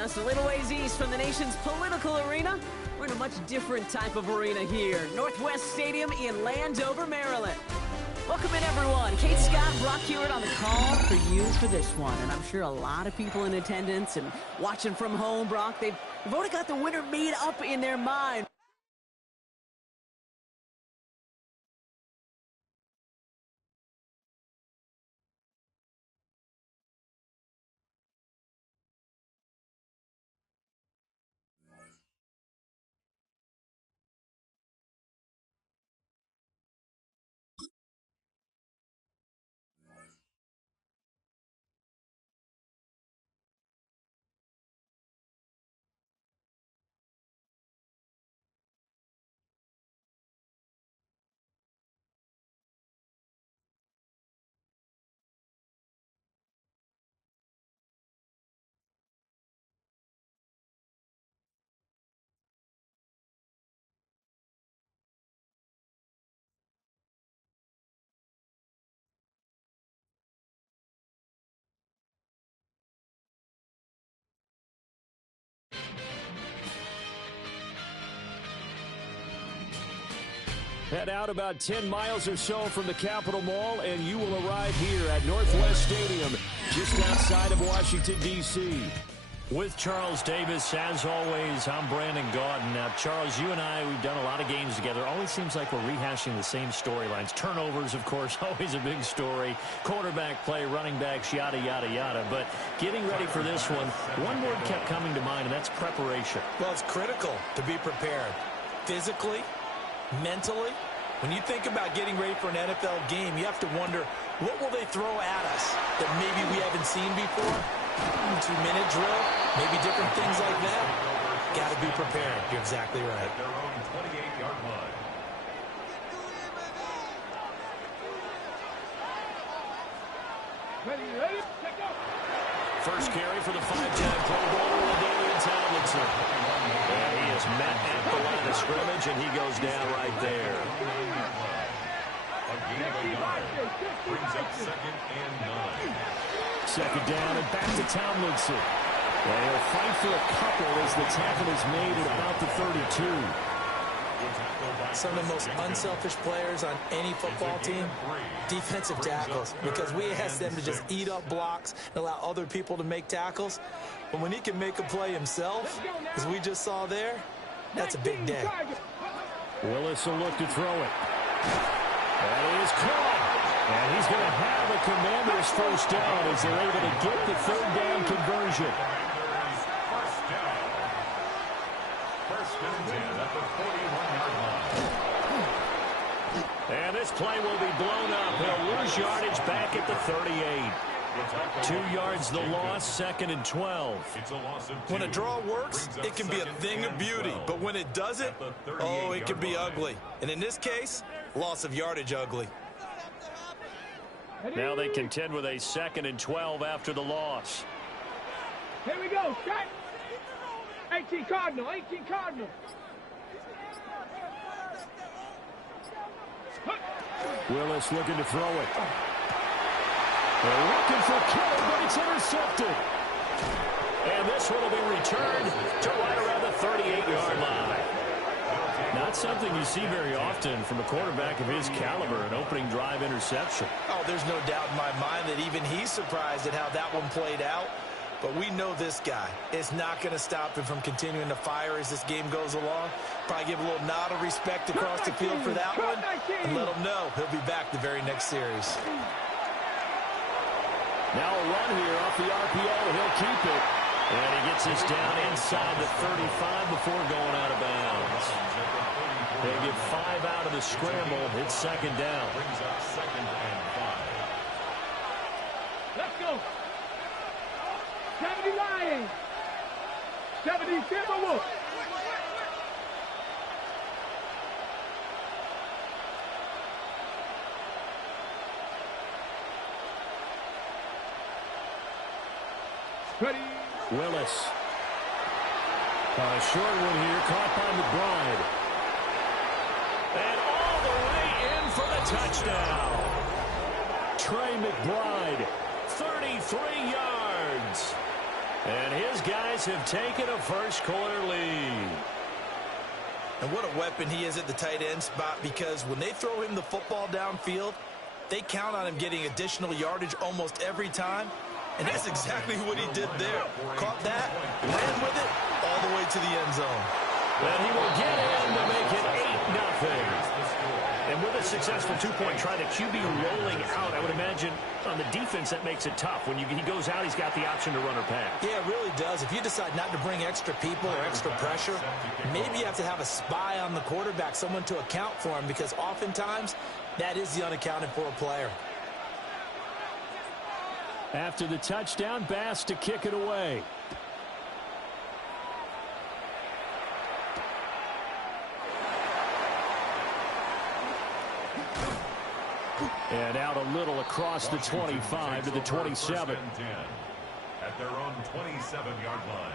Just a little ways east from the nation's political arena, we're in a much different type of arena here. Northwest Stadium in Landover, Maryland. Welcome in, everyone. Kate Scott, Brock Hewitt on the call for you for this one. And I'm sure a lot of people in attendance and watching from home, Brock, they've already got the winner made up in their mind. Head out about 10 miles or so from the Capitol Mall, and you will arrive here at Northwest Stadium, just outside of Washington, D.C. With Charles Davis, as always, I'm Brandon Gaudin. Now, Charles, you and I, we've done a lot of games together. Always seems like we're rehashing the same storylines. Turnovers, of course, always a big story. Quarterback play, running backs, yada, yada, yada. But getting ready for this one word kept coming to mind, and that's preparation. Well, it's critical to be prepared physically, mentally. When you think about getting ready for an NFL game, you have to wonder, what will they throw at us that maybe we haven't seen before? 2-minute drill, maybe different things like that. Got to be prepared. You're exactly right. Their own 28-yard line. First carry for the 5-time Pro Bowler, Damian Tomlinson. And he is met at the line of scrimmage, and he goes down right there. A gain of 9. Brings up 2nd and 9. Second down and back to Tomlinson. And he'll fight for a couple as the tackle is made at about the 32. Some of the most unselfish players on any football team, defensive tackles, because we ask them to just eat up blocks and allow other people to make tackles. But when he can make a play himself, as we just saw there, that's a big day. Willis will look to throw it. That is caught. And he's going to have the Commanders' first down as they're able to get the third down conversion. First and 10 at the 41-yard line. And this play will be blown up. He'll lose yardage back at the 38. 2 yards the loss, 2nd and 12. It's a loss of 2. When a draw works, it can be a thing of beauty. But when it doesn't, oh, it can be ugly. And in this case, loss of yardage ugly. Now they contend with a 2nd and 12 after the loss. Here we go, shot. 18 Cardinal, 18 Cardinal. Willis looking to throw it. They're looking for Kittle, but it's intercepted. And this one will be returned to right around the 38-yard line. Not something you see very often from a quarterback of his caliber, an opening drive interception. Oh, there's no doubt in my mind that even he's surprised at how that one played out. But we know this guy. It's not going to stop him from continuing to fire as this game goes along. Probably give a little nod of respect across the field for that one. And let him know he'll be back the very next series. Now a run here off the RPO. He'll keep it. And he gets us down inside the 35 before going out of bounds. They get 5 out of the scramble. It's 2nd down. Brings up 2nd and 5. Let's go. 79. 70 Timberwolves. Ready. Willis. A short one here, caught by McBride. And all the way in for the touchdown. Trey McBride, 33 yards. And his guys have taken a first-quarter lead. And what a weapon he is at the tight end spot, because when they throw him the football downfield, they count on him getting additional yardage almost every time. And that's exactly what he did there. Caught that, ran with it, all the way to the end zone. And he will get in to make it 8-0. And with a successful two-point try, the QB rolling out, I would imagine on the defense that makes it tough. When he goes out, he's got the option to run or pass. Yeah, it really does. If you decide not to bring extra people or extra pressure, maybe you have to have a spy on the quarterback, someone to account for him, because oftentimes that is the unaccounted for player. After the touchdown, Bass to kick it away. And out a little across the 25 to the 27. At their own 27-yard line.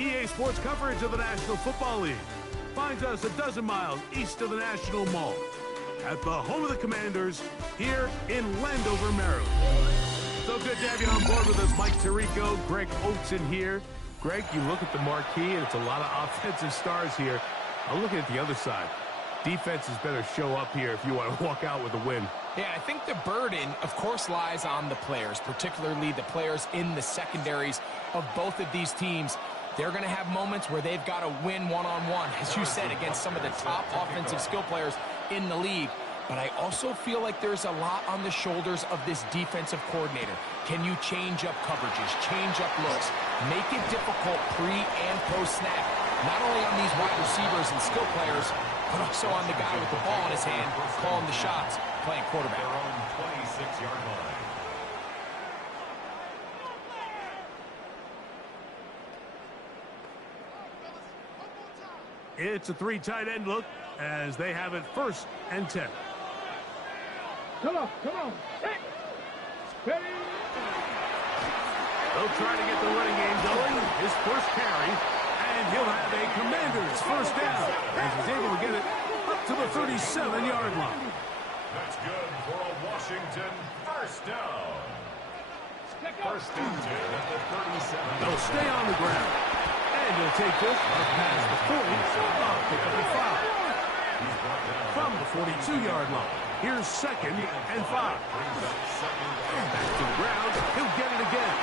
EA Sports coverage of the National Football League finds us a dozen miles east of the National Mall at the home of the Commanders here in Landover, Maryland. So good to have you on board with us, Mike Tirico, Greg Oates in here. Greg, you look at the marquee, and it's a lot of offensive stars here. I'm looking at the other side. Defenses better show up here if you want to walk out with a win. Yeah, I think the burden, of course, lies on the players, particularly the players in the secondaries of both of these teams. They're going to have moments where they've got to win one-on-one, as you said, against some of the top offensive skill players in the league. But I also feel like there's a lot on the shoulders of this defensive coordinator. Can you change up coverages, change up looks, make it difficult pre- and post-snap, not only on these wide receivers and skill players, but also on the guy with the ball in his hand, calling the shots, playing quarterback. Their own 26-yard line. It's a three tight end look as they have it 1st and 10. Come on, come on. Hey. Ready? They'll try to get the running game going. His first carry, and he'll have a Commander's first down as he's able to get it up to the 37-yard line. That's good for a Washington first down. First and 10 at the 37. They'll stay on the ground. And he'll take this up past the 40. I'll pick up the 5. From the 42-yard line. Here's 2nd and 5. Back to the ground. He'll get it again.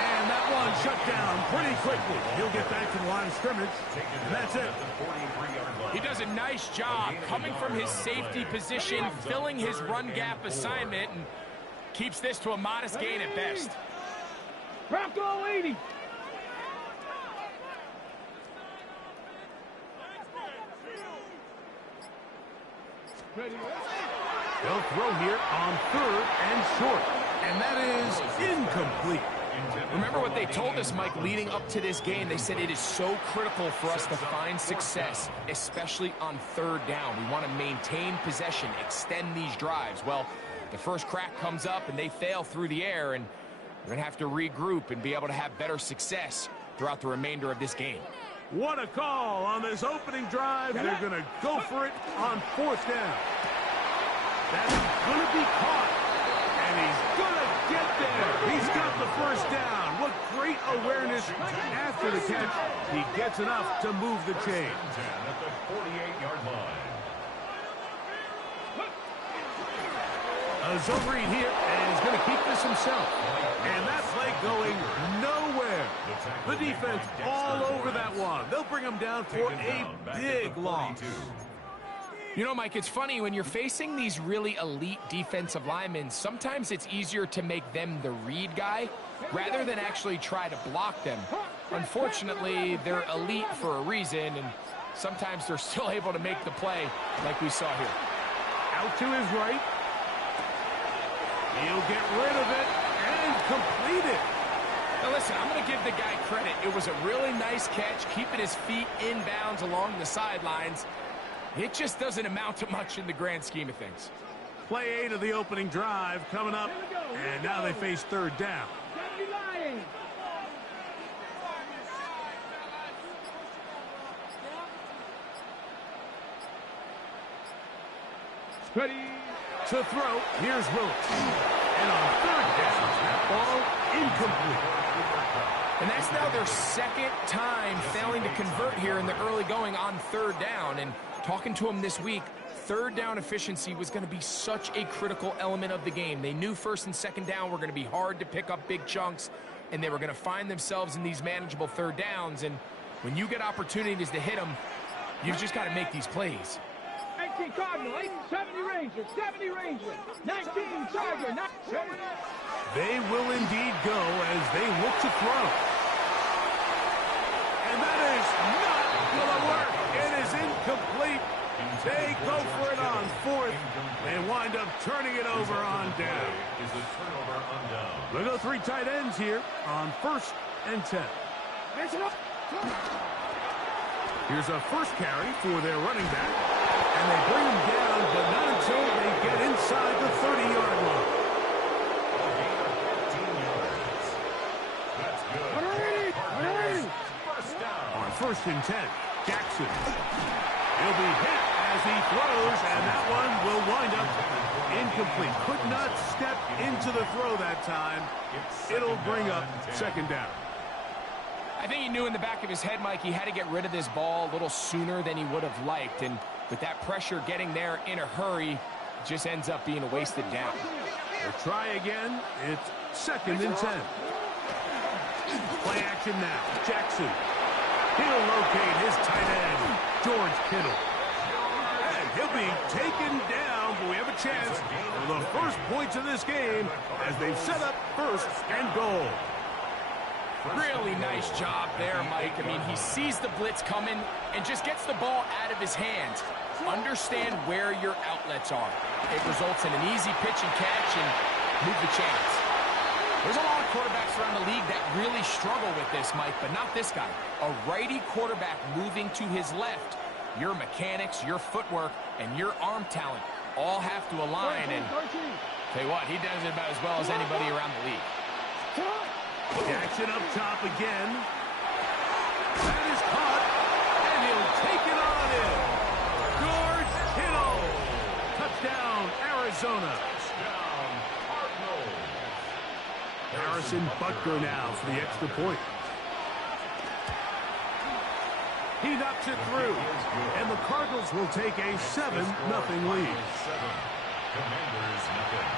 And that one shut down pretty quickly. He'll get back to the line of scrimmage. And that's it. He does a nice job coming from his safety position, filling his run gap assignment, and keeps this to a modest gain at best. Bronco 80. Ready? They'll throw here on 3rd and short. And that is incomplete. Remember what they told us, Mike, leading up to this game. They said it is so critical for us to find success, especially on 3rd down. We want to maintain possession, extend these drives. Well, the first crack comes up and they fail through the air, and we're going to have to regroup and be able to have better success throughout the remainder of this game. What a call on this opening drive. They're going to go for it on 4th down. That's going to be caught. And he's going to get there. He's got the first down. What great awareness after the catch. He gets enough to move the chain. At the 48-yard line. Zobreed here, and he's going to keep this himself. And that play going nowhere. The defense all over that one. They'll bring him down for a big loss. You know, Mike, it's funny, when you're facing these really elite defensive linemen, sometimes it's easier to make them the read guy rather than actually try to block them. Unfortunately, they're elite for a reason, and sometimes they're still able to make the play like we saw here. Out to his right. He'll get rid of it and complete it. Now listen, I'm going to give the guy credit. It was a really nice catch, keeping his feet in bounds along the sidelines. It just doesn't amount to much in the grand scheme of things. Play 8 of the opening drive coming up, and now they face 3rd down. Ready? To throw, here's Willis. And on 3rd down, that ball incomplete. And that's now their 2nd time failing to convert here in the early going on 3rd down. And talking to him this week, 3rd down efficiency was going to be such a critical element of the game. They knew 1st and 2nd down were going to be hard to pick up big chunks, and they were going to find themselves in these manageable 3rd downs. And when you get opportunities to hit them, you've just got to make these plays. 18 Cardinal, 70 Ranger, 70 Ranger, 19 Charger, 9. They will indeed go as they look to throw. And that is not going to work. It is incomplete. They go for it on 4th. They wind up turning it over on down. Is a turnover on down. We'll go 3 tight ends here on 1st and 10. Here's a first carry for their running back. And they bring him down, but not until they get inside the 30-yard line. A gain of 15 yards. That's good. First down. First and 10. Jackson. He'll be hit as he throws, and that one will wind up incomplete. Could not step into the throw that time. It'll bring up second down. I think he knew in the back of his head, Mike, he had to get rid of this ball a little sooner than he would have liked. And with that pressure getting there in a hurry, it just ends up being a wasted down. We'll try again. It's second and 10. Play action now. Jackson. He'll locate his tight end, George Kittle. And he'll be taken down, but we have a chance for the first points of this game as they've set up first and goal. Really nice job there, Mike. I mean, he sees the blitz coming and just gets the ball out of his hands. Understand where your outlets are. It results in an easy pitch and catch and move the chains. There's a lot of quarterbacks around the league that really struggle with this, Mike, but not this guy. A righty quarterback moving to his left. Your mechanics, your footwork, and your arm talent all have to align. And tell you what, he does it about as well as anybody around the league. Jackson up top again. That is caught, and he'll take it on in. George Kittle. Touchdown, Arizona. Touchdown, Cardinals. Harrison Butker now for the extra point. He knocks it through, and the Cardinals will take a 7-0 lead. Commanders nothing.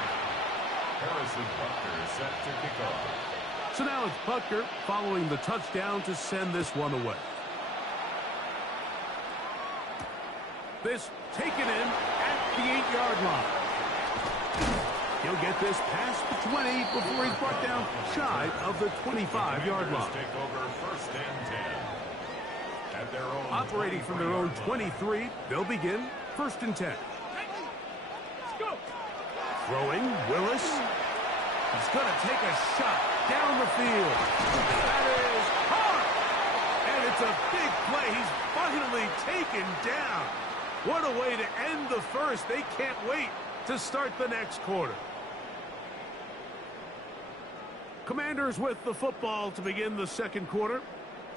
Harrison Butker set to kick off. So now it's Butker following the touchdown to send this one away. This taken in at the 8-yard line. He'll get this past the 20 before he's brought down shy of the 25-yard line. Take over first and 10. At their own Operating from their own 23, they'll begin first and 10. Let's go. Throwing, Willis. He's going to take a shot down the field. That is hard. And it's a big play. He's finally taken down. What a way to end the first. They can't wait to start the next quarter. Commanders with the football to begin the second quarter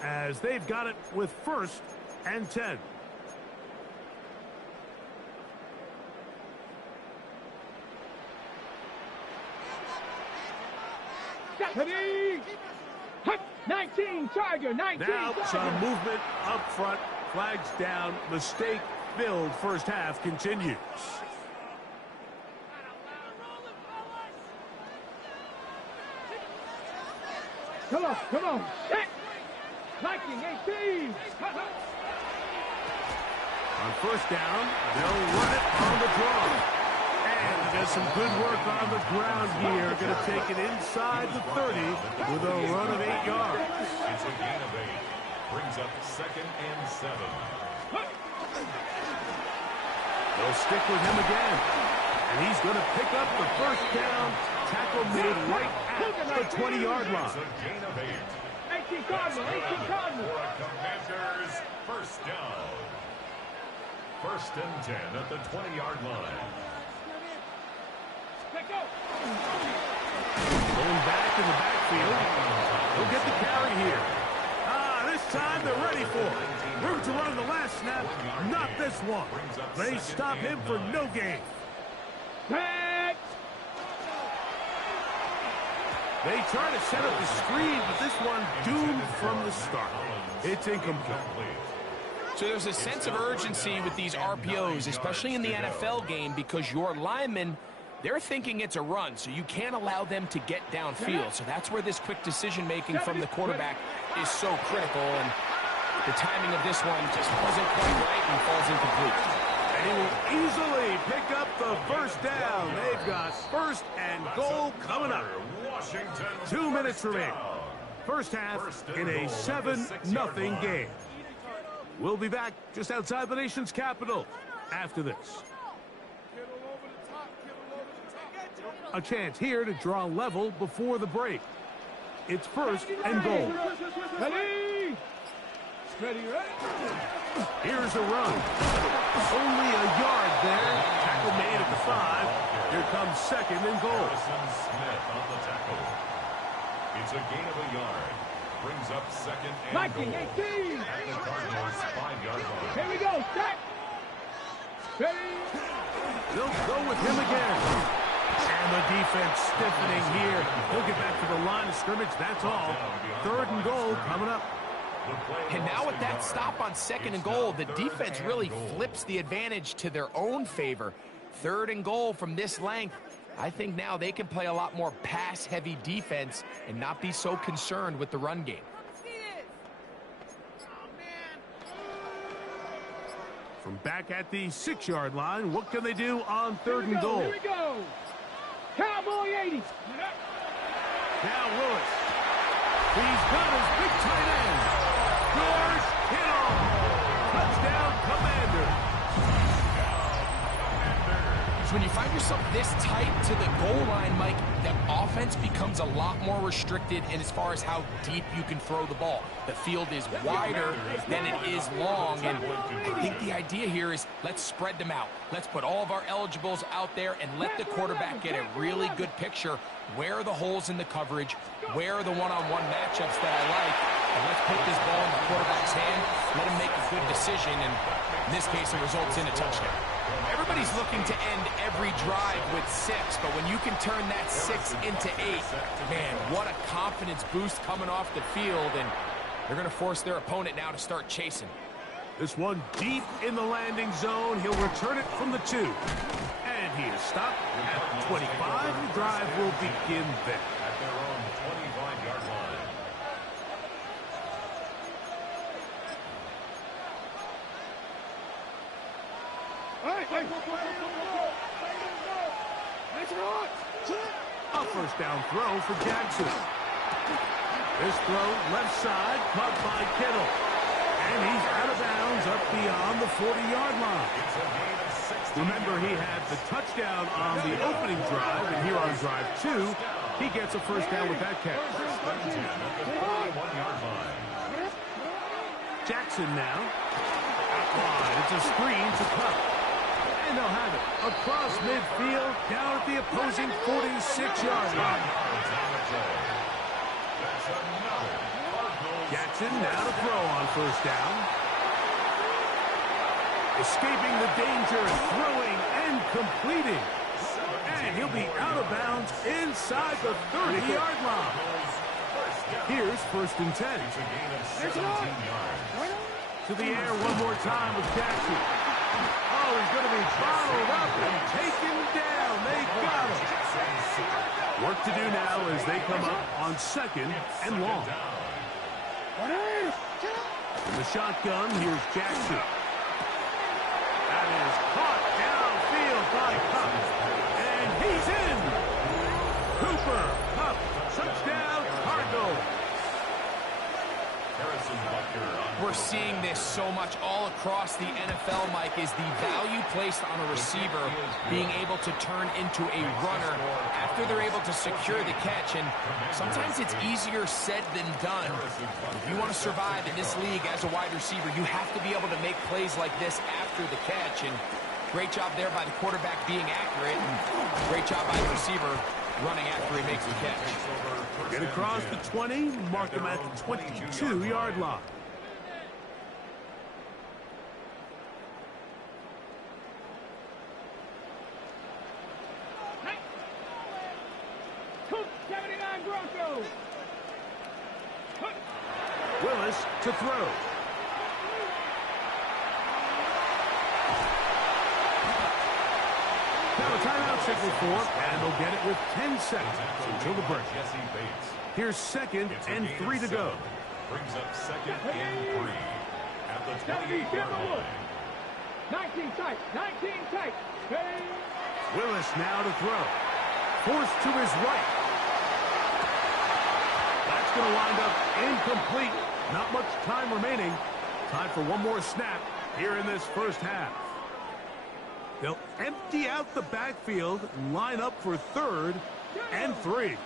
as they've got it with first and 10. Ready? 19, Tiger, 19. Now Tiger. some movement up front. Flags down. Mistake-filled first half continues. Come on, come on. Set. Viking, 18. On first down, they'll run it on the draw. And does some good work on the ground here. Going to take it inside the 30 with a run of 8 yards. It's a gain of 8. Brings up second and 7. They'll stick with him again. And he's going to pick up the first down. Tackle made right at the 20-yard line. It's a gain of 8. 18 Cardinal, 18 Cardinal. For a Commanders first down. First and 10 at the 20-yard line. Going back in the backfield. He'll get the carry here. This time they're ready for it. Room to run the last snap. Not this one. They stop him for no gain. Back. They try to set up the screen, but this one doomed from the start. It's incomplete. So there's a sense of urgency with these RPOs, especially in the NFL game, because your linemen, they're thinking it's a run, so you can't allow them to get downfield. So that's where this quick decision-making from the quarterback is so critical, and the timing of this one just wasn't quite right and falls incomplete. And he will easily pick up the first down. They've got first and goal coming up. 2 minutes remaining. First half in a 7-0 game. We'll be back just outside the nation's capital after this. A chance here to draw level before the break. It's first and goal. Ready? Ready, ready? Here's a run. Only a yard there. Tackle made at the 5. Here comes second and goal. Smith on the tackle. It's a gain of a yard. Brings up second and 19, goal. 18. At the Cardinals' 5-yard line. Here we go. Set. Ready. They'll go with him again. And the defense stiffening here. He'll get back to the line of scrimmage. That's all. 3rd and goal coming up. And now with that stop on 2nd and goal, the defense really flips the advantage to their own favor. 3rd and goal from this length. I think now they can play a lot more pass-heavy defense and not be so concerned with the run game. From back at the 6-yard line, what can they do on 3rd and goal? Here we go. Cowboy 80. Now Willis. He's got his big tight end. George Kittle. Touchdown, Commander. So when you find yourself this tight to the goal line, Mike, the offense becomes a lot more restricted in as far as how deep you can throw the ball. The field is wider than it is long, and I think the idea here is let's spread them out. Let's put all of our eligibles out there and let the quarterback get a really good picture. Where are the holes in the coverage? Where are the one-on-one matchups that I like? And let's put this ball in the quarterback's hand, let him make a good decision, and in this case, it results in a touchdown. Everybody's looking to end every drive with 6, but when you can turn that 6 into 8, man, what a confidence boost coming off the field, and they're going to force their opponent now to start chasing. This one deep in the landing zone. He'll return it from the 2. And he is stopped at 25. The drive will begin there. At their own 25-yard line. A first down throw for Jackson. This throw left side, caught by Kittle. And he's out of bounds up beyond the 40-yard line. Remember, he had the touchdown on the opening drive, and here on drive 2, he gets a first down with that catch. Jackson now. Out wide. It's a screen to Cup. And they'll have it across midfield, down at the opposing 46-yard line. Jackson now to throw on first down. Escaping the danger, throwing and completing. And he'll be out of bounds inside the 30-yard line. Here's 1st and 10. To the air one more time with Jackson. Oh, he's going to be bottled up and taken down. They got him. Work to do now as they come up on 2nd and long. In the shotgun, here's Jackson. That is caught downfield by Cup. And he's in. Cooper, Cup, touchdown, Cardinals. We're seeing this so much all across the NFL, Mike, is the value placed on a receiver being able to turn into a runner after they're able to secure the catch. And sometimes it's easier said than done. If you want to survive in this league as a wide receiver, you have to be able to make plays like this after the catch. And great job there by the quarterback being accurate, and great job by the receiver running after he makes the catch. Get across the 20, mark him at the 22-yard line. Willis to throw. Now a timeout signal for, and they'll get it with 10 seconds until the break. Here's 2nd and 3 to go. Brings up 2nd and 3 at the 28-yard line. 19 tight, 19 tight. Willis now to throw. Forced to his right. That's going to wind up incomplete. Not much time remaining. Time for one more snap here in this first half. They'll empty out the backfield, line up for 3rd and 3.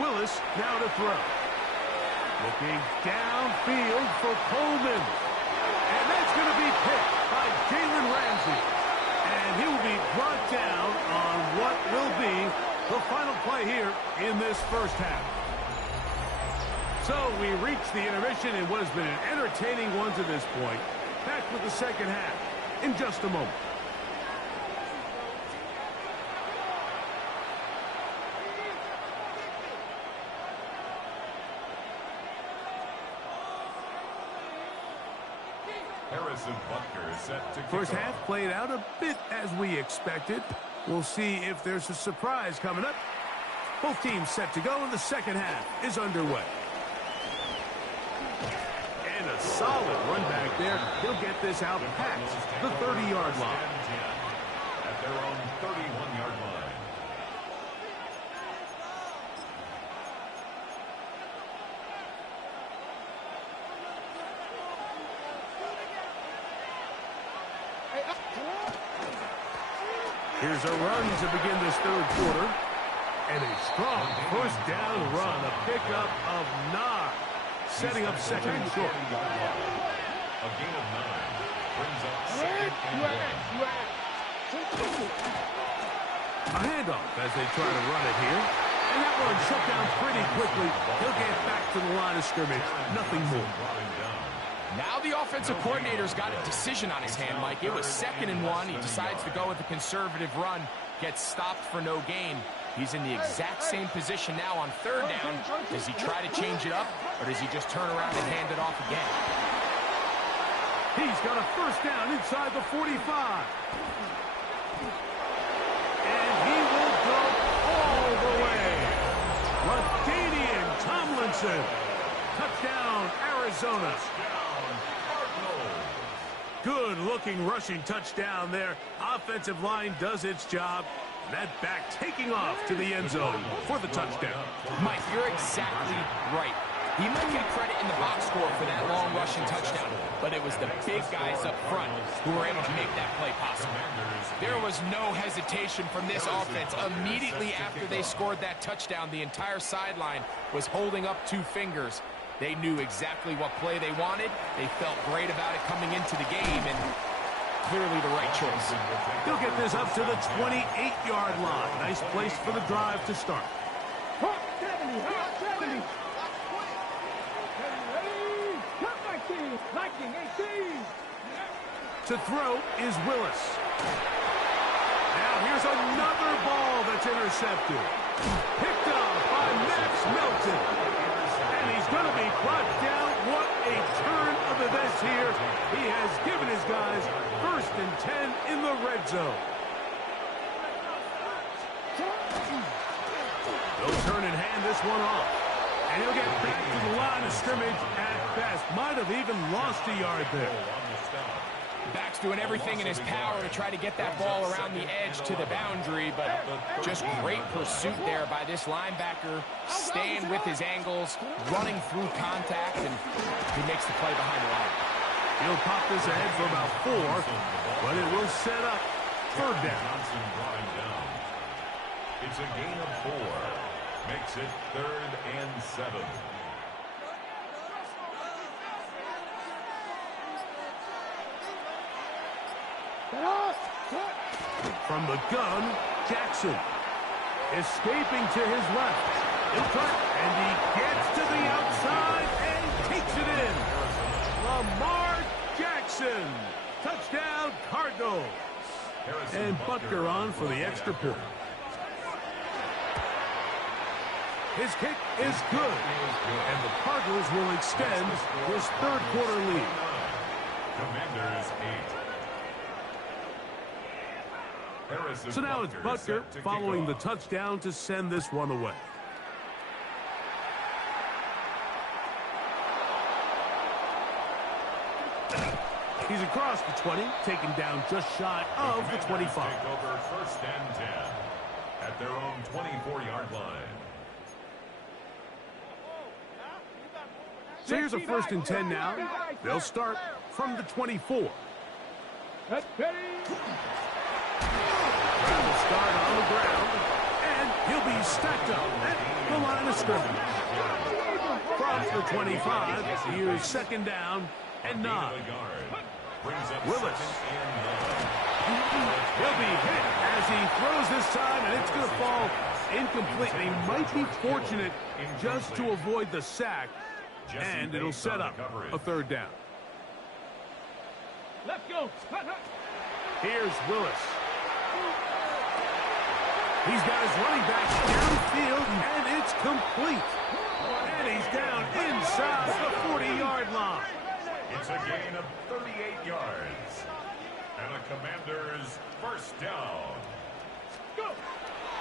Willis now to throw. Looking downfield for Coleman. And that's going to be picked by Jalen Ramsey. And he will be brought down on what will be the final play here in this first half. So we reach the intermission in what has been an entertaining one to this point. Back with the second half in just a moment. First half played out a bit as we expected. We'll see if there's a surprise coming up. Both teams set to go, and the second half is underway. And a solid run back there. He'll get this out past the 30-yard line. At their own 31-yard line. Here's a run to begin this third quarter. And a strong first down run, a pickup of 9, setting up second and short. A gain of 9 brings up second and 1. A handoff as they try to run it here. And that one shut down pretty quickly. He'll get back to the line of scrimmage. Nothing more. Now the offensive coordinator's got a decision on his hand, Mike. It was second and 1. He decides to go with a conservative run, gets stopped for no gain. He's in the exact same position now on third down. Does he try to change it up, or does he just turn around and hand it off again? He's got a first down inside the 45. And he will go all the way. LaDainian Tomlinson. Touchdown, Arizona. Good-looking rushing touchdown there. Offensive line does its job. That back taking off to the end zone for the touchdown. Mike, you're exactly right. He might get credit in the box score for that long rushing touchdown, but it was the big guys up front who were able to make that play possible. There was no hesitation from this offense. Immediately after they scored that touchdown, the entire sideline was holding up 2 fingers. They knew exactly what play they wanted. They felt great about it coming into the game, and clearly the right choice. He'll get this up to the 28-yard line. Nice place for the drive to start. 70, 70. Cut 19, 18. To throw is Willis. Now here's another ball that's intercepted. Picked up by Max Melton. And he's going to be brought down. What a turn of events here. He has given his guys first and 10 in the red zone. They'll turn and hand this one off. And he'll get back to the line of scrimmage at best. Might have even lost a yard there. Back's doing everything in his power to try to get that ball around the edge to the boundary, but just great pursuit there by this linebacker, staying with his angles, running through contact, and he makes the play behind the line. He'll pop this ahead for about 4, but it will set up third down. It's a gain of 4. Makes it 3rd and 7. From the gun, Jackson. Escaping to his left. He'll cut, and he gets to the outside and takes it in. Lamar Jackson. Touchdown, Cardinals. And Butker on for the extra point. His kick is good. And the Cardinals will extend this third quarter lead. Commanders 8. So now it's Butker following the touchdown to send this one away. He's across the 20, taken down just shy of the 25. Take over 1st and 10 at their own 24-yard line. So here's a 1st and 10 now. They'll start from the 24. That's ready. Will start on the ground, and he'll be stacked up at the line of scrimmage. From the 25, here's 2nd down and 9. Willis. He'll be hit as he throws this time, and it's going to fall incomplete. He might be fortunate just to avoid the sack. And it'll set up a third down. Let's go. Here's Willis. He's got his running back downfield, and it's complete. And he's down inside the 40-yard line. It's a gain of 38 yards. And a Commander's first down. Go.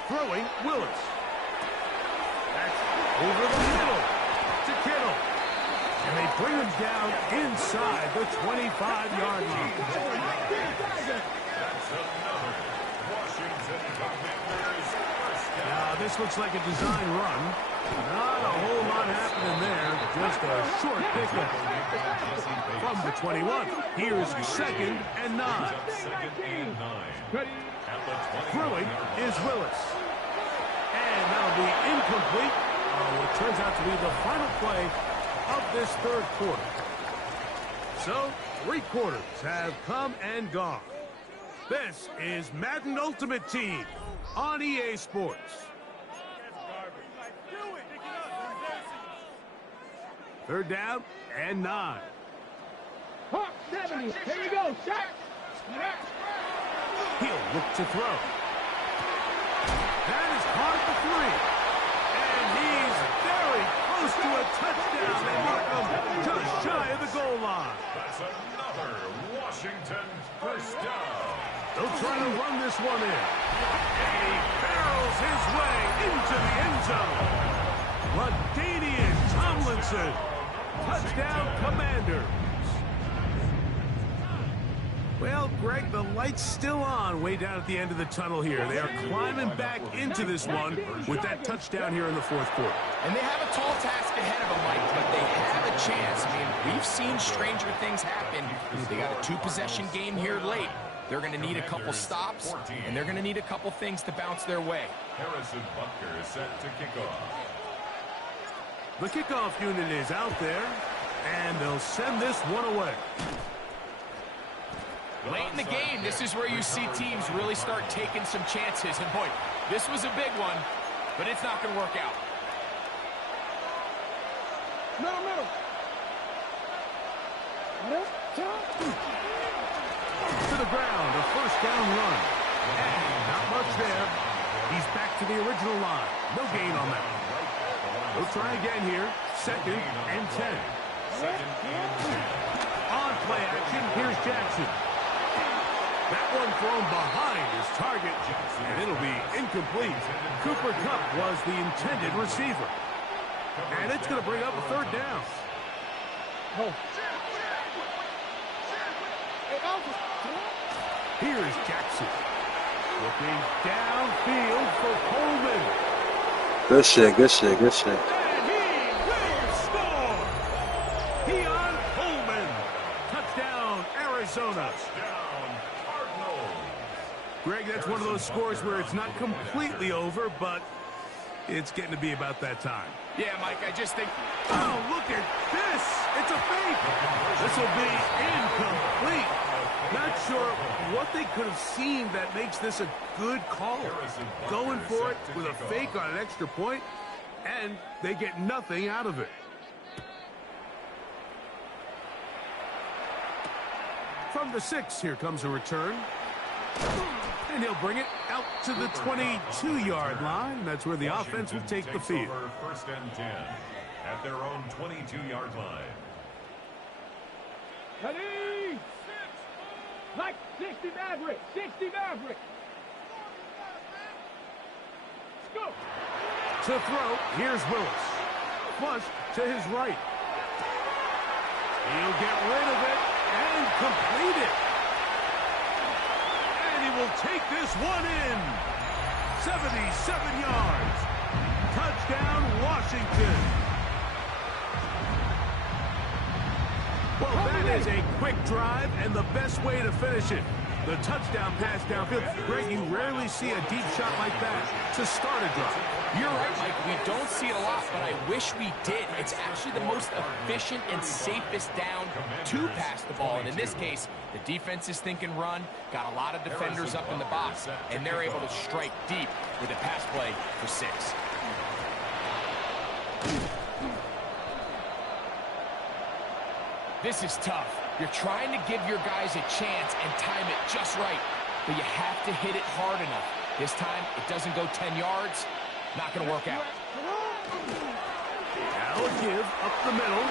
Throwing Willis. That's over the middle to Kittle. And they bring him down inside the 25-yard line. That's another Washington Commanders first down. Now, this looks like a design run. Not a whole lot happening there. Just a short pickup from the 21. Here's 2nd and 9. Second and 9. At the 20. Throwing is Willis. And that'll be incomplete. It turns out to be the final play of this third quarter. So, 3 quarters have come and gone. This is Madden Ultimate Team on EA Sports. Third down and 9. Hawk 70. Here you go, shot. He'll look to throw. That is caught at the 3. And he's very close to a touchdown. They mark him just shy of the goal line. That's another Washington first down. They'll try to run this one in. And he barrels his way into the end zone. LaDainian Tomlinson. Touchdown, Commanders. Well, Greg, the light's still on way down at the end of the tunnel here. They are climbing back into this one with that touchdown here in the fourth quarter. And they have a tall task ahead of them, Mike, but they have a chance. I mean, we've seen stranger things happen. They got a 2-possession game here late. They're going to need a couple stops, and they're going to need a couple things to bounce their way. Harrison Butker is set to kick off. The kickoff unit is out there, and they'll send this one away. Late in the game, this is where you see teams really start taking some chances. And boy, this was a big one, but it's not going to work out. Middle. To the ground, a first down run. And not much there. He's back to the original line. No gain on that. We'll try again here. 2nd and 10. On play action, here's Jackson. That one thrown behind his target, and it'll be incomplete. Cooper Kupp was the intended receiver. And it's going to bring up a third down. Here's Jackson. Looking downfield for Coleman. Good shit. And he will score! Keon Coleman. Touchdown, Arizona. Greg, that's one of those scores where it's not completely over, but it's getting to be about that time. Yeah, Mike, I just think... Oh, look at this! It's a fake! This will be incomplete. Not sure what they could have seen that makes this a good call. Going for it with a fake on an extra point, and they get nothing out of it. From the 6, here comes a return. And he'll bring it out to the 22-yard line. That's where the offense will take the field. First and 10 at their own 22-yard line. Ready? Like 60 Maverick. 60 Maverick. Let's go. To throw, here's Willis. Flush to his right. He'll get rid of it and complete it. Will take this one in. 77 yards. Touchdown, Washington. Well, that is a quick drive and the best way to finish it. The touchdown pass downfield. Greg, you rarely see a deep shot like that to start a drive. You're right, Mike. We don't see it a lot, but I wish we did. It's actually the most efficient and safest down to pass the ball. And in this case, the defense is thinking run, got a lot of defenders up in the box, and they're able to strike deep with a pass play for 6. This is tough. You're trying to give your guys a chance and time it just right, but you have to hit it hard enough. This time, it doesn't go 10 yards. Not going to work out. Now a give up the middle.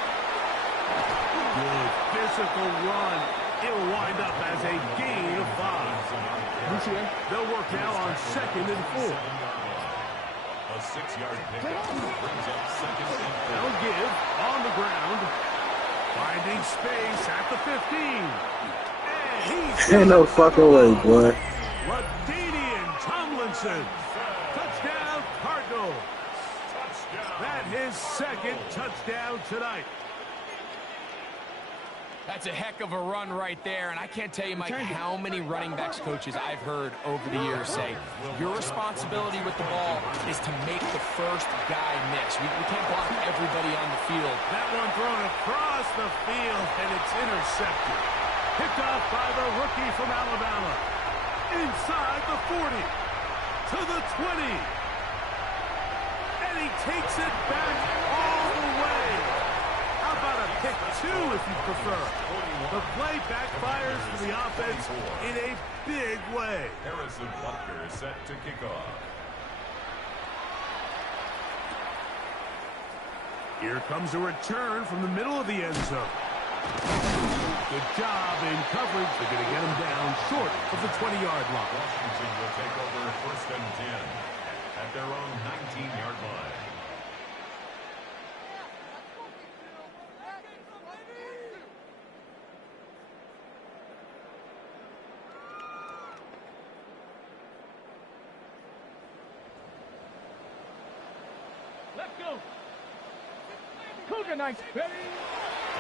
Good physical run. It'll wind up as a gain of 5. They'll work now on 2nd and 4. A 6-yard pickup brings up 2nd and 4. They'll give on the ground. Finding space at the 15. And he's Ain't no fucking way, boy. LaDainian Tomlinson. Touchdown, Cardinals. That his 2nd touchdown tonight. That's a heck of a run right there, and I can't tell you, Mike, how many running backs coaches I've heard over the years say, your responsibility with the ball is to make the first guy miss. We can't block everybody on the field. That one thrown across the field, and it's intercepted. Picked off by the rookie from Alabama. Inside the 40, to the 20. And he takes it back all the way. How about a pick 2 if you prefer? The play backfires for the offense in a big way. Harrison Butker set to kick off. Here comes a return from the middle of the end zone. Good job in coverage. They're going to get him down short of the 20-yard line. Washington will take over 1st and 10 at their own 19-yard line. Let's go. Cougar Knights, ready?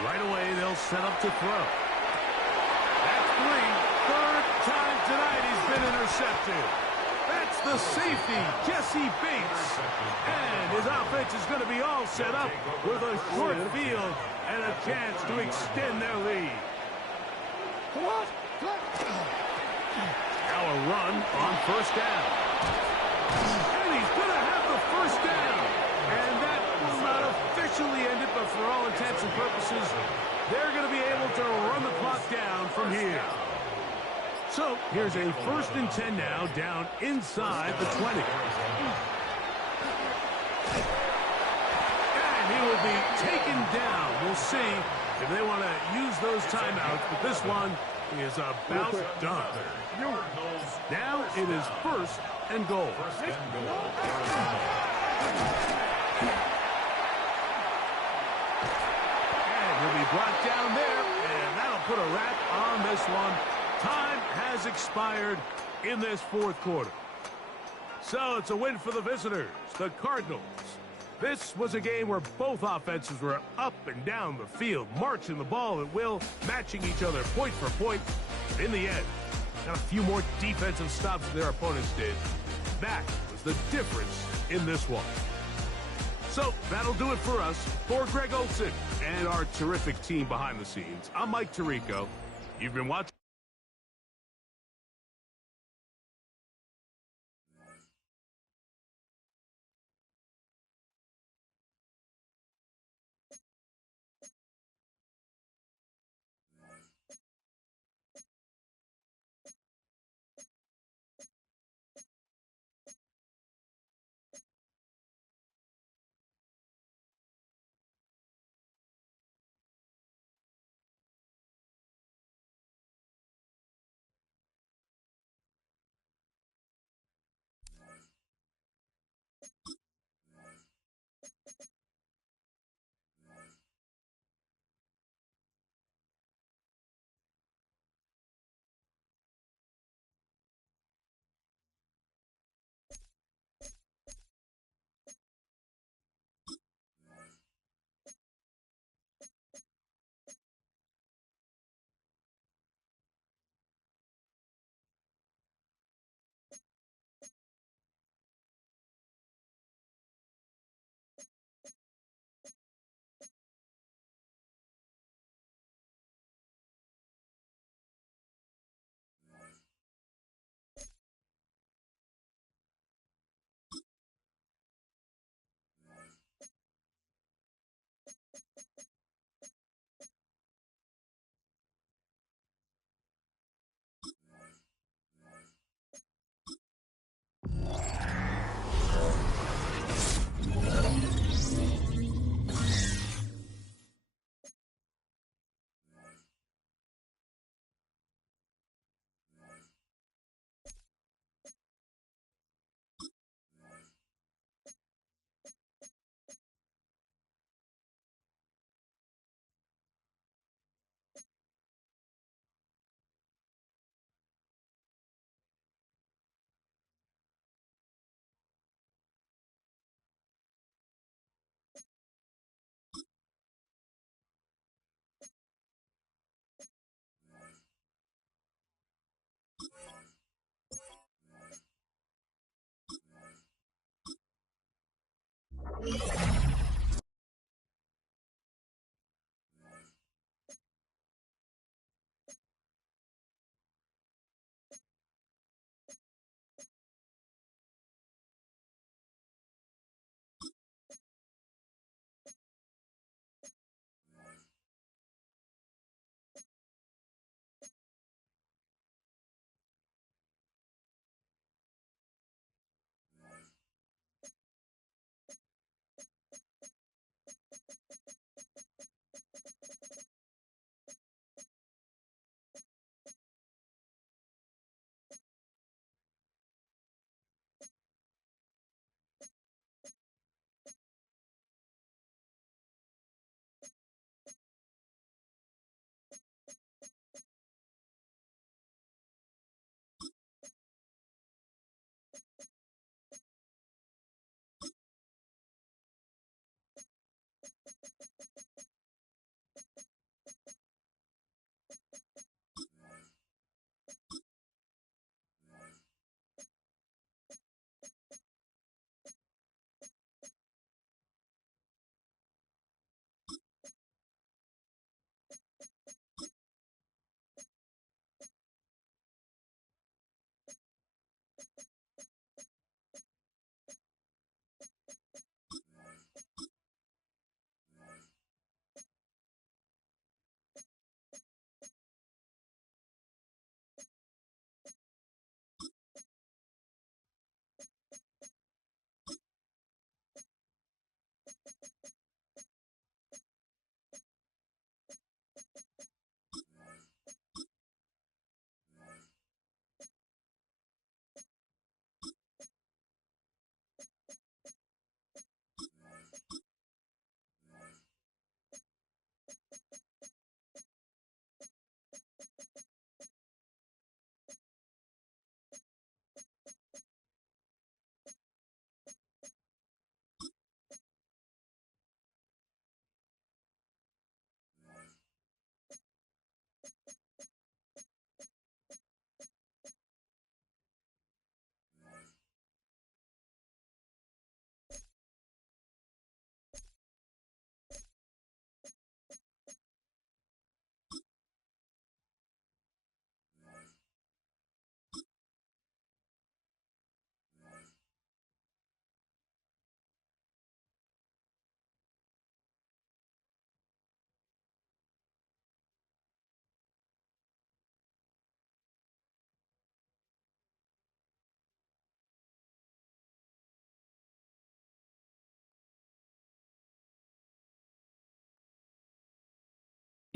Right away, they'll set up to throw. That's 3. 3rd time tonight he's been intercepted. That's the safety, Jesse Bates. And his offense is going to be all set up with a short field and a chance to extend their lead. Now a run on 1st down. And he's going to have the 1st down. And that will not officially end it, but for all intents and purposes, they're going to be able to run the clock down from here. So here's a 1st and 10 now, down inside the 20. And he will be taken down. We'll see if they want to use those timeouts, but this one is about done. Now it is 1st and goal. And he'll be brought down there, and that'll put a wrap on this one. Time has expired in this 4th quarter. So it's a win for the visitors, the Cardinals. This was a game where both offenses were up and down the field, marching the ball at will, matching each other point for point. In the end, got a few more defensive stops than their opponents did. That was the difference in this one. So that'll do it for us. For Greg Olson and our terrific team behind the scenes, I'm Mike Tirico. You've been watching.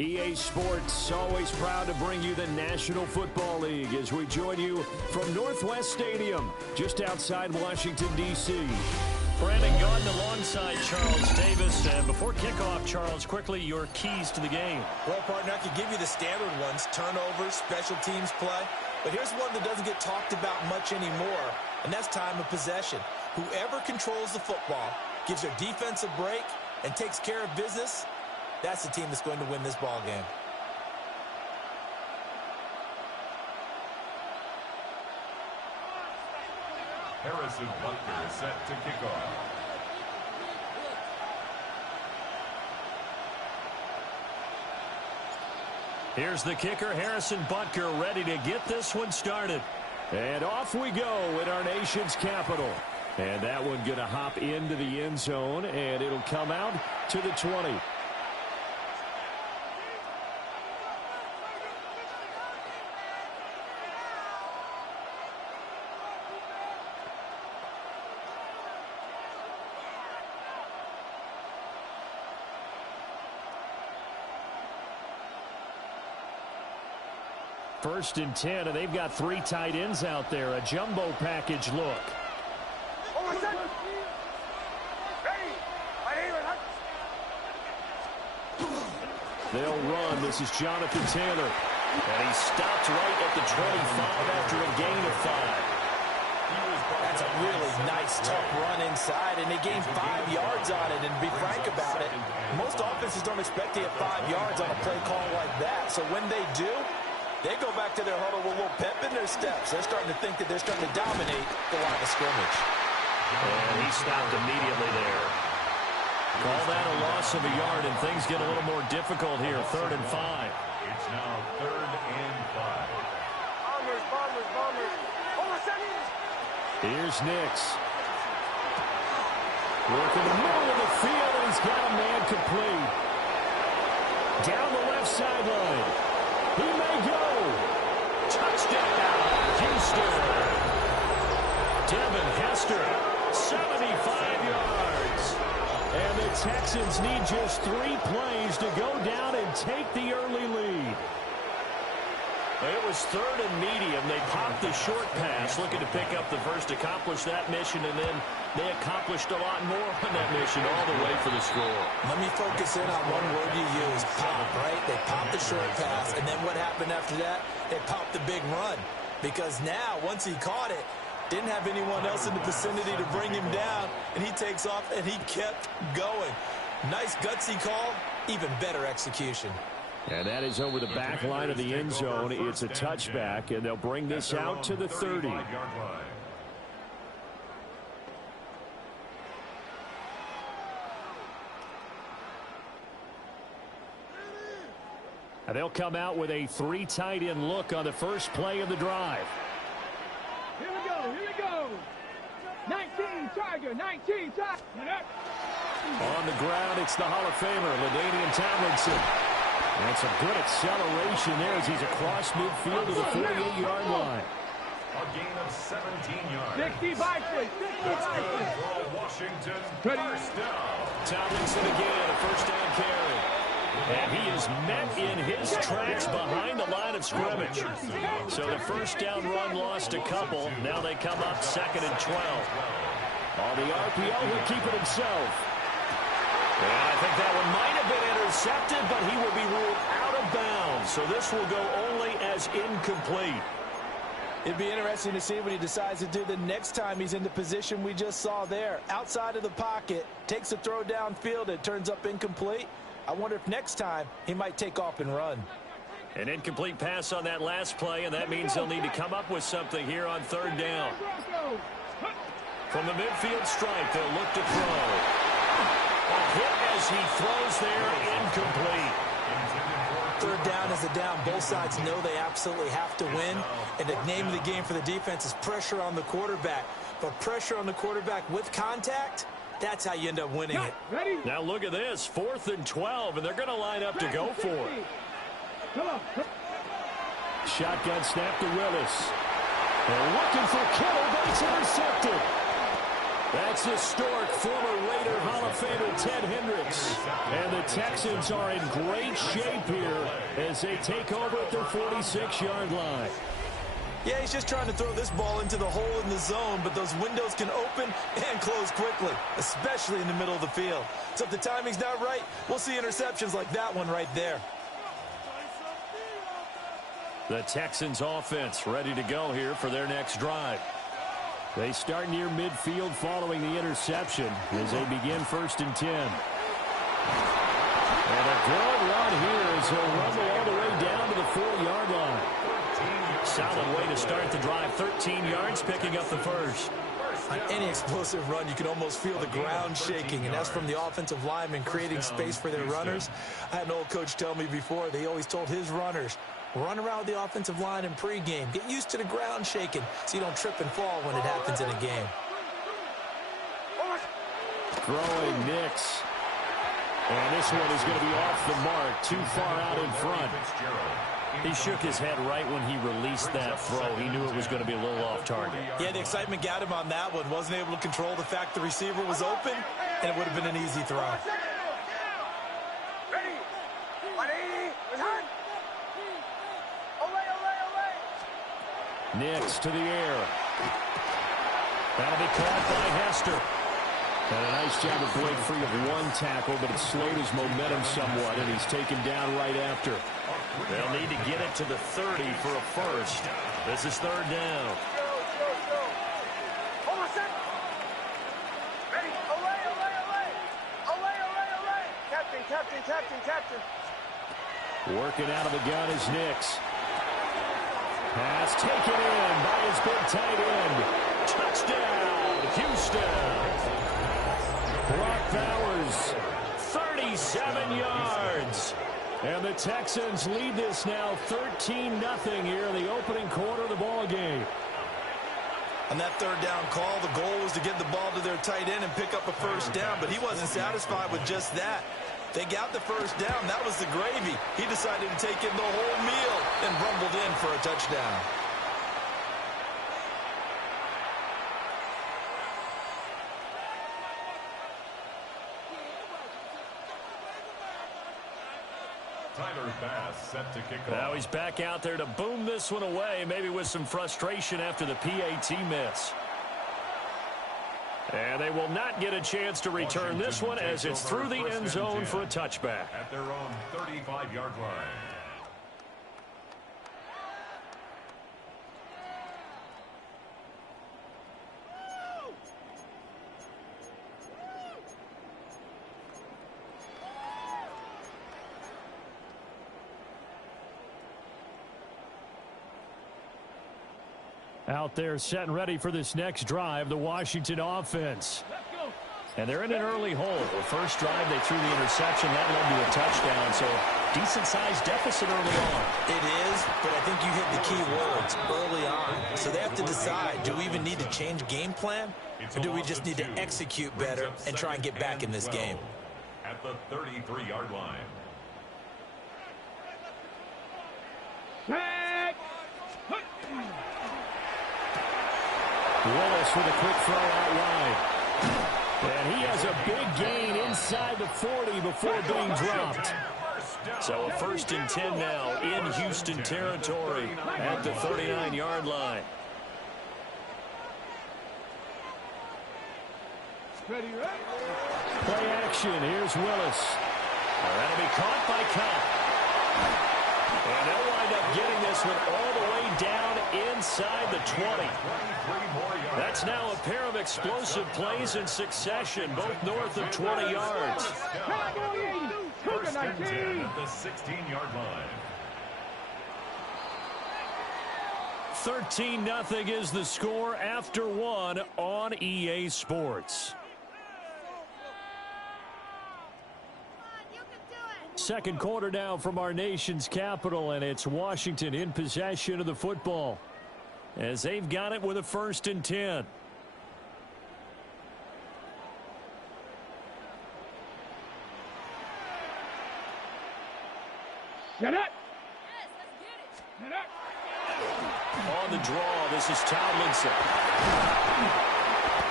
EA Sports, always proud to bring you the National Football League as we join you from Northwest Stadium, just outside Washington, D.C. Brandon Gordon alongside Charles Davis. And before kickoff, Charles, quickly, your keys to the game. Well, partner, I could give you the standard ones, turnovers, special teams play. But here's one that doesn't get talked about much anymore, and that's time of possession. Whoever controls the football, gives their defense a break, and takes care of business, that's the team that's going to win this ball game. Harrison Butker set to kick off. Here's the kicker, Harrison Butker, ready to get this one started. And off we go in our nation's capital. And that one going to hop into the end zone, and it'll come out to the 20. First and 10, and they've got 3 tight ends out there. A jumbo package look. They'll run. This is Jonathan Taylor. And he stopped right at the 25 after a gain of 5. That's a really nice, tough run inside, and they gained 5 yards on it. And to be frank about it, most offenses don't expect to get 5 yards on a play call like that. So when they do, they go back to their huddle with a little pep in their steps. They're starting to think that they're starting to dominate the line of scrimmage. And he stopped immediately there. Call that a loss of a yard, and things get a little more difficult here. 3rd and 5. It's now 3rd and 5. Here's Nix. Working the middle of the field, and he's got a man complete. Down the left sideline. He may go. Touchdown, Houston. Devin Hester, 75 yards. And the Texans need just 3 plays to go down and take the early lead. It was 3rd and medium. They popped the short pass, looking to pick up the first, accomplish that mission, and then they accomplished a lot more on that mission all the way for the score. Let me focus in on one word you use, pop, right? They popped the short pass, and then what happened after that? They popped the big run. Because now, once he caught it, didn't have anyone else in the vicinity to bring him down, and he takes off, and he kept going. Nice gutsy call, even better execution. And that is over the back line of the end zone. It's a touchback, and they'll bring this out to the 30. And they'll come out with a 3 tight end look on the first play of the drive. Here we go. 19, Tiger, 19, Tiger. On the ground, it's the Hall of Famer, LaDainian Tomlinson. And some good acceleration there as he's across midfield to the 48-yard line. A gain of 17 yards. 60 by 6, 60 by 6. For Washington, first down. Tomlinson again, a first down carry. And he is met in his tracks behind the line of scrimmage. So the first down run lost a couple. Now they come up 2nd and 12. On the RPO, he'll keep it himself. And I think that one might have been intercepted, but he will be ruled out of bounds. So this will go only as incomplete. It'd be interesting to see what he decides to do the next time he's in the position we just saw there. Outside of the pocket, takes a throw downfield, it turns up incomplete. I wonder if next time he might take off and run. An incomplete pass on that last play, and that means they'll need to come up with something here on 3rd down. From the midfield stripe, they'll look to throw. A hit as he throws there, incomplete. 3rd down is a down. Both sides know they absolutely have to win. And the name of the game for the defense is pressure on the quarterback. But pressure on the quarterback with contact, that's how you end up winning it. Now look at this, 4th and 12, and they're going to line up to go for it. Shotgun snap to Willis. They're looking for Kittle, but it's intercepted. That's historic former Raider Hall of Famer Ted Hendricks. And the Texans are in great shape here as they take over at their 46-yard line. Yeah, he's just trying to throw this ball into the hole in the zone, but those windows can open and close quickly, especially in the middle of the field. So if the timing's not right, we'll see interceptions like that one right there. The Texans offense ready to go here for their next drive. They start near midfield following the interception as they begin 1st and 10. And a good run here as he'll rumble all the way down to the 40-yard line. Solid way to start the drive. 13 yards, picking up the first. On any explosive run, you can almost feel the ground shaking, and that's from the offensive linemen creating space for their runners. I had an old coach tell me before, they always told his runners, run around the offensive line in pregame. Get used to the ground shaking so you don't trip and fall when it happens in a game. Throwing Nix. And this one is going to be off the mark, too far out in front. He shook his head right when he released that throw. He knew it was going to be a little off target. Yeah, the excitement got him on that one. Wasn't able to control the fact the receiver was open, and it would have been an easy throw. Nix to the air. That'll be caught by Hester. And a nice job of break free of one tackle, but it slowed his momentum somewhat, and he's taken down right after. They'll need to get it to the 30 for a first. This is 3rd down. Hold on a second. Ready? Olay. Captain. Working out of the gun is Nix. Pass taken in by his big tight end. Touchdown, Houston. Brock Bowers, 37 yards. And the Texans lead this now 13-0 here in the opening quarter of the ball game. On that 3rd down call, the goal was to get the ball to their tight end and pick up a first down, but he wasn't satisfied with just that. They got the first down. That was the gravy. He decided to take in the whole meal and rumbled in for a touchdown. Tyler Bass set to kick off. Now he's back out there to boom this one away, maybe with some frustration after the PAT miss. And they will not get a chance to return this one as it's through the end zone for a touchback. At their own 35-yard line. Out there set and ready for this next drive, the Washington offense. And they're in an early hole. The first drive, they threw the interception. That led to a touchdown, so decent-sized deficit early on. It is, but I think you hit the key words early on. So they have to decide, do we even need to change game plan? Or do we just need to execute better and try and get back in this game? At the 33-yard line. Willis with a quick throw out wide. And he has a big gain inside the 40 before being dropped. So a 1st and 10 now in Houston territory at the 39-yard line. Play action. Here's Willis. That'll be caught by Cobb. And they'll wind up getting this one all the way down inside the 20. That's now a pair of explosive plays in succession, both north of 20 yards. First and 10 at the 16-yard line. 13-0 is the score after one on EA Sports. Second quarter now from our nation's capital, and it's Washington in possession of the football as they've got it with a 1st and 10. Get it! On the draw, this is Tomlinson.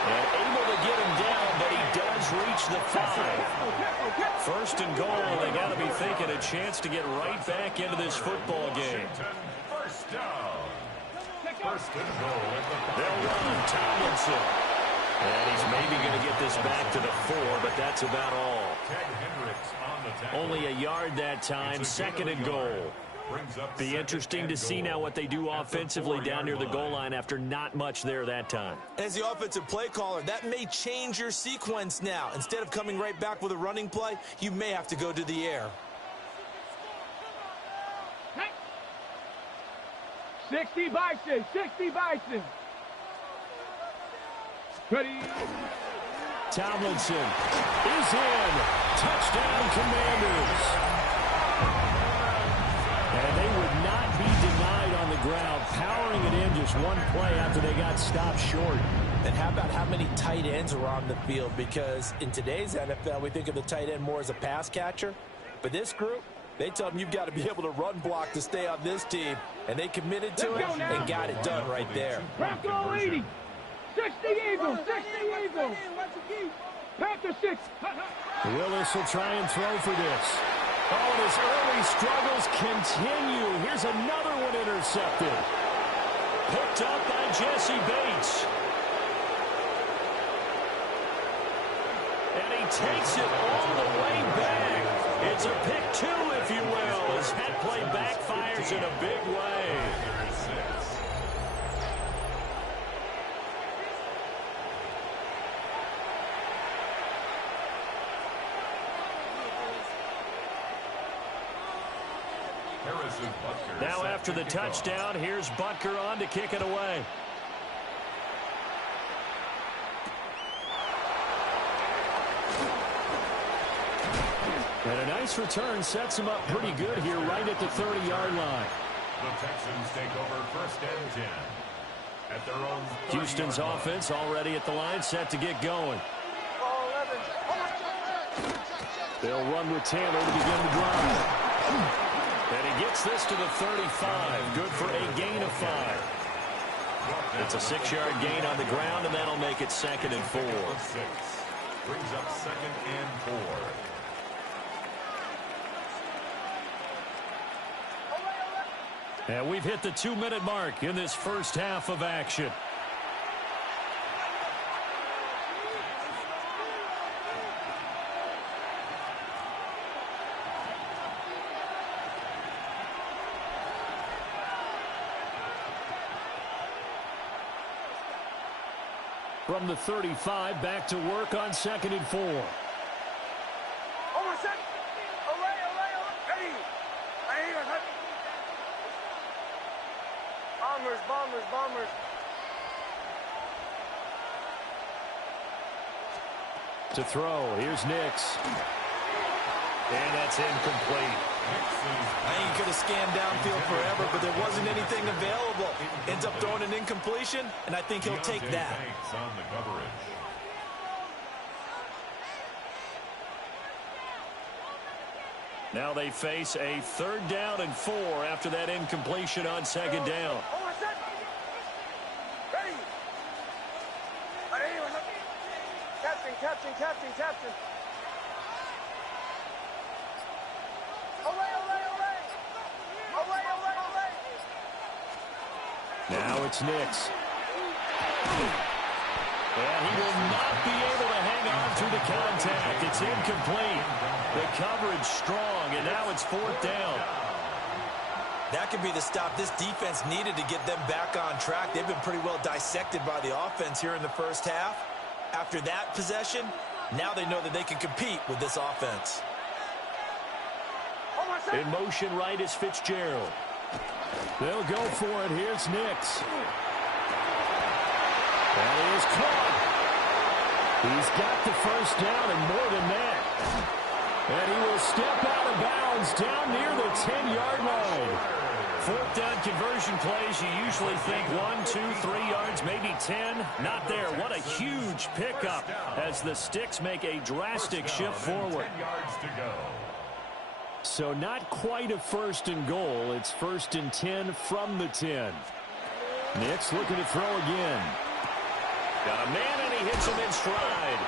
And able to get him down, but he does reach the 5. First and goal, they got to be thinking a chance to get right back into this football game. First down. First and goal at the 5. They'll run Tomlinson. And he's maybe going to get this back to the 4, but that's about all. Only a yard that time, second and goal. Be interesting to see now what they do offensively down near the goal line after not much there that time. As the offensive play caller, that may change your sequence now. Instead of coming right back with a running play, you may have to go to the air. 60 Bison, 60 Bison. Ready. Tomlinson is in. Touchdown, Commanders. And they would not be denied on the ground, powering it in just one play after they got stopped short. And how about how many tight ends are on the field? Because in today's NFL, we think of the tight end more as a pass catcher. But this group, they tell them you've got to be able to run block to stay on this team. And they committed to it and got it done right there. Bronco 80. 60 Eagles, 60 Eagles. Panther 6. Willis will try and throw for this. Oh, and his early struggles continue. Here's another one intercepted. Picked up by Jesse Bates. And he takes it all the way back. It's a pick 2, if you will, as that play backfires in a big way. Now after the touchdown, here's Butker on to kick it away. And a nice return sets him up pretty good here right at the 30-yard line. The Texans take over first and 10 at their own. Houston's offense already at the line, set to get going. They'll run with Taylor to begin the drive. And he gets this to the 35. Good for a gain of 5. It's a 6-yard gain on the ground, and that'll make it 2nd and 4. Brings up 2nd and 4. And we've hit the 2-minute mark in this first half of action. From the 35, back to work on 2nd and 4. Bombers. To throw, here's Nix. And that's incomplete. He could have scanned downfield forever, but there wasn't anything available. Ends up throwing an incompletion, and I think he'll take that. On the coverage. Now they face a 3rd down and 4 after that incompletion on 2nd down. Captain. Now it's Nix. And he will not be able to hang on through the contact. It's incomplete. The coverage strong, and now it's 4th down. That could be the stop this defense needed to get them back on track. They've been pretty well dissected by the offense here in the first half. After that possession, now they know that they can compete with this offense. In motion right is Fitzgerald. They'll go for it. Here's Nix. That is caught. He's got the first down and more than that. And he will step out of bounds down near the 10-yard line. 4th down conversion plays, you usually think 1, 2, 3 yards, maybe 10. Not there. What a huge pickup as the Sticks make a drastic shift forward. 10 yards to go. So not quite a 1st and goal. It's 1st and 10 from the 10. Nix looking to throw again. Got a man, and he hits him in stride.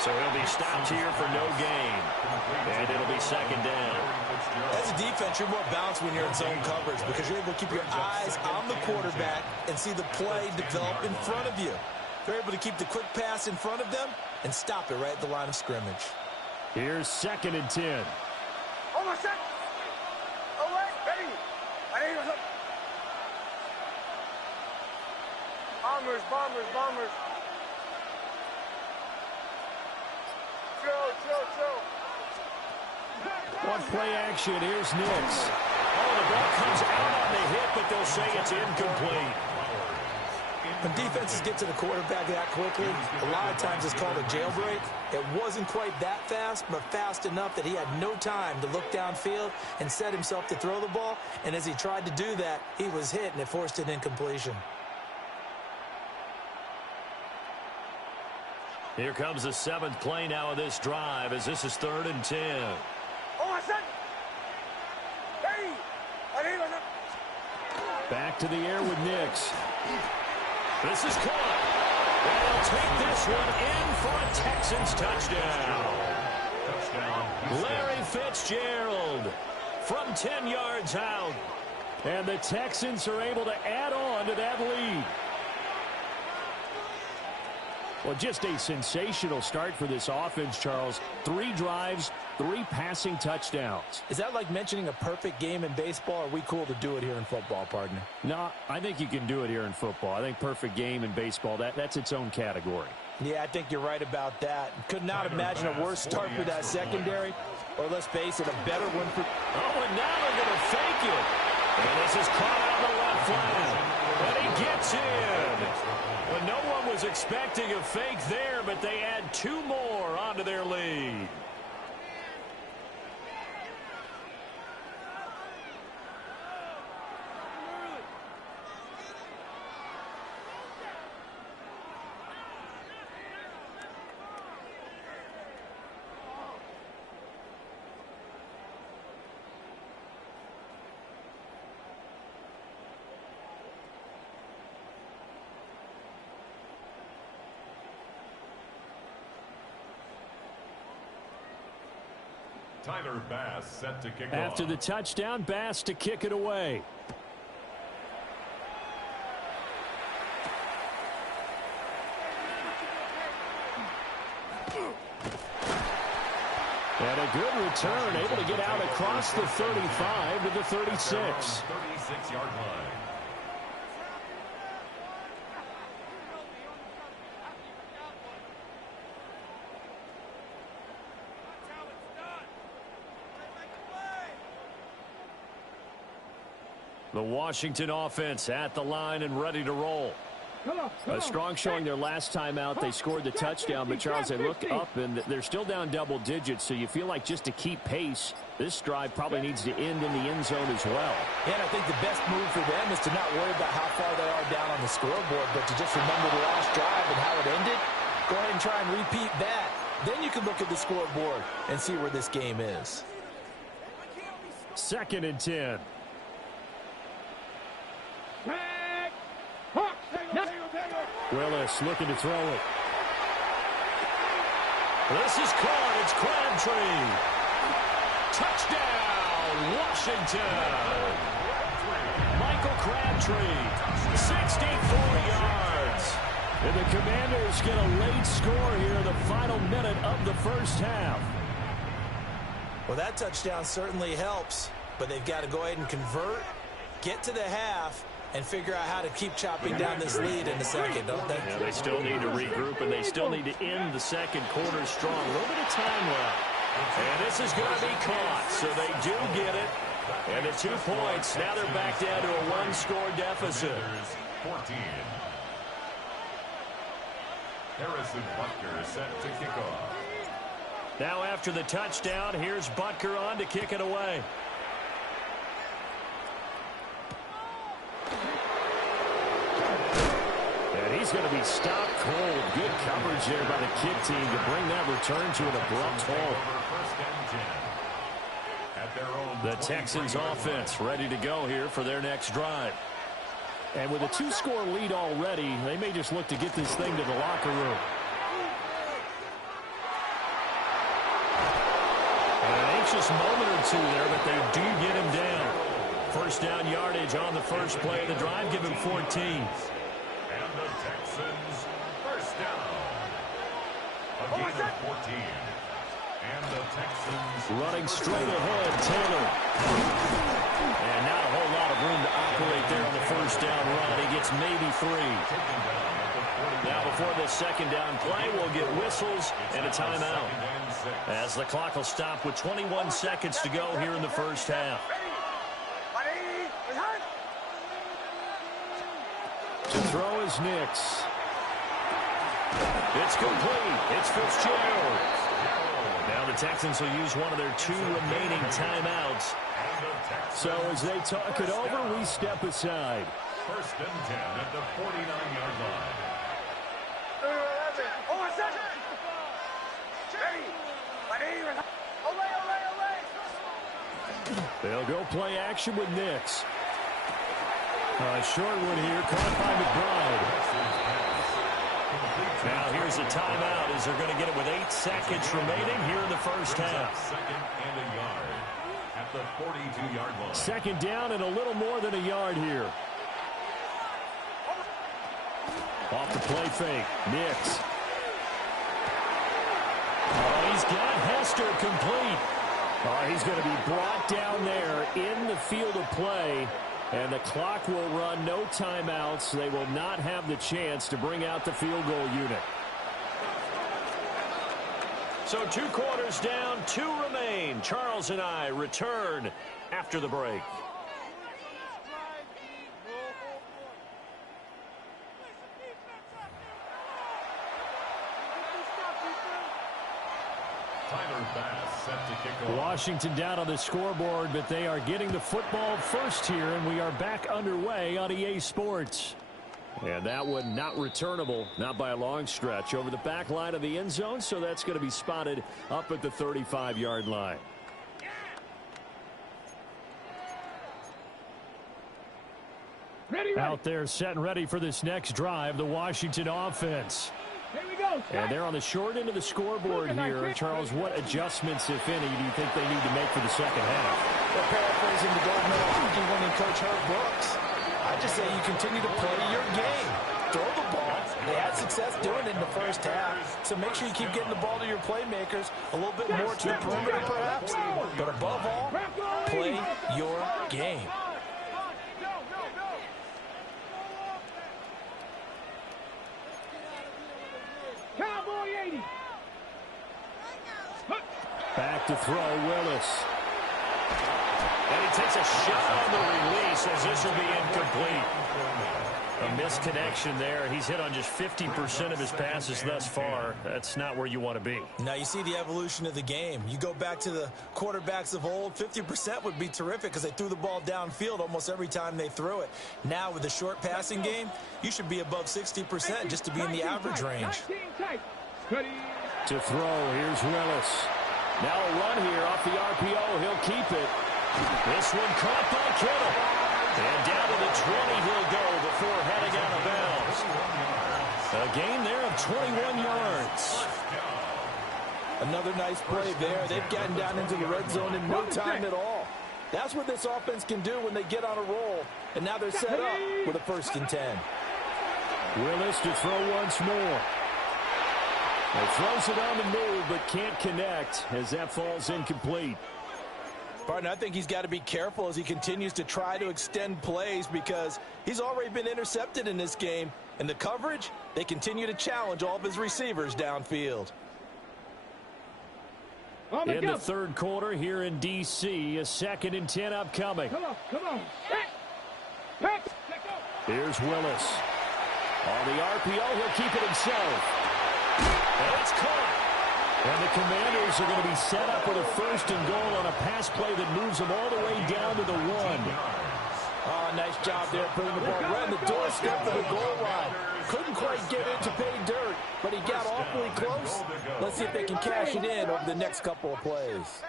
So he'll be stopped here for no gain. And it'll be second down. As a defense, you're more balanced when you're in zone coverage because you're able to keep your eyes on the quarterback and see the play develop in front of you. They're able to keep the quick pass in front of them and stop it right at the line of scrimmage. Here's 2nd and 10. Almost set. Away. Ready. Bombers, bombers, bombers. Chill. One play action. Here's Nix. Oh, the ball comes out on the hit, but they'll say it's incomplete. When defenses get to the quarterback that quickly, a lot of times it's called a jailbreak. It wasn't quite that fast, but fast enough that he had no time to look downfield and set himself to throw the ball. And as he tried to do that, he was hit, and it forced an incompletion. Here comes the 7th play now of this drive as this is 3rd and 10. Back to the air with Nix. This is caught. They'll take this one in for a Texans touchdown. Larry Fitzgerald from 10 yards out. And the Texans are able to add on to that lead. Well, just a sensational start for this offense, Charles. 3 drives, 3 passing touchdowns. Is that like mentioning a perfect game in baseball? Or are we cool to do it here in football, partner? No, I think you can do it here in football. I think perfect game in baseball, that's its own category. Yeah, I think you're right about that. Could not imagine a worse start for that secondary. Or let's face it, a better one for... Oh, and now they're going to fake it. And this is caught on the left flank. And he gets in. Well, no one was expecting a fake there, but they add 2 more onto their lead. Tyler Bass set to kick off. After the touchdown, Bass to kick it away. And a good return, able to get out across the 35 to the 36. 36-yard line. The Washington offense at the line and ready to roll. A strong showing their last time out. They scored the touchdown, but Charles, they look up and they're still down double digits, so you feel like just to keep pace, this drive probably needs to end in the end zone as well. Yeah, and I think the best move for them is to not worry about how far they are down on the scoreboard, but to just remember the last drive and how it ended. Go ahead and try and repeat that. Then you can look at the scoreboard and see where this game is. 2nd and 10. Willis looking to throw it. This is caught. It's Crabtree. Touchdown, Washington. Michael Crabtree, 64 yards. And the Commanders get a late score here in the final minute of the first half. Well, that touchdown certainly helps, but they've got to go ahead and convert, get to the half, and figure out how to keep chopping down this lead in the second, don't they? Yeah, they still need to regroup, and they still need to end the second quarter strong. A little bit of time left. And this is going to be caught, so they do get it. And the 2 points, now they're back down to a 1-score deficit. 14. Harrison Butker set to kick off. Now after the touchdown, here's Butker on to kick it away. He's going to be stopped cold. Good coverage there by the kick team to bring that return to an abrupt halt. The Texans offense ready to go here for their next drive. And with a 2-score lead already, they may just look to get this thing to the locker room. And an anxious moment or two there, but they do get him down. First down yardage on the first play of the drive. Give him 14. And the Texans first down. A gain of 14. And the Texans running straight ahead, Taylor. And not a whole lot of room to operate there on the first down run. He gets maybe 3. Now before the second down play, we'll get whistles and a timeout, as the clock will stop with 21 seconds to go here in the first half. To throw is Nix. It's complete. It's Fitzgerald. Now the Texans will use one of their 2 remaining timeouts. So as they talk it over, we step aside. First and 10 at the 49-yard line. They'll go play action with Nix. Short one here, caught by McBride. Now here's a timeout as they're going to get it with 8 seconds remaining here in the first half. Second and a yard at the 42-yard line. Second down and a little more than a yard here. Off the play fake, Nix. Oh, he's got Hester complete. Oh, he's going to be brought down there in the field of play. And the clock will run, no timeouts. They will not have the chance to bring out the field goal unit. So 2 quarters down, 2 remain. Charles and I return after the break. Washington down on the scoreboard, but they are getting the football first here, and we are back underway on EA Sports. And that one not returnable, not by a long stretch, over the back line of the end zone, so that's going to be spotted up at the 35-yard line. Out there set and ready for this next drive, the Washington offense. Here we go. And they're on the short end of the scoreboard here. Charles, what adjustments, if any, do you think they need to make for the second half? Well, paraphrasing the governmental hockey winning coach Herb Brooks, I just say you continue to play your game. Throw the ball. They had success doing it in the first half, so make sure you keep getting the ball to your playmakers, a little bit more to the perimeter perhaps, but above all, play your game. Cowboy 80. Back to throw, Willis. And he takes a shot on the release as this will be incomplete. A misconnection there. He's hit on just 50% of his passes thus far. That's not where you want to be. Now you see the evolution of the game. You go back to the quarterbacks of old, 50% would be terrific because they threw the ball downfield almost every time they threw it. Now with the short passing game, you should be above 60% just to be in the average range. To throw, here's Willis. Now a run here off the RPO. He'll keep it. This one caught by Kittle. And down to the 20 he'll go before heading out of bounds. A gain there of 21 yards. Another nice play there. They've gotten down into the red zone in no time at all. That's what this offense can do when they get on a roll. And now they're set up with a 1st and 10. Willis to throw once more. He throws it on the move, but can't connect as that falls incomplete. Partner, I think he's got to be careful as he continues to try to extend plays because he's already been intercepted in this game. And the coverage, they continue to challenge all of his receivers downfield. In the third quarter here in D.C., a 2nd and 10 upcoming. Come on. Here's Willis. On the RPO, he'll keep it himself. And it's caught. And the Commanders are going to be set up with a 1st and goal on a pass play that moves them all the way down to the 1. Oh, nice job there putting the ball right on the doorstep of the goal line. Couldn't quite get it to pay dirt, but he got awfully close. Let's see if they can cash it in over the next couple of plays.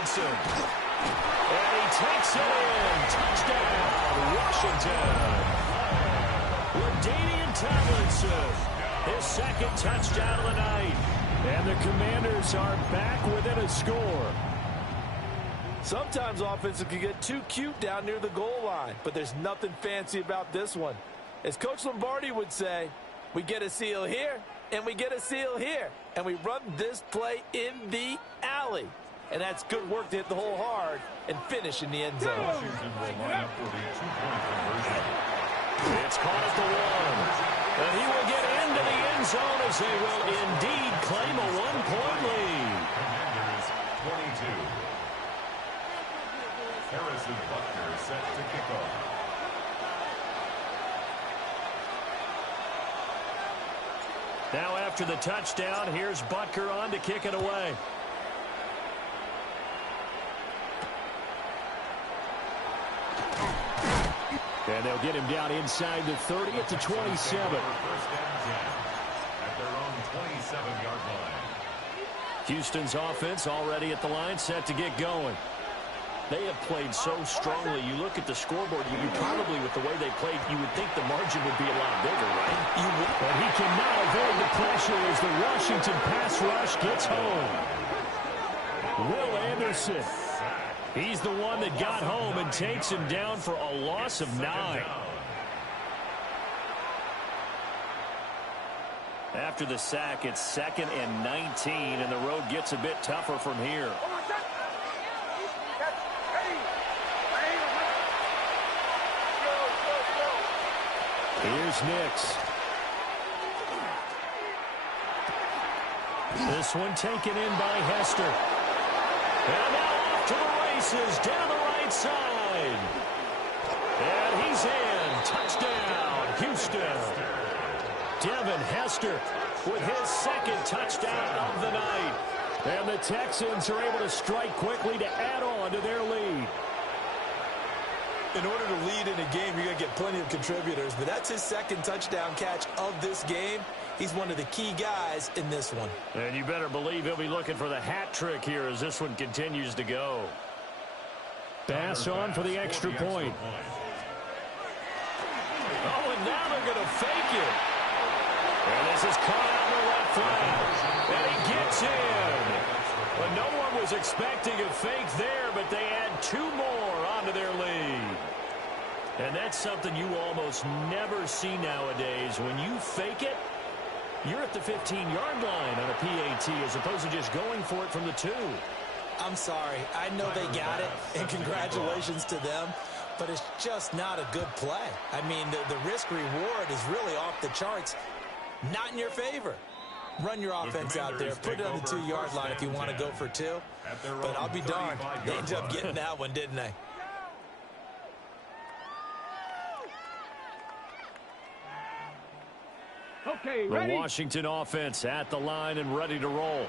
Woodson. And he takes it in. Touchdown, Washington. LaDainian Tomlinson, his second touchdown of the night. And the Commanders are back within a score. Sometimes offenses can get too cute down near the goal line, but there's nothing fancy about this one. As Coach Lombardi would say, we get a seal here, and we get a seal here, and we run this play in the alley. And that's good work to hit the hole hard and finish in the end zone. Washington will line up for the two-point conversion. It's caught at the one. And he will get into the end zone as they will indeed claim a one-point lead. Commanders 22. Harrison Butker set to kick off. Now after the touchdown, here's Butker on to kick it away. And they'll get him down inside the 30 at the 27. First and 10 at their own 27-yard line. Houston's offense already at the line, set to get going. They have played so strongly. You look at the scoreboard, you probably, with the way they played, you would think the margin would be a lot bigger, right? But he cannot avoid the pressure as the Washington pass rush gets home. Will Anderson. He's the one that got home and takes him down for a loss of 9. After the sack, it's 2nd and 19, and the road gets a bit tougher from here. Here's Nix. This one taken in by Hester. And now off to the races down the right side. And he's in. Touchdown, Houston. Devin Hester with his second touchdown of the night. And the Texans are able to strike quickly to add on to their lead. In order to lead in a game, you're going to get plenty of contributors, but that's his second touchdown catch of this game. He's one of the key guys in this one. And you better believe he'll be looking for the hat trick here as this one continues to go. Pass on for the extra point. Oh, and now they're going to fake it. And this is caught out in the left flank. And he gets in. But no one was expecting a fake there, but they add 2 more onto their lead. And that's something you almost never see nowadays. When you fake it, you're at the 15-yard line on a PAT as opposed to just going for it from the 2. I'm sorry. I know they got it, and congratulations to them, but it's just not a good play. I mean, the risk-reward is really off the charts. Not in your favor. Run your offense out there. Put it on the 2-yard line if you want to go for 2. But I'll be darned. They ended up getting that one, didn't they? Okay, the ready? Washington offense at the line and ready to roll.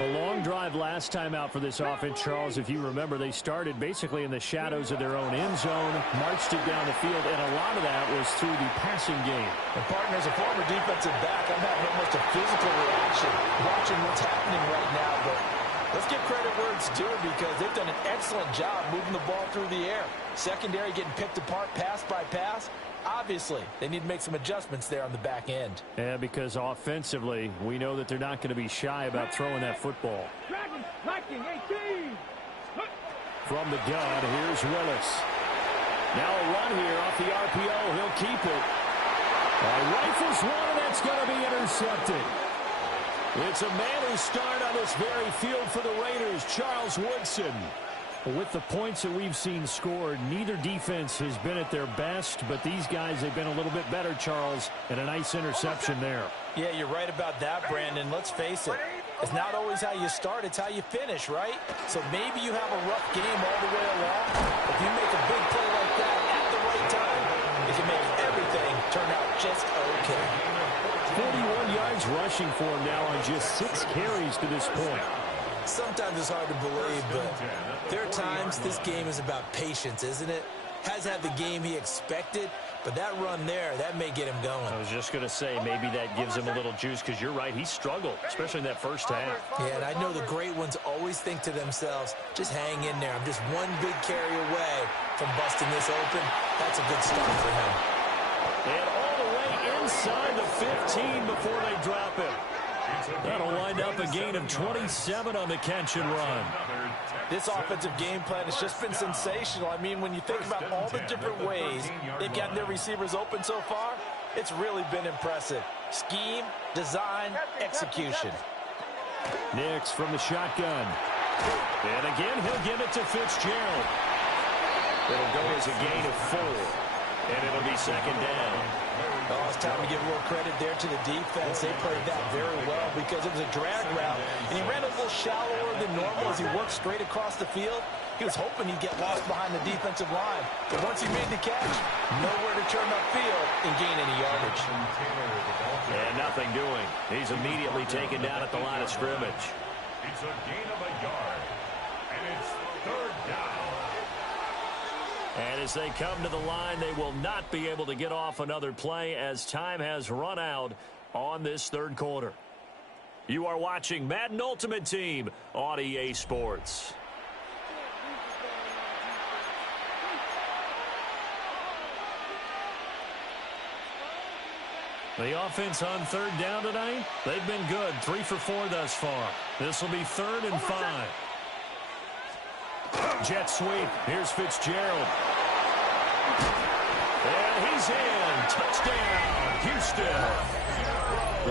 A long drive last time out for this offense, Charles. If you remember, they started basically in the shadows of their own end zone, marched it down the field, and a lot of that was through the passing game. And partner, as a former defensive back, I'm having almost a physical reaction watching what's happening right now. But let's give credit where it's due because they've done an excellent job moving the ball through the air. Secondary getting picked apart pass by pass. Obviously, they need to make some adjustments there on the back end. Yeah, because offensively, we know that they're not going to be shy about throwing that football. Dragons, Viking, 18. From the gun, here's Willis. Now a run here off the RPO. He'll keep it. Rifles one, and that's going to be intercepted. It's a man who started on this very field for the Raiders, Charles Woodson. With the points that we've seen scored, neither defense has been at their best, but these guys have been a little bit better, Charles, and a nice interception there. Yeah, you're right about that, Brandon. Let's face it. It's not always how you start, it's how you finish, right? So maybe you have a rough game all the way along. If you make a big play like that at the right time, it can make everything turn out just okay. 41 yards rushing for him now on just 6 carries to this point. Sometimes it's hard to believe, but there are times this game is about patience, isn't it? Has had the game he expected, but that run there, that may get him going. I was just going to say, maybe that gives him a little juice, because you're right, he struggled, especially in that first half. Yeah, and I know the great ones always think to themselves, just hang in there. I'm just one big carry away from busting this open. That's a good start for him. And all the way inside the 15 before they drop him. That'll wind up a gain of 27 on the catch and run. This offensive game plan has just been sensational. I mean, when you think about all the different ways they've gotten their receivers open so far, it's really been impressive. Scheme, design, execution. Nix from the shotgun. And again, he'll give it to Fitzgerald. It'll go as a gain of 4. And it'll be second down. Oh, it's time to give a little credit there to the defense. They played that very well because it was a drag route, and he ran a little shallower than normal as he worked straight across the field. He was hoping he'd get lost behind the defensive line, but once he made the catch, nowhere to turn upfield and gain any yardage. And nothing doing. He's immediately taken down at the line of scrimmage. It's a gain of a yard, and it's third down. And as they come to the line, they will not be able to get off another play as time has run out on this third quarter. You are watching Madden Ultimate Team on EA Sports. The offense on third down tonight, they've been good. 3 for 4 thus far. This will be 3rd and 5. Jet sweep. Here's Fitzgerald. And he's in. Touchdown, Houston.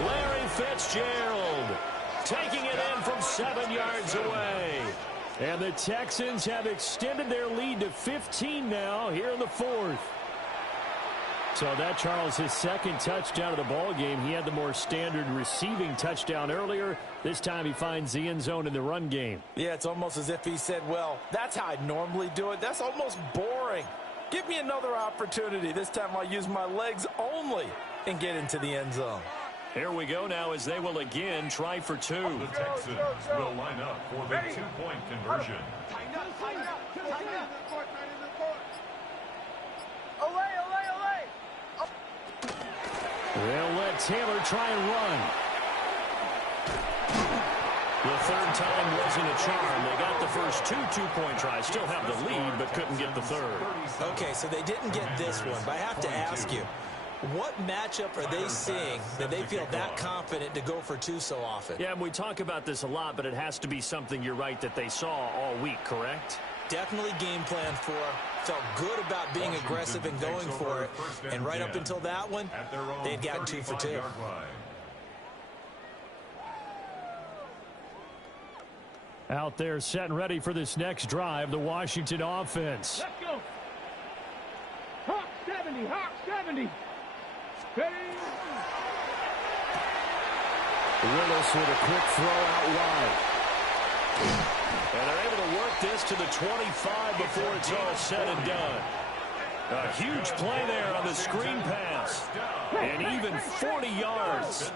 Larry Fitzgerald taking it in from 7 yards away. And the Texans have extended their lead to 15 now here in the 4th. So that, Charles, his second touchdown of the ball game. He had the more standard receiving touchdown earlier. This time he finds the end zone in the run game. Yeah, it's almost as if he said, well, that's how I normally do it. That's almost boring. Give me another opportunity. This time I'll use my legs only and get into the end zone. Here we go now as they will again try for 2. The Texans will line up for the 2-point conversion. They'll let Taylor try and run. The third time wasn't a charm. They got the first 2 two-point tries. Still have the lead, but couldn't get the third. Okay, so they didn't get this one, but I have to ask you, what matchup are they seeing that they feel that confident to go for 2 so often? Yeah, and we talk about this a lot, but it has to be something, you're right, that they saw all week, correct? Definitely game planned for. Felt good about being aggressive and going for it. And right up until that one, they'd gotten 2 for 2. Out there set and ready for this next drive, the Washington offense. Let's go. Hawk 70, Hawk 70. Ready? Willis with a quick throw out wide. And they're able to work this to the 25 before it's all said and done. A huge play there on the screen pass. And even 40 yards.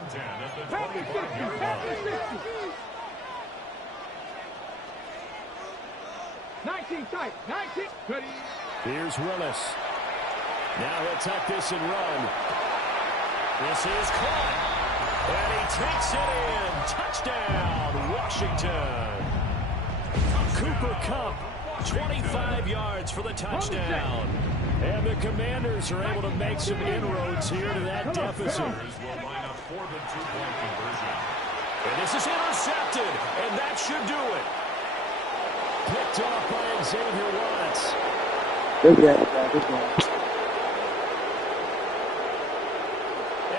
19 tight, 19. Ready? Here's Willis. Now he'll tuck this and run. This is caught. And he takes it in. Touchdown, Washington. Cooper Kupp, 25 yards for the touchdown. And the Commanders are able to make some inroads here to that deficit. And this is intercepted, and that should do it. Picked off by Xavier Watts. And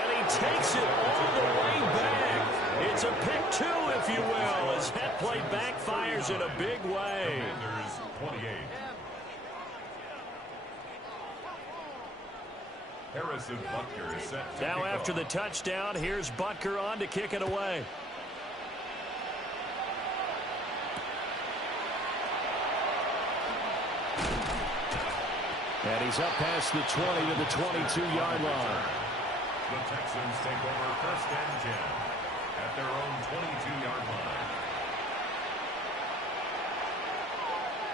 he takes it all the way back. It's a pick 2, if you will, as that play backfires in a big way. 28. Harrison Butker is set to Now after the touchdown, here's Butker on to kick it away. And he's up past the 20 to the 22-yard line. The Texans take over 1st and 10 at their own 22-yard line.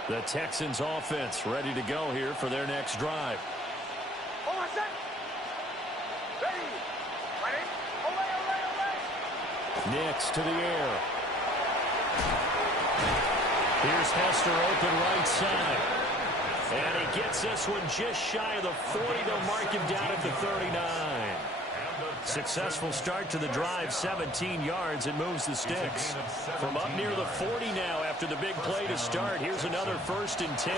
The Texans offense ready to go here for their next drive. Oh, I said Nix to the air. Here's Hester open right side. And he gets this one just shy of the 40. They'll mark him down at the 39. Successful start to the drive, 17 yards, and moves the sticks. From up near the 40 now after the big play to start. Here's another 1st and 10.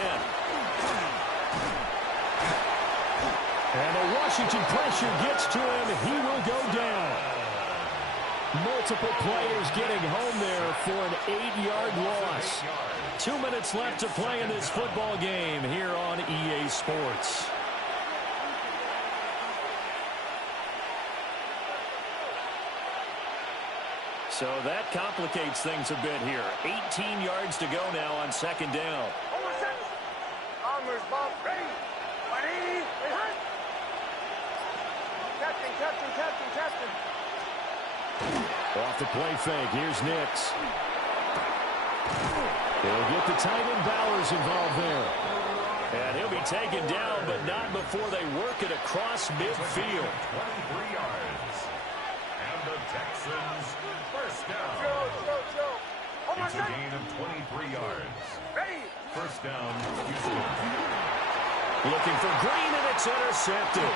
And the Washington pressure gets to him. He will go down. Multiple players getting home there for an 8-yard loss. 2 minutes left to play in this football game here on EA Sports. So that complicates things a bit here. 18 yards to go now on 2nd down. Armors, ball, ready. Ready. Captain. Off the play fake. Here's Nix. He'll get the tight end Bowers involved there. And he'll be taken down, but not before they work it across midfield. 23 yards. And the Texans, 1st down. It's a gain of 23 yards. 1st down, Houston. Looking for Green, and it's intercepted.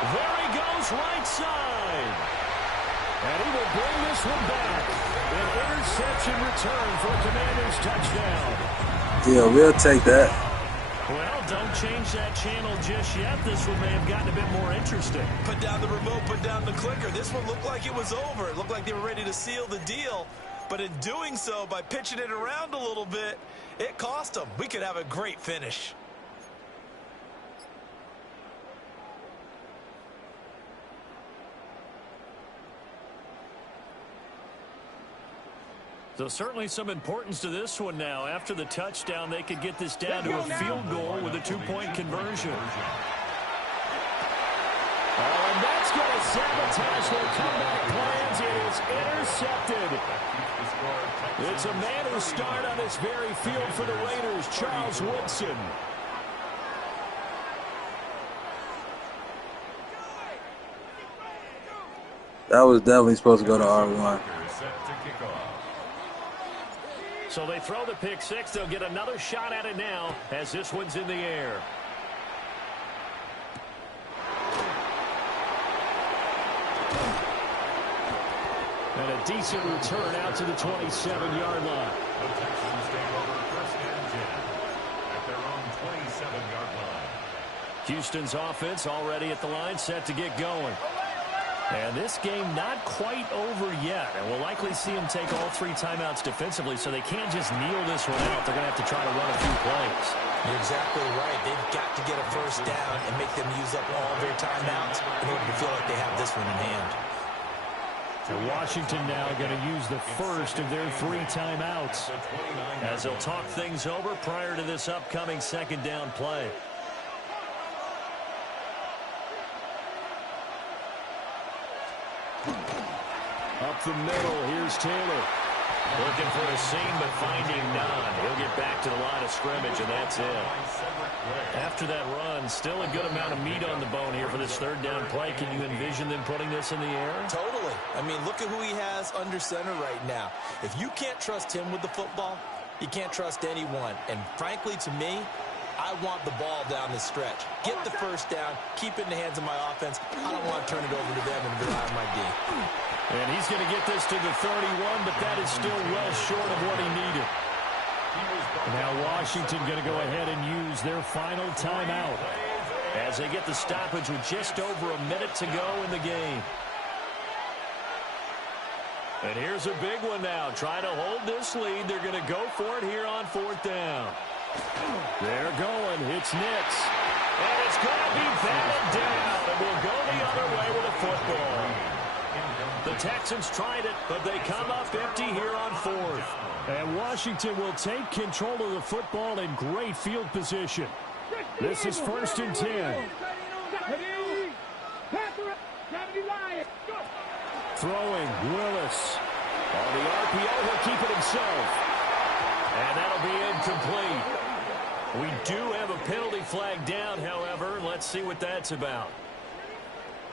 There he goes, right side. And he will bring this one back. An interception return for a Commanders touchdown. Yeah, we'll take that. Well, don't change that channel just yet. This one may have gotten a bit more interesting. Put down the remote, put down the clicker. This one looked like it was over. It looked like they were ready to seal the deal. But in doing so, by pitching it around a little bit, it cost them. We could have a great finish. So certainly some importance to this one now. After the touchdown, they could get this down to a field goal with a 2-point conversion. Oh, and that's going to sabotage their comeback plans. It is intercepted. It's a man who starred on this very field for the Raiders, Charles Woodson. That was definitely supposed to go to R1. So they throw the pick six. They'll get another shot at it now as this one's in the air. And a decent return out to the 27-yard line. The Texans take over 1st and 10 at their own 27-yard line. Houston's offense already at the line, set to get going. And this game not quite over yet. And we'll likely see them take all 3 timeouts defensively, so they can't just kneel this one out. They're going to have to try to run a few plays. You're exactly right. They've got to get a 1st down and make them use up all their timeouts in order to feel like they have this one in hand. So Washington now going to use the first of their 3 timeouts as they'll talk things over prior to this upcoming 2nd down play. Up the middle, here's Taylor. Looking for a seam, but finding none. He'll get back to the line of scrimmage, and that's it. After that run, still a good amount of meat on the bone here for this 3rd down play. Can you envision them putting this in the air? Totally. I mean, look at who he has under center right now. If you can't trust him with the football, you can't trust anyone. And frankly, to me, I want the ball down the stretch. Get the 1st down, keep it in the hands of my offense. I don't want to turn it over to them and rely on my D. And he's going to get this to the 31, but that is still well short of what he needed. Now Washington going to go ahead and use their final timeout as they get the stoppage with just over a minute to go in the game. And here's a big one now. Trying to hold this lead. They're going to go for it here on 4th down. They're going. It's Nix. And it's going to be batted down. And we'll go the other way with a football. The Texans tried it, but they come up empty here on 4th. And Washington will take control of the football in great field position. This is 1st and 10. Throwing, Willis. On the RPO, he'll keep it himself. And that'll be incomplete. We do have a penalty flag down, however. Let's see what that's about.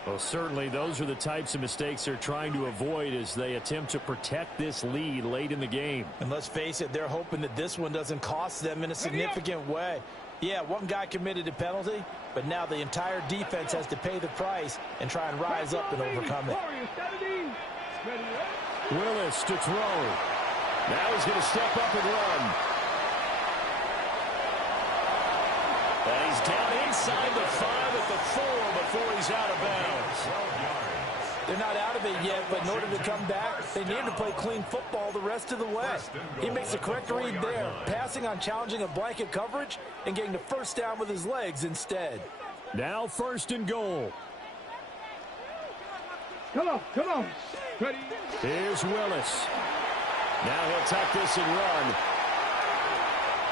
Well, certainly those are the types of mistakes they're trying to avoid as they attempt to protect this lead late in the game. And let's face it, they're hoping that this one doesn't cost them in a significant way. Yeah, one guy committed a penalty, but now the entire defense has to pay the price and try and rise up and overcome it. Willis to throw. Now he's going to step up and run. And he's down inside the 5 at the 4 before he's out of bounds. They're not out of it yet, but in order to come back, they need to play clean football the rest of the way. He makes the correct read there, passing on challenging a blanket coverage and getting the first down with his legs instead. Now 1st and goal. Come on. Ready? Here's Willis. Now he'll tuck this and run.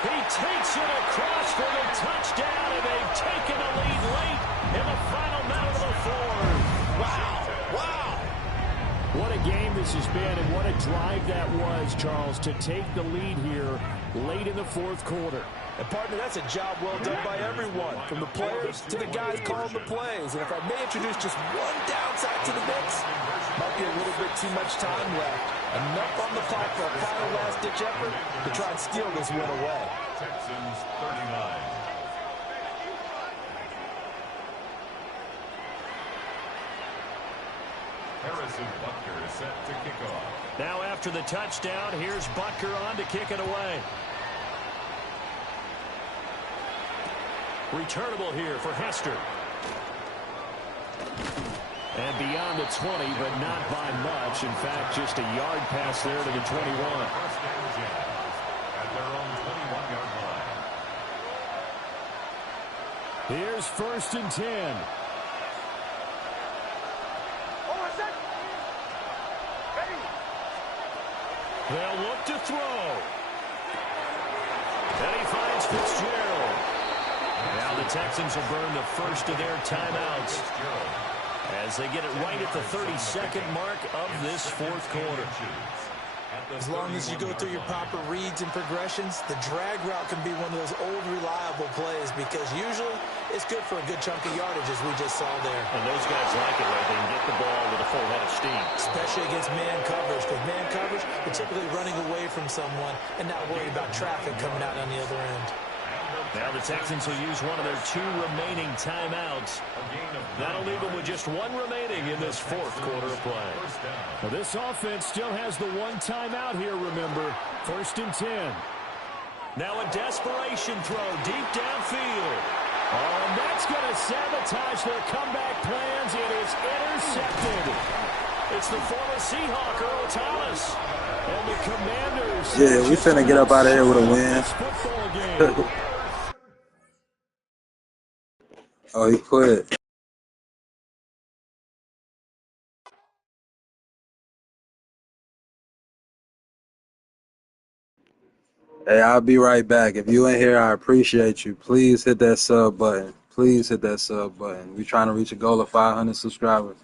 He takes it across for the touchdown, and they've taken the lead late in the final minute of the 4th. Wow. What a game this has been, and what a drive that was, Charles, to take the lead here late in the 4th quarter. And, partner, that's a job well done by everyone, from the players to the guys calling the plays. And if I may introduce just one downside to the mix, might be a little bit too much time left. Enough on the clock for a final last-ditch effort to try and steal this win away. Texans 39. Harrison Butker is set to kick off. Now after the touchdown, here's Butker on to kick it away. Returnable here for Hester. And beyond the 20, but not by much. In fact, just a yard pass there to the 21. First down Jazz at their own 21-yard line. Here's 1st and 10. They'll look to throw. And he finds Fitzgerald. Now the Texans will burn the first of their timeouts as they get it right at the 32nd mark of this 4th quarter. As long as you go through your proper reads and progressions, the drag route can be one of those old reliable plays because usually it's good for a good chunk of yardage, as we just saw there. And those guys like it where they can get the ball with a full head of steam. Especially against man coverage, because man coverage, you're typically running away from someone and not worried about traffic coming out on the other end. Now the Texans will use one of their 2 remaining timeouts. That'll leave them with just 1 remaining in this 4th quarter of play. Well, this offense still has the 1 timeout here, remember. 1st and 10. Now a desperation throw deep downfield. Oh, and that's going to sabotage their comeback plans. It is intercepted. It's the former Seahawk, Earl Thomas. And the Commanders. Yeah, we finna get up out of here with a win. Oh, he quit. Hey, I'll be right back. If you ain't here, I appreciate you. Please hit that sub button. Please hit that sub button. We're trying to reach a goal of 500 subscribers.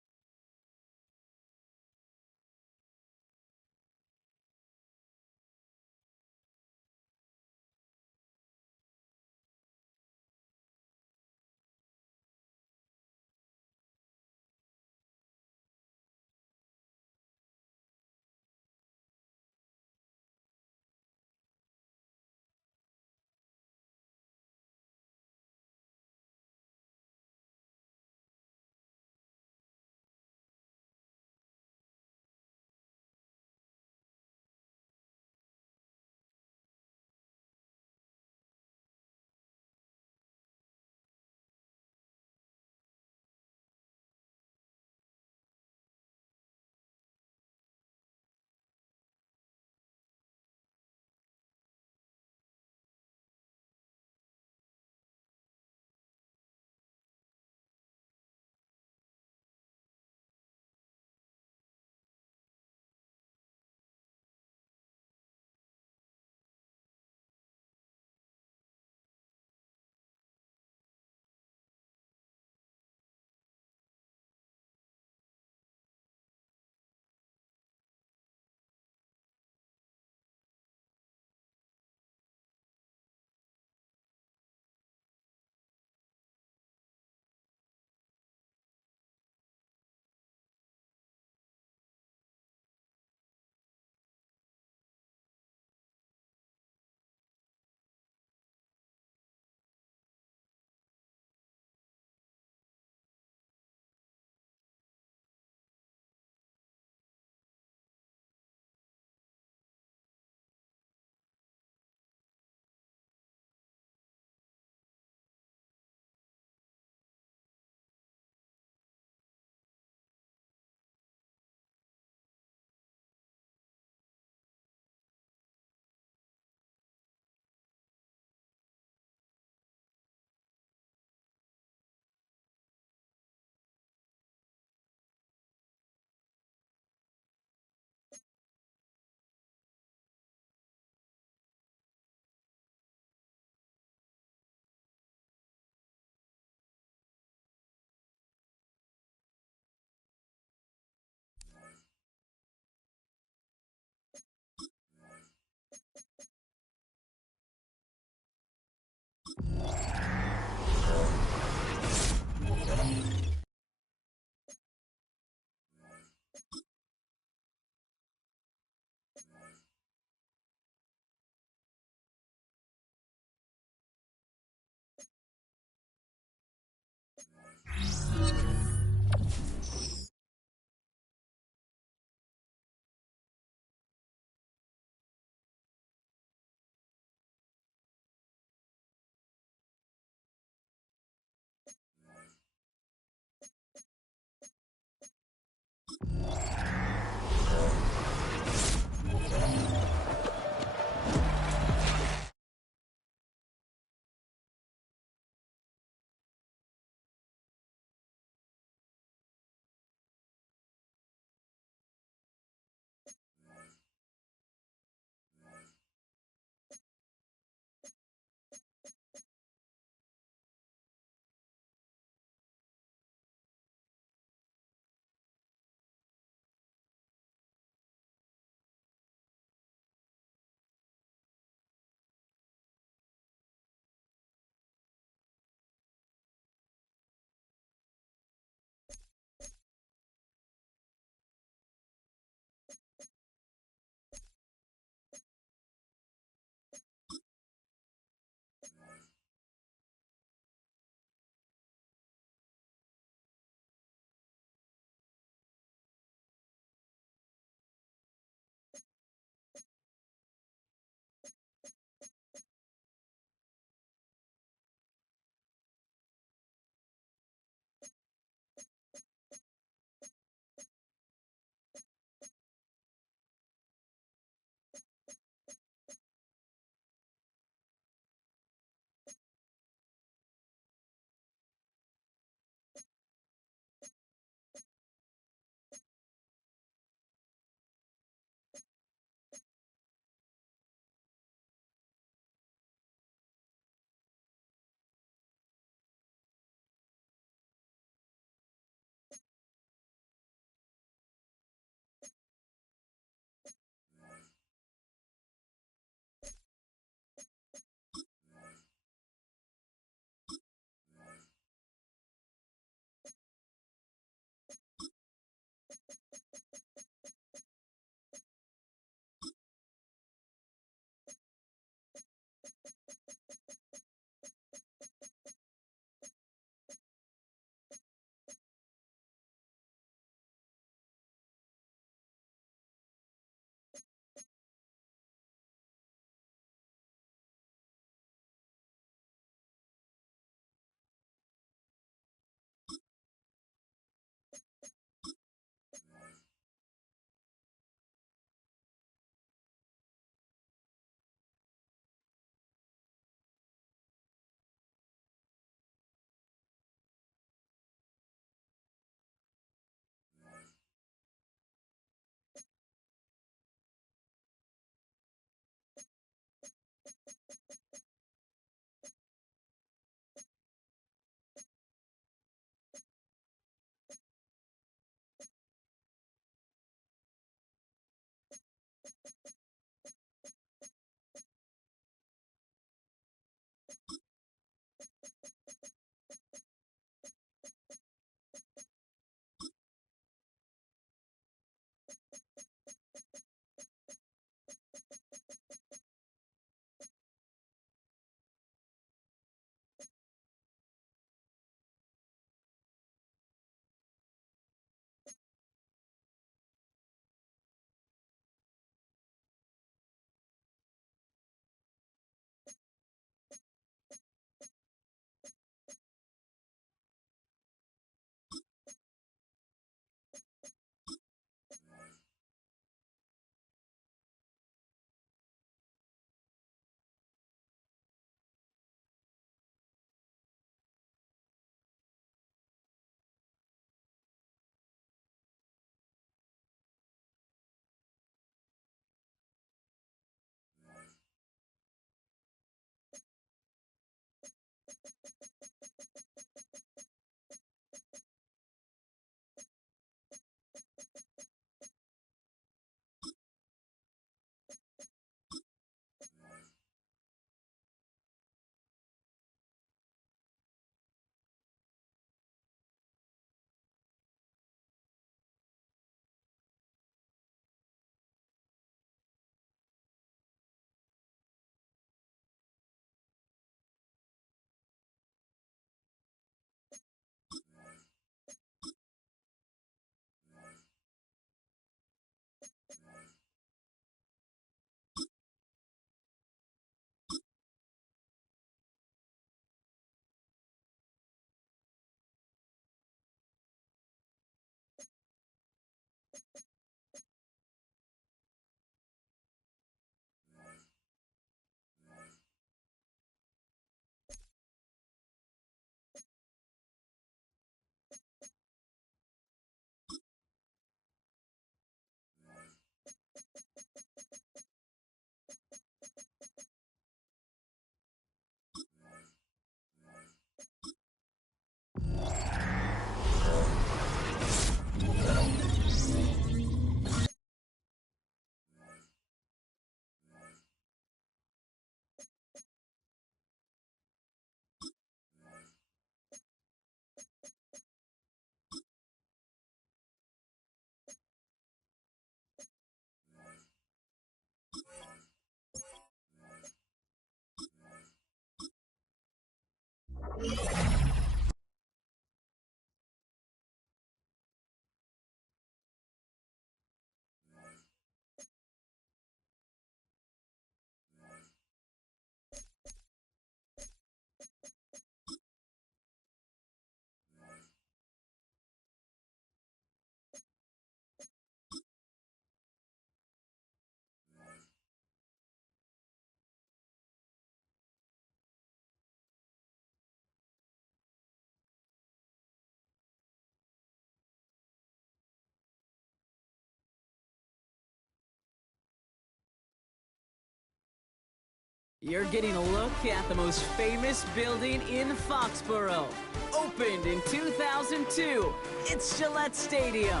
You're getting a look at the most famous building in Foxborough. Opened in 2002, it's Gillette Stadium.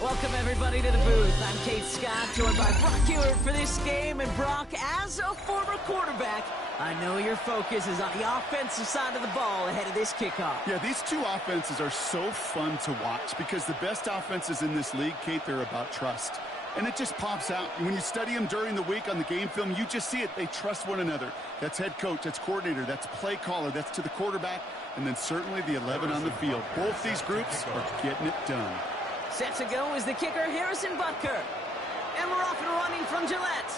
Welcome everybody to the booth. I'm Kate Scott, joined by Brock Ewert for this game. And Brock, as a former quarterback, I know your focus is on the offensive side of the ball ahead of this kickoff. Yeah, these two offenses are so fun to watch because the best offenses in this league, Kate, they're about trust. And it just pops out. When you study them during the week on the game film, you just see it. They trust one another. That's head coach, that's coordinator, that's play caller, that's to the quarterback, and then certainly the 11 on the field. Both these groups are getting it done. Set to go is the kicker, Harrison Butker. And we're off and running from Gillette.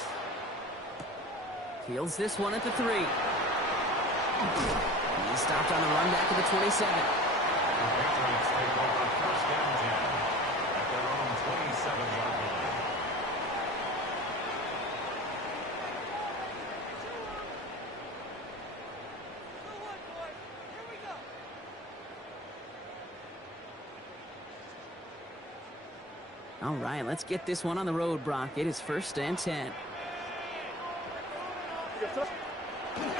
Fields this one at the 3. He stopped on the run back to the 27. All right, let's get this one on the road, Brock. It is 1st and 10.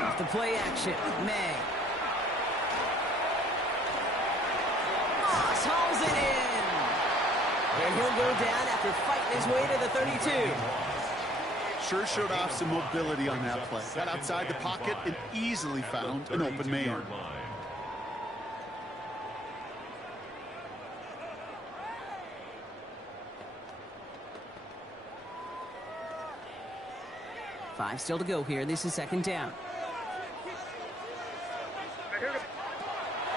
Off the play action, May. Moss hauls it in. And he'll go down after fighting his way to the 32. Sure showed off some mobility on that play. Got outside the pocket and easily found an open man. Five still to go here. This is 2nd down.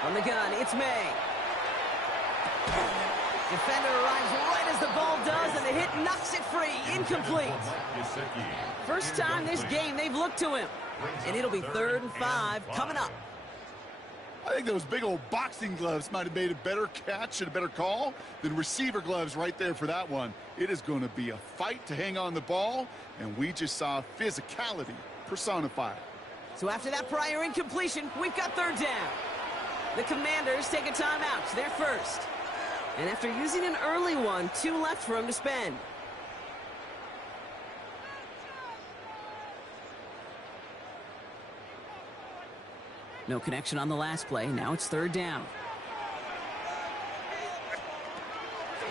From the gun, it's May. Defender arrives right as the ball does, and the hit knocks it free. Incomplete. First time this game they've looked to him. And it'll be 3rd and 5 coming up. I think those big old boxing gloves might have made a better catch and a better call than receiver gloves right there for that one. It is going to be a fight to hang on the ball, and we just saw physicality personified. So after that prior incompletion, we've got 3rd down. The Commanders take a timeout. They're first. And after using an early one, 2 left for him to spend. No connection on the last play. Now it's 3rd down.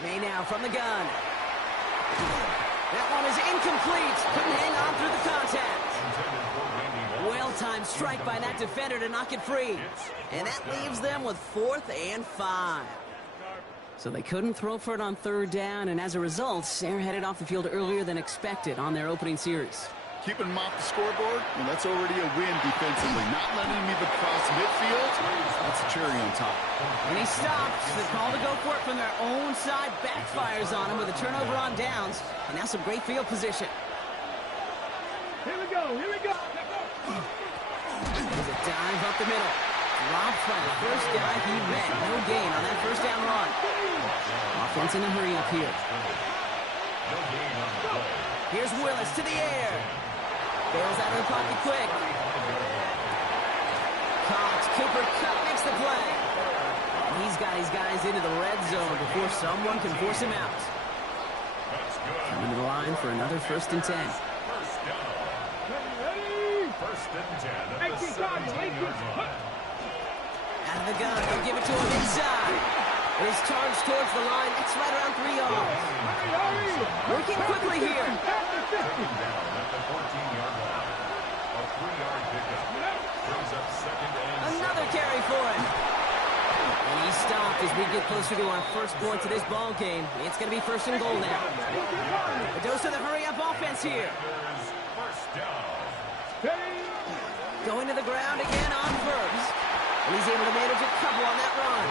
May now from the gun. That one is incomplete. Couldn't hang on through the contact. Well-timed strike by that defender to knock it free. And that leaves them with 4th and 5. So they couldn't throw for it on 3rd down, and as a result, they're headed off the field earlier than expected on their opening series. Keeping him off the scoreboard, well, that's already a win defensively. Not letting him even cross midfield, that's a cherry on top. And he stops. The call to go for it from their own side backfires on him with a turnover on downs. And now some great field position. Here we go, here we go. There's a dive up the middle. Dropped by the first guy he met. No gain on that 1st down run. Offense in a hurry up here. Here's Willis to the air. Bails out of the pocket quick. Cox, Cooper Kupp makes the play. And he's got his guys into the red zone before someone can force him out. Coming to the line for another 1st and 10. First and 10 at the 17-yard line. Out of the gun, they'll give it to him inside. It is charged towards the line. It's right around 3 yards. Working quickly here. Taken down at the 14-yard line. A 3-yard pickup. Brings up 2nd and 7. Another carry for him. And he stopped as we get closer to our first points of this ball game. It's going to be 1st and goal now. A dose of the hurry-up offense here. First down. Going to the ground again on first. And he's able to manage a couple on that run.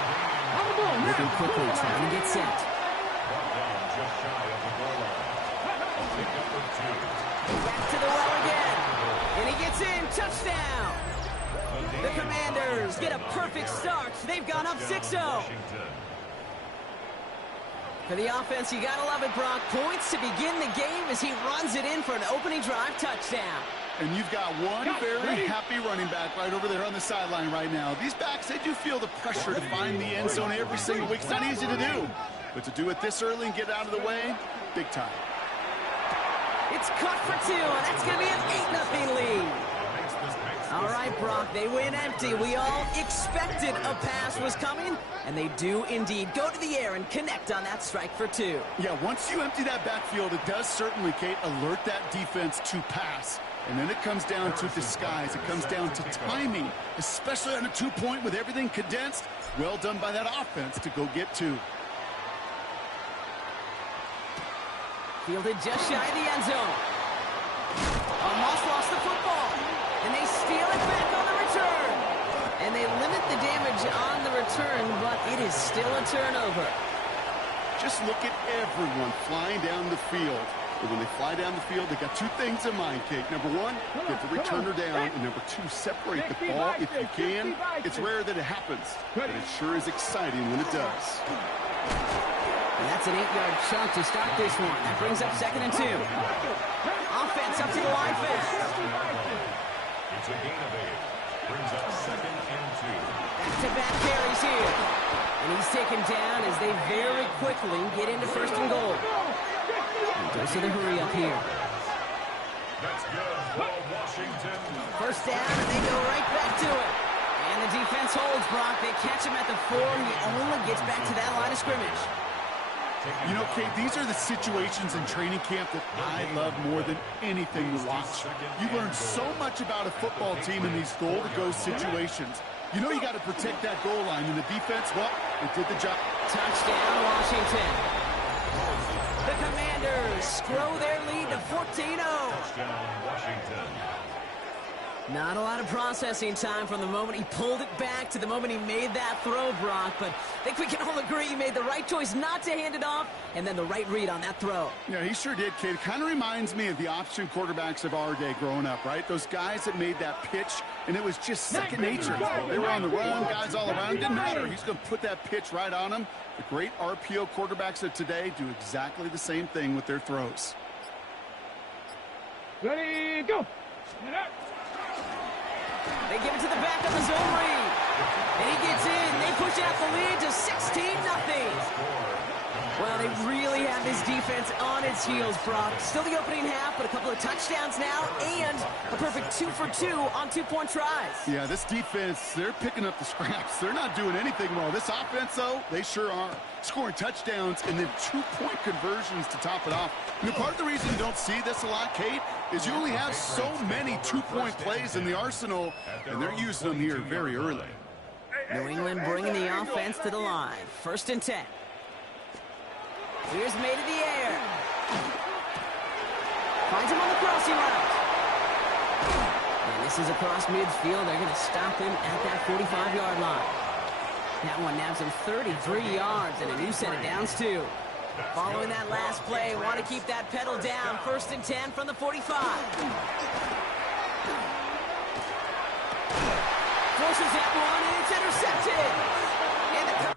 Moving quickly, trying to get set. Brought down just shy of the goal line. A pickup of 2. Back to the well again. And he gets in. Touchdown. The Commanders get a perfect start. They've gone up 6-0. For the offense, you gotta love it, Brock. Points to begin the game as he runs it in for an opening drive touchdown. And you've got one very happy running back right over there on the sideline right now. These backs, they do feel the pressure to find the end zone every single week. It's not easy to do. But to do it this early and get out of the way, big time. It's caught for 2, and that's going to be an 8-0 lead. it, Brock. They win empty. We all expected a pass was coming, and they do indeed go to the air and connect on that strike for two. Yeah, once you empty that backfield, it does certainly, Kate, alert that defense to pass. And then it comes down to disguise. It comes down to timing, especially on a two-point with everything condensed. Well done by that offense to go get two. Fielded just shy of the end zone. Almost lost the football. And they steal it back on the return. And they limit the damage on the return, but it is still a turnover. Just look at everyone flying down the field. And when they fly down the field, they got two things in mind, Kate. Number one, get the returner down. And number two, separate the ball if you can. It's rare that it happens, but it sure is exciting when it does. And that's an 8-yard chunk to start this one. That brings up 2nd and 2. Offense up to the line fence. It's a gain of 8. Brings up 2nd and 2. Back-to-back carries here. And he's taken down as they very quickly get into 1st and goal. And goes to the hurry up here. That's good for Washington. 1st down, and they go right back to it. And the defense holds, Brock. They catch him at the 4. He only gets back to that line of scrimmage. You know, Kate, these are the situations in training camp that I love more than anything to watch. You learn so much about a football team in these goal-to-go situations. You know you got to protect that goal line, and the defense, well, it did the job. Touchdown, Washington. The Commanders grow their lead to 14-0. Touchdown, Washington. Not a lot of processing time from the moment he pulled it back to the moment he made that throw, Brock. But I think we can all agree he made the right choice not to hand it off, and then the right read on that throw. Yeah, he sure did, Kate. It kind of reminds me of the option quarterbacks of our day growing up, right? Those guys that made that pitch, and it was just second nature. They were on the run, guys all around. It didn't matter. He's going to put that pitch right on them. The great RPO quarterbacks of today do exactly the same thing with their throws. Ready, go. They give it to the back of the zone read. And he gets in. They push out the lead to 16-0. Well, they really have this defense on its heels, Brock. Still the opening half, but a couple of touchdowns now and a perfect 2 for 2 on two-point tries. Yeah, this defense, they're picking up the scraps. They're not doing anything well. This offense, though, they sure are. Scoring touchdowns and then two-point conversions to top it off. You know, part of the reason you don't see this a lot, Kate, is you only have so many two-point plays in the arsenal, and they're using them here very early. New England bringing the offense to the line. 1st and 10. Here's made in the air. Finds him on the crossing route. And this is across midfield. They're going to stop him at that 45-yard line. That one nabs him 33 yards and a new set of downs, too. Following that last play, want to keep that pedal down. 1st and 10 from the 45. Forces that one, and it's intercepted. And the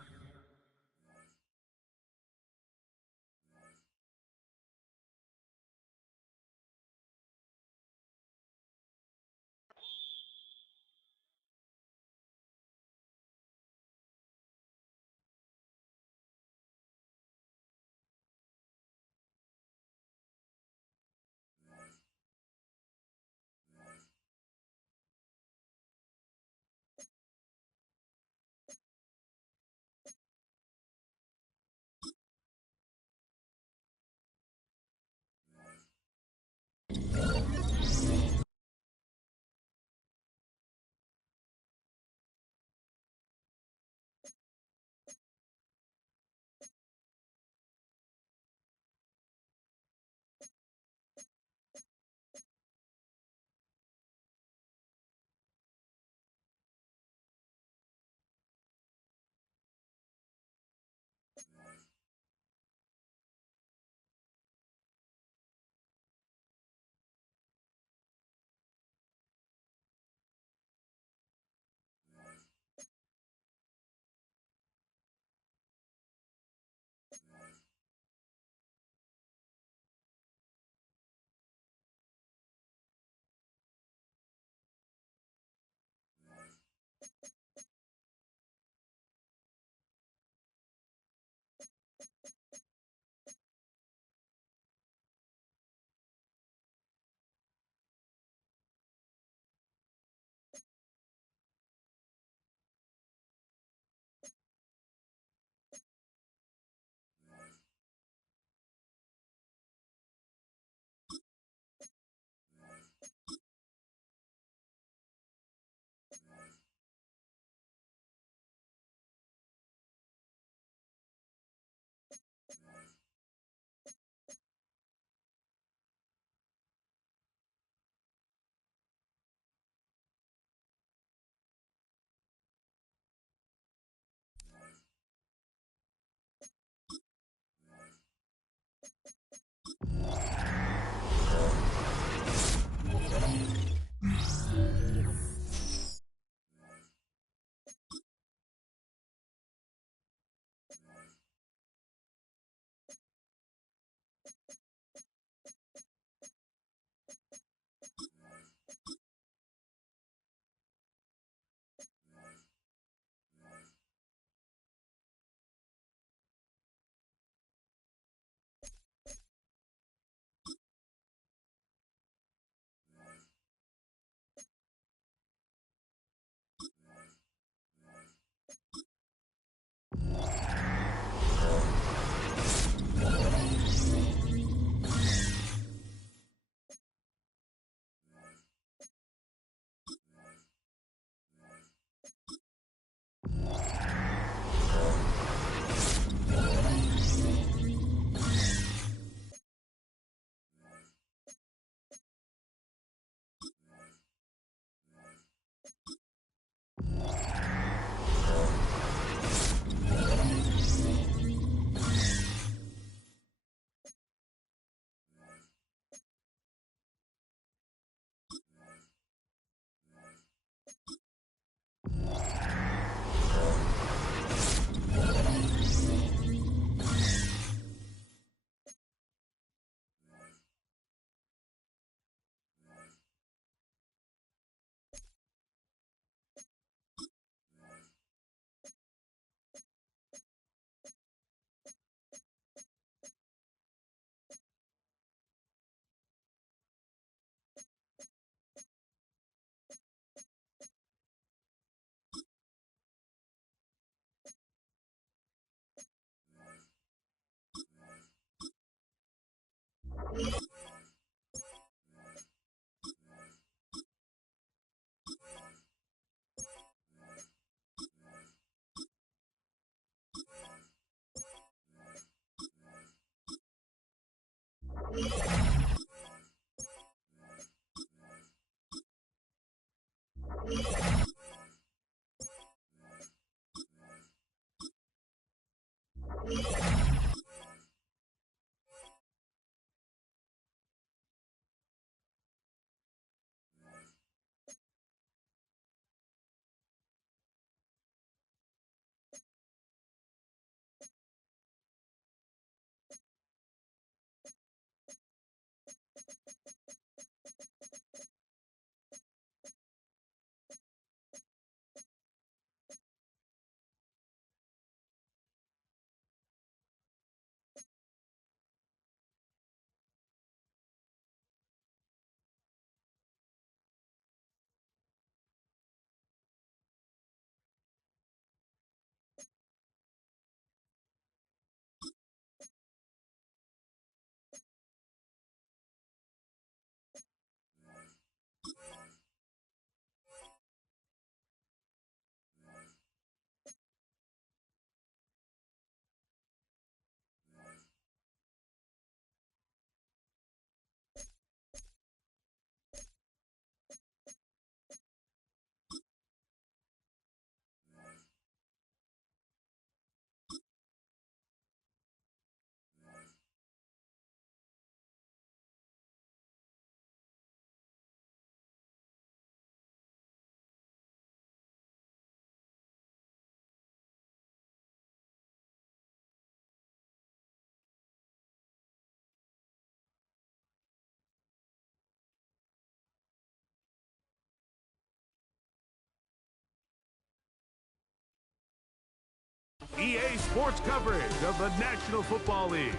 EA Sports coverage of the National Football League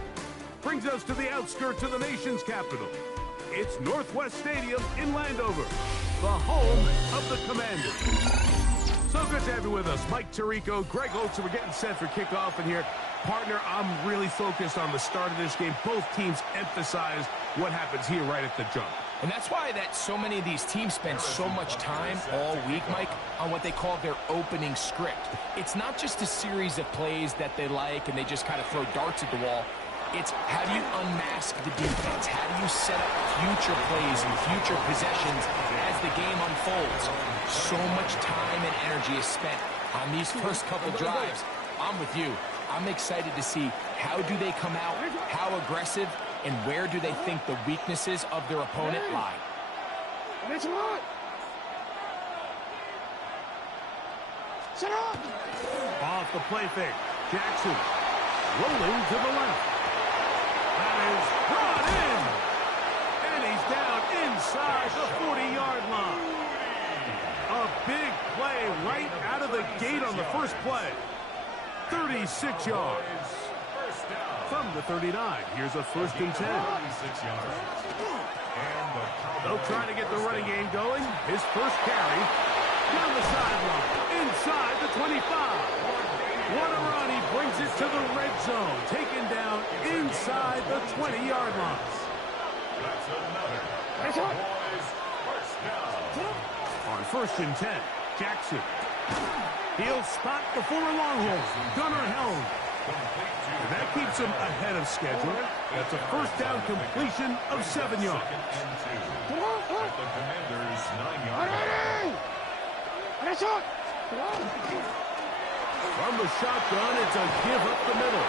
brings us to the outskirts of the nation's capital. It's Northwest Stadium in Landover, the home of the Commanders. So good to have you with us. Mike Tirico, Greg Oates, we're getting set for kickoff. And here, partner, I'm really focused on the start of this game. Both teams emphasize what happens here right at the jump. And that's why that so many of these teams spend so much time all week, Mike, on what they call their opening script. It's not just a series of plays that they like and they just kind of throw darts at the wall. It's how do you unmask the defense? How do you set up future plays and future possessions as the game unfolds? So much time and energy is spent on these first couple drives. I'm with you. I'm excited to see how do they come out, how aggressive, and where do they think the weaknesses of their opponent lie. Off the play fake. Jackson rolling to the left. That is brought in. And he's down inside the 40-yard line. A big play right out of the gate on the first play. 36 yards. From the 39, here's a 1st and 10. They'll try to get the running game going. His first carry down the sideline, inside the 25. What a run, he brings it to the red zone, taken down inside the 20-yard line. On 1st and 10, Jackson. He'll spot the former Longhorn, Gunnar Helm. And that keeps him ahead of schedule. That's a 1st down completion of 7 yards. The Commanders' 9-yard line. From the shotgun, it's a give up the middle.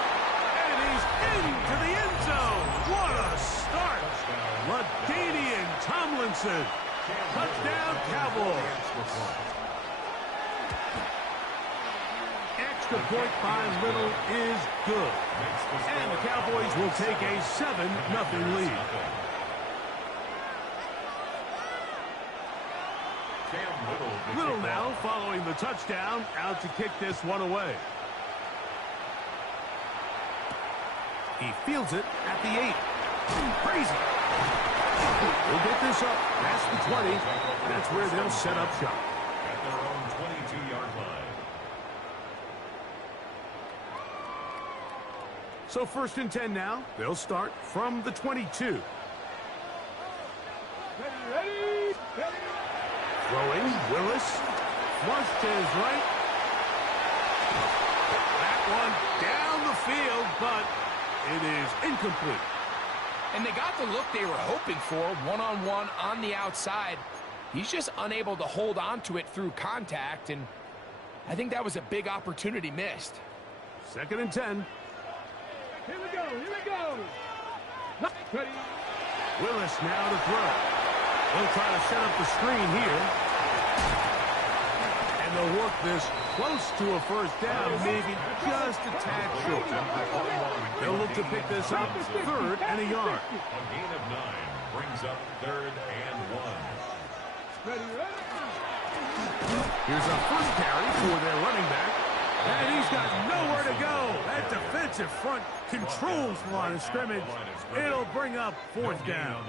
And he's into the end zone. What a start. LaDainian Tomlinson. Touchdown, Cowboys. The point by Little is good. And the Cowboys will take a 7-0 lead. Little now following the touchdown, out to kick this one away. He fields it at the 8. Crazy. We'll get this up past the 20. That's where they'll set up shop. At their own 22-yard line. So 1st and 10 now. They'll start from the 22. Ready. Throwing, Willis. Flush to his right. That one down the field, but it is incomplete. And they got the look they were hoping for, one-on-one on the outside. He's just unable to hold on to it through contact, and I think that was a big opportunity missed. 2nd and 10. Here we go. Ready. Willis now to throw. They'll try to set up the screen here. And they'll work this close to a 1st down, maybe just a tad short. They'll look to pick this up 3rd and a yard. A gain of 9 brings up 3rd and 1. Ready. Here's a 1st carry for their running back. And he's got nowhere to go. That defensive front controls the line of scrimmage. It'll bring up 4th down.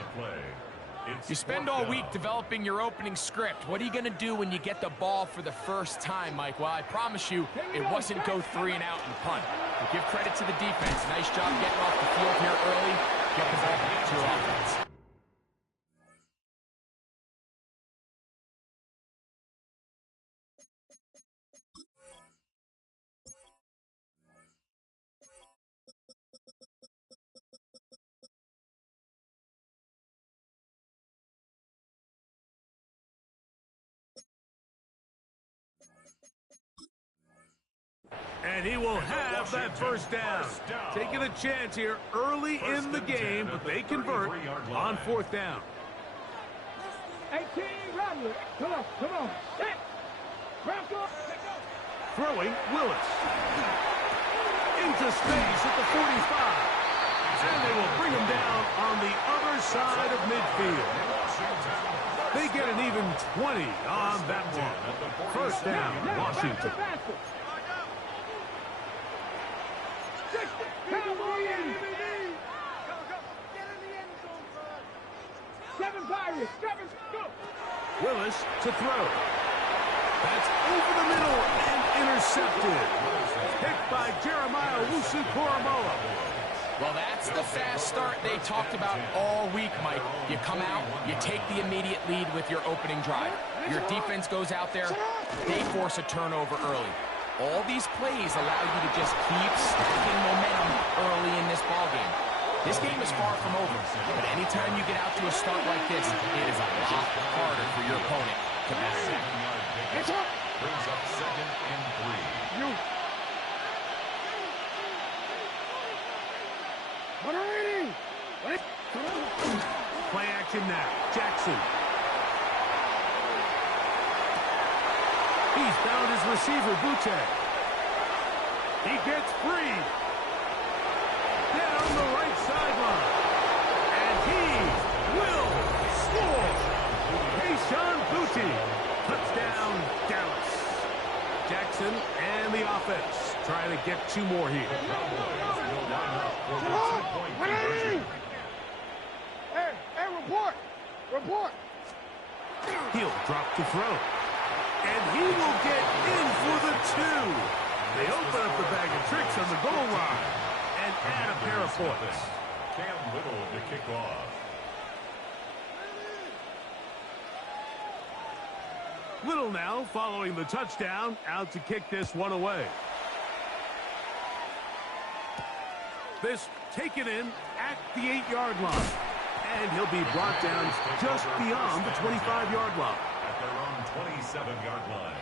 You spend all week developing your opening script. What are you going to do when you get the ball for the first time, Mike? Well, I promise you, it wasn't go 3 and out and punt. But give credit to the defense. Nice job getting off the field here early. Get the ball back to your offense. And he will have that 1st down. Taking a chance here early in the game, but they convert on 4th down. 18, Rattler. Come on. Set. Throwing, Willis. Into space at the 45. And they will bring him down on the other side of midfield. They get an even 20 on that one. 1st down, Washington. you. 7, go. Willis to throw. That's over the middle and intercepted. Picked by Jeremiah Wusu-Koromoa. Well, that's the fast start they talked about all week, Mike. You come out, you take the immediate lead with your opening drive. Your defense goes out there, they force a turnover early. All these plays allow you to just keep stacking momentum early in this ballgame. This game is far from over, but anytime you get out to a start like this, it is a lot harder for your opponent to battle back. Brings up 2nd and 3. You. Play action now. Jackson. He's found his receiver, Butte. He gets free. Down the right sideline. And he will score. Kayshon Butte. Touchdown, Dallas. Jackson and the offense trying to get 2 more here. Hey, report. He'll drop to throw. And he will get in for the 2. They open up the bag of tricks on the goal line and add a pair of points. Cam Little to kick off. Little now following the touchdown, out to kick this one away. This taken in at the 8-yard line. And he'll be brought down just beyond the 25-yard line. At their own 27-yard line.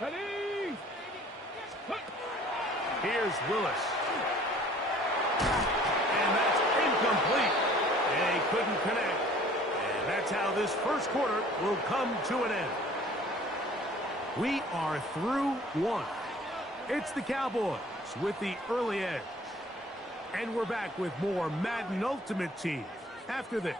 Ready? Here's Willis. And that's incomplete. They couldn't connect. And that's how this first quarter will come to an end. We are through 1. It's the Cowboys with the early edge. And we're back with more Madden Ultimate Team after this.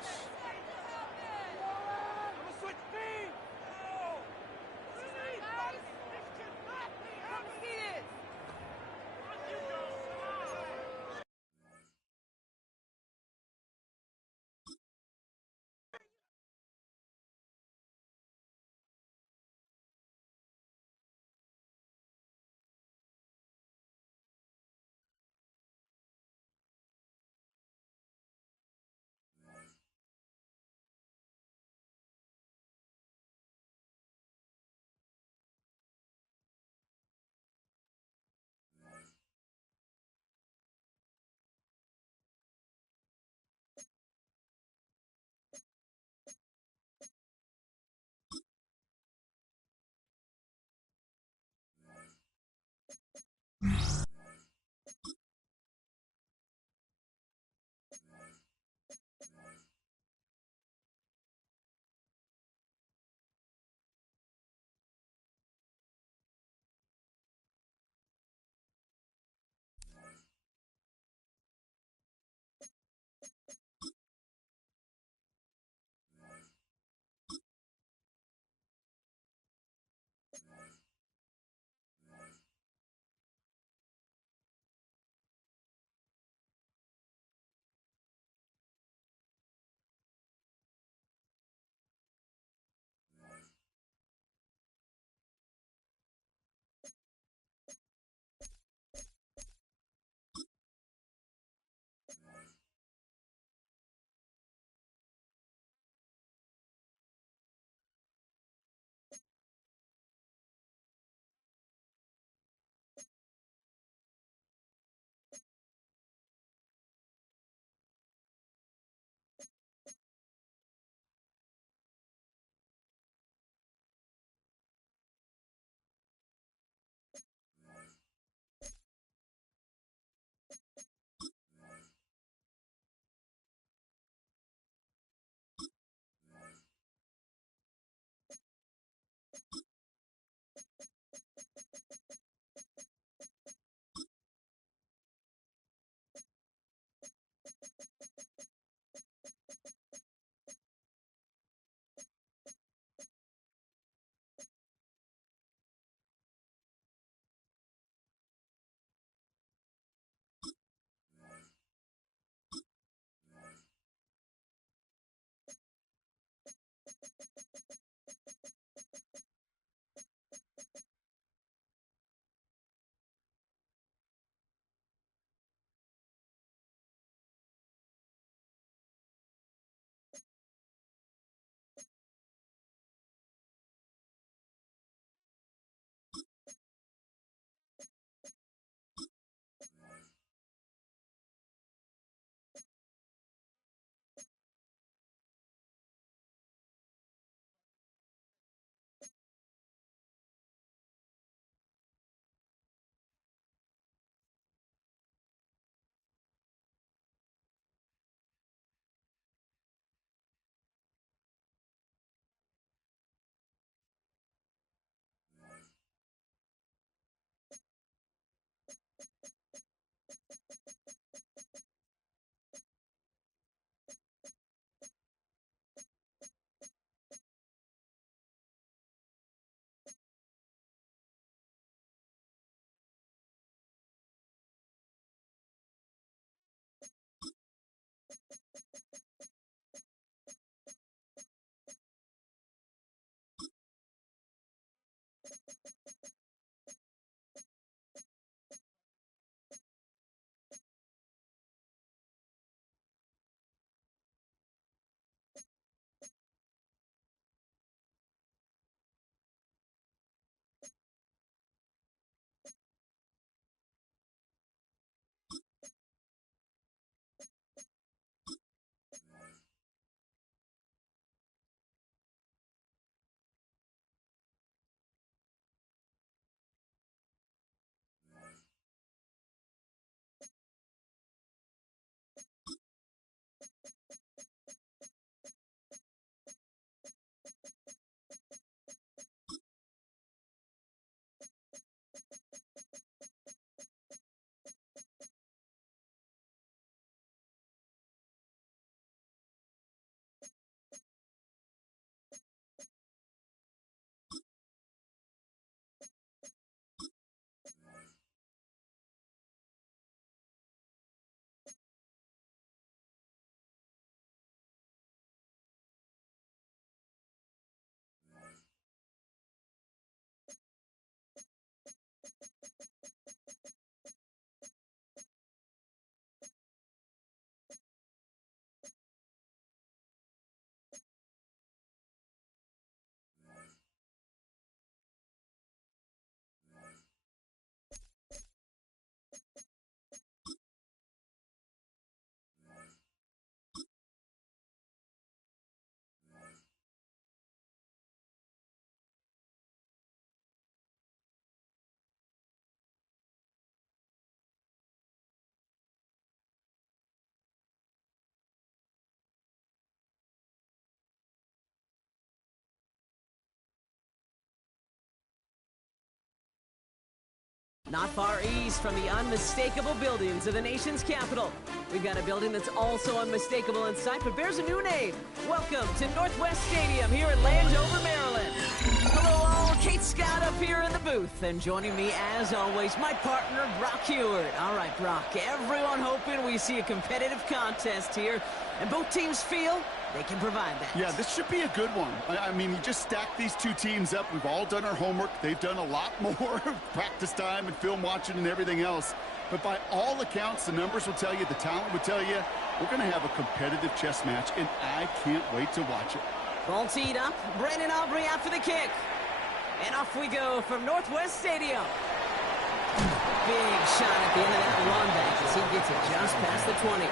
Not far east from the unmistakable buildings of the nation's capital, we've got a building that's also unmistakable in sight, but bears a new name. Welcome to Northwest Stadium here in Landover, Maryland. Hello all, Kate Scott up here in the booth, and joining me as always, my partner, Brock Heward. All right, Brock, everyone hoping we see a competitive contest here, and both teams feel they can provide that. Yeah, this should be a good one. I mean, you just stack these two teams up. We've all done our homework. They've done a lot more practice time and film watching and everything else. But by all accounts, the numbers will tell you, the talent will tell you, we're going to have a competitive chess match, and I can't wait to watch it. Ball teed up. Brandon Aubrey out for the kick. And off we go from Northwest Stadium. Big shot at the end of that run back as he gets it just past the 20.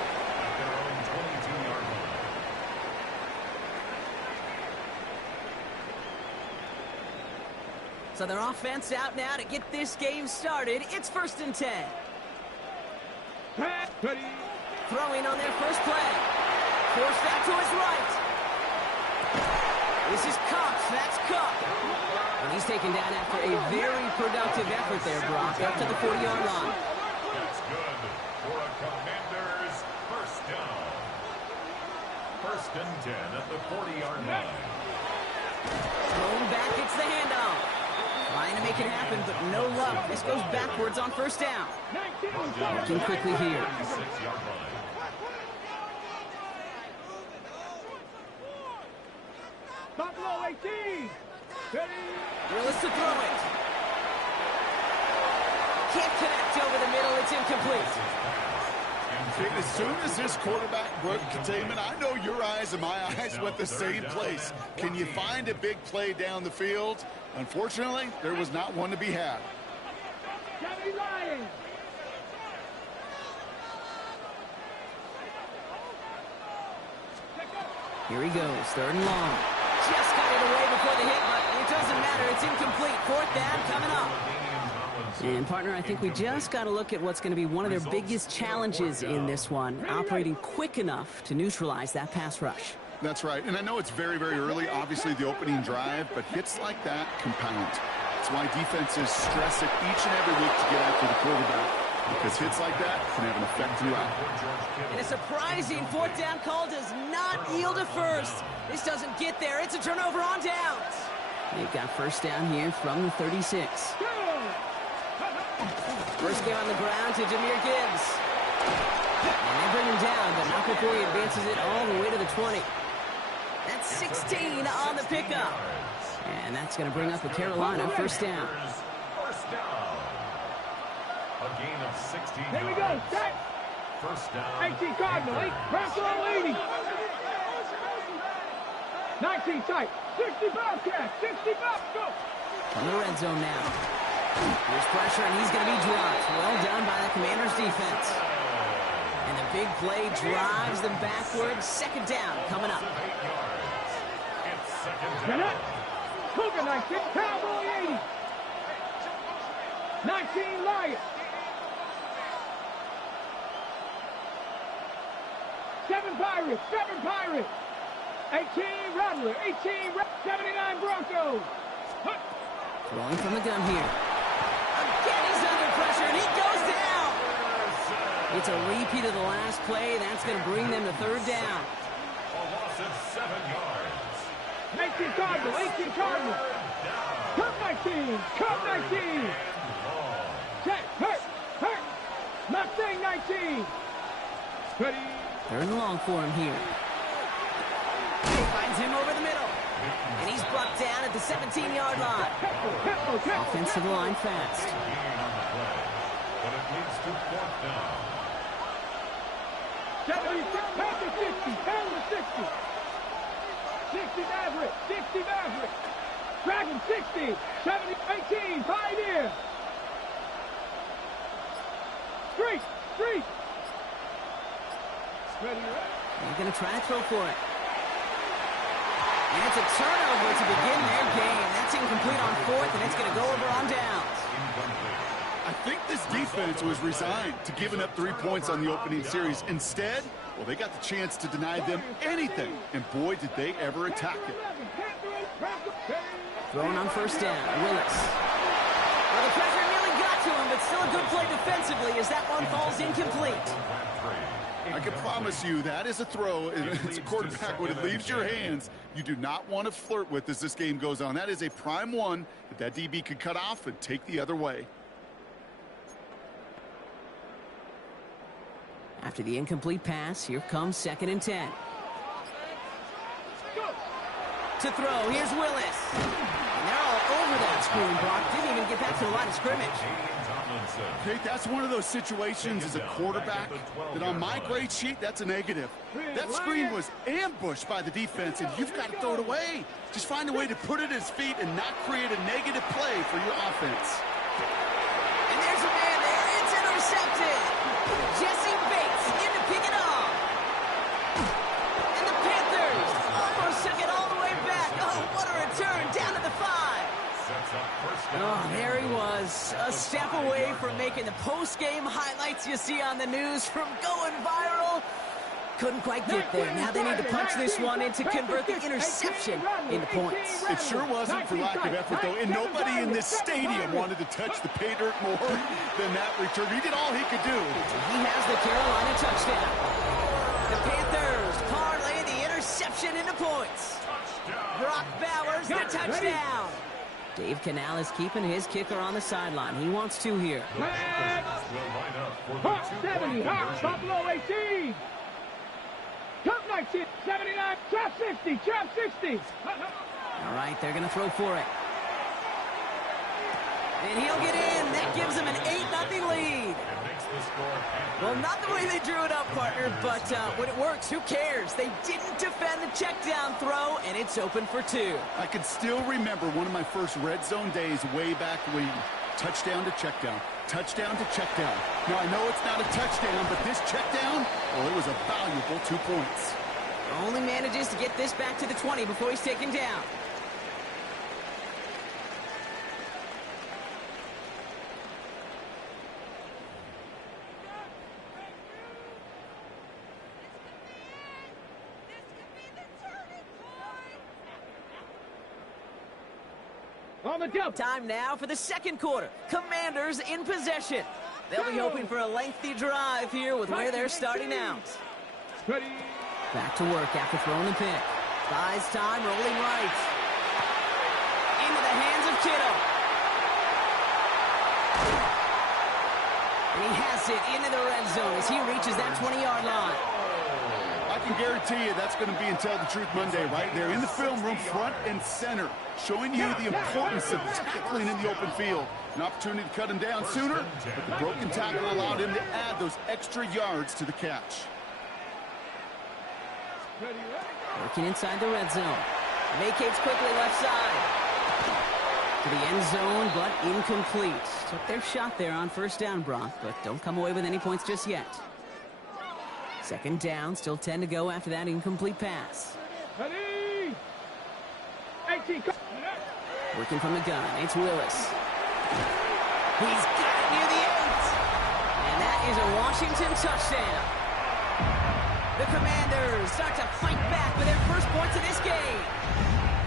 So their offense out now to get this game started. It's 1st and 10. Throwing on their first play. Forced out to his right. This is Cup. That's Cup. And he's taken down after a very productive effort there, Brock, up to the 40-yard line. That's good for a Commanders first down. 1st and 10 at the 40-yard line. Thrown back, it's the handoff. Trying to make it happen, but no luck. This goes backwards on 1st down. Working quickly here. Buffalo 18. Willis to throw it. Can't connect over the middle. It's incomplete. As soon as this quarterback broke containment, I know your eyes and my eyes went the same place. Can you find a big play down the field? Unfortunately, there was not one to be had. Here he goes, 3rd and long. Just got it away before the hit, but it doesn't matter. It's incomplete. 4th down coming up. And, partner, I think we just got to look at what's going to be one of their biggest challenges in this one, operating quick enough to neutralize that pass rush. That's right, and I know it's very, very early, obviously the opening drive, but hits like that compound. That's why defenses stress it each and every week to get after the quarterback, because hits like that can have an effect throughout. And a surprising 4th down call does not yield a first. This doesn't get there. It's a turnover on downs. They've got 1st down here from the 36. First game on the ground to Jahmyr Gibbs. And they bring him down, but not before he advances it all the way to the 20. That's 16 on the pickup. And that's going to bring up the Carolina 1st down. First down. A gain of 16 Here we go. Set. 1st down. 18 Cardinal. 8. Buffalo 80. 19 tight. 60 Bobcat. 60 Bob. Go. From the red zone now. Here's pressure, and he's going to be dropped. Well done by the Commanders' defense. And the big play drives them backwards. 2nd down coming up. It's 2nd down. Cougar 19. Cowboy 80. 19 Lion. 7 Pirates. 7 Pirates. 18 Rattler. 79 Broncos. Throwing from the gun here. Again, he's under pressure, and he goes down. It's a repeat of the last play. That's going to bring them to 3rd down. A loss of 7 yards. 18 Cardinal. 18 Cardinal. Cup 19. Cup 19. Check. Hurt. Mustang 19. Ready. 3rd and long for him here. He finds him over the middle. And he's brought down at the 17-yard line. Offensive line fast. But it leads to 4th down. 76, pound to 60. 60 Maverick. 60 Maverick. Dragon 60. 70, 18. Pioneer. Street. Ready. They're going to try to throw for it. And it's a turnover to begin their game. That's incomplete on 4th, and it's going to go over on downs. I think this defense was resigned to giving up 3 points on the opening series. Instead, well, they got the chance to deny them anything, and boy, did they ever attack it. Throwing on 1st down, Willis. Well, the pressure nearly got to to him, but still a good play defensively as that one falls incomplete. I can promise you that is a throw. It's a quarterback when it leaves your hands. You do not want to flirt with as this game goes on. That is a prime one that DB could cut off and take the other way. After the incomplete pass, here comes 2nd and 10. To throw, here's Willis. And they're all over that screen, Brock. Didn't even get back to the line of scrimmage. Okay, that's one of those situations as a quarterback that on my grade sheet, that's a negative. That screen was ambushed by the defense, and you've got to throw it away. Just find a way to put it at his feet and not create a negative play for your offense. And there's a man there. It's intercepted. Jesse Bates in to pick it off. And the Panthers almost took it all the way back. Oh, what a return down to the 5. Oh, there he was, a step away from making the post-game highlights you see on the news from going viral. Couldn't quite get there. Now they need to punch this one in to convert the interception into points. It sure wasn't for lack of effort, though, and nobody in this stadium wanted to touch the pay dirt more than that return. He did all he could do. He has the Carolina touchdown. The Panthers parlay the interception into points. Brock Bowers, the touchdown. Dave Canales keeping his kicker on the sideline. He wants 2 here. Hawk 70, Hawk, Buffalo 18. Top 19, 79, trap 60, trap 60. All right, they're going to throw for it. And he'll get in. That gives him an 8-0 lead. Well, not the way they drew it up, partner, but when it works, who cares? They didn't defend the check down throw, and it's open for 2. I can still remember one of my first red zone days way back when. Touchdown to check down. Touchdown to check down. Now, I know it's not a touchdown, but this check down, well, it was a valuable 2 points. Only manages to get this back to the 20 before he's taken down. On the jump. Time now for the 2nd quarter. Commanders in possession. They'll be hoping for a lengthy drive here with where they're starting out. Ready. Back to work after throwing the pick. Buys time, rolling right. Into the hands of Kittle. And he has it into the red zone as he reaches that 20-yard line. I can guarantee you that's going to be in Tell the Truth Monday right there in the film room, front and center, showing you the importance of tackling in the open field. An opportunity to cut him down sooner, but the broken tackle allowed him to add those extra yards to the catch. Working inside the red zone. Vacates quickly left side. To the end zone, but incomplete. Took their shot there on 1st down, Brock, but don't come away with any points just yet. 2nd down, still 10 to go after that incomplete pass. Ready. 18. Working from the gun, it's Willis. He's got it near the 8. And that is a Washington touchdown. The Commanders start to fight back with their first points of this game.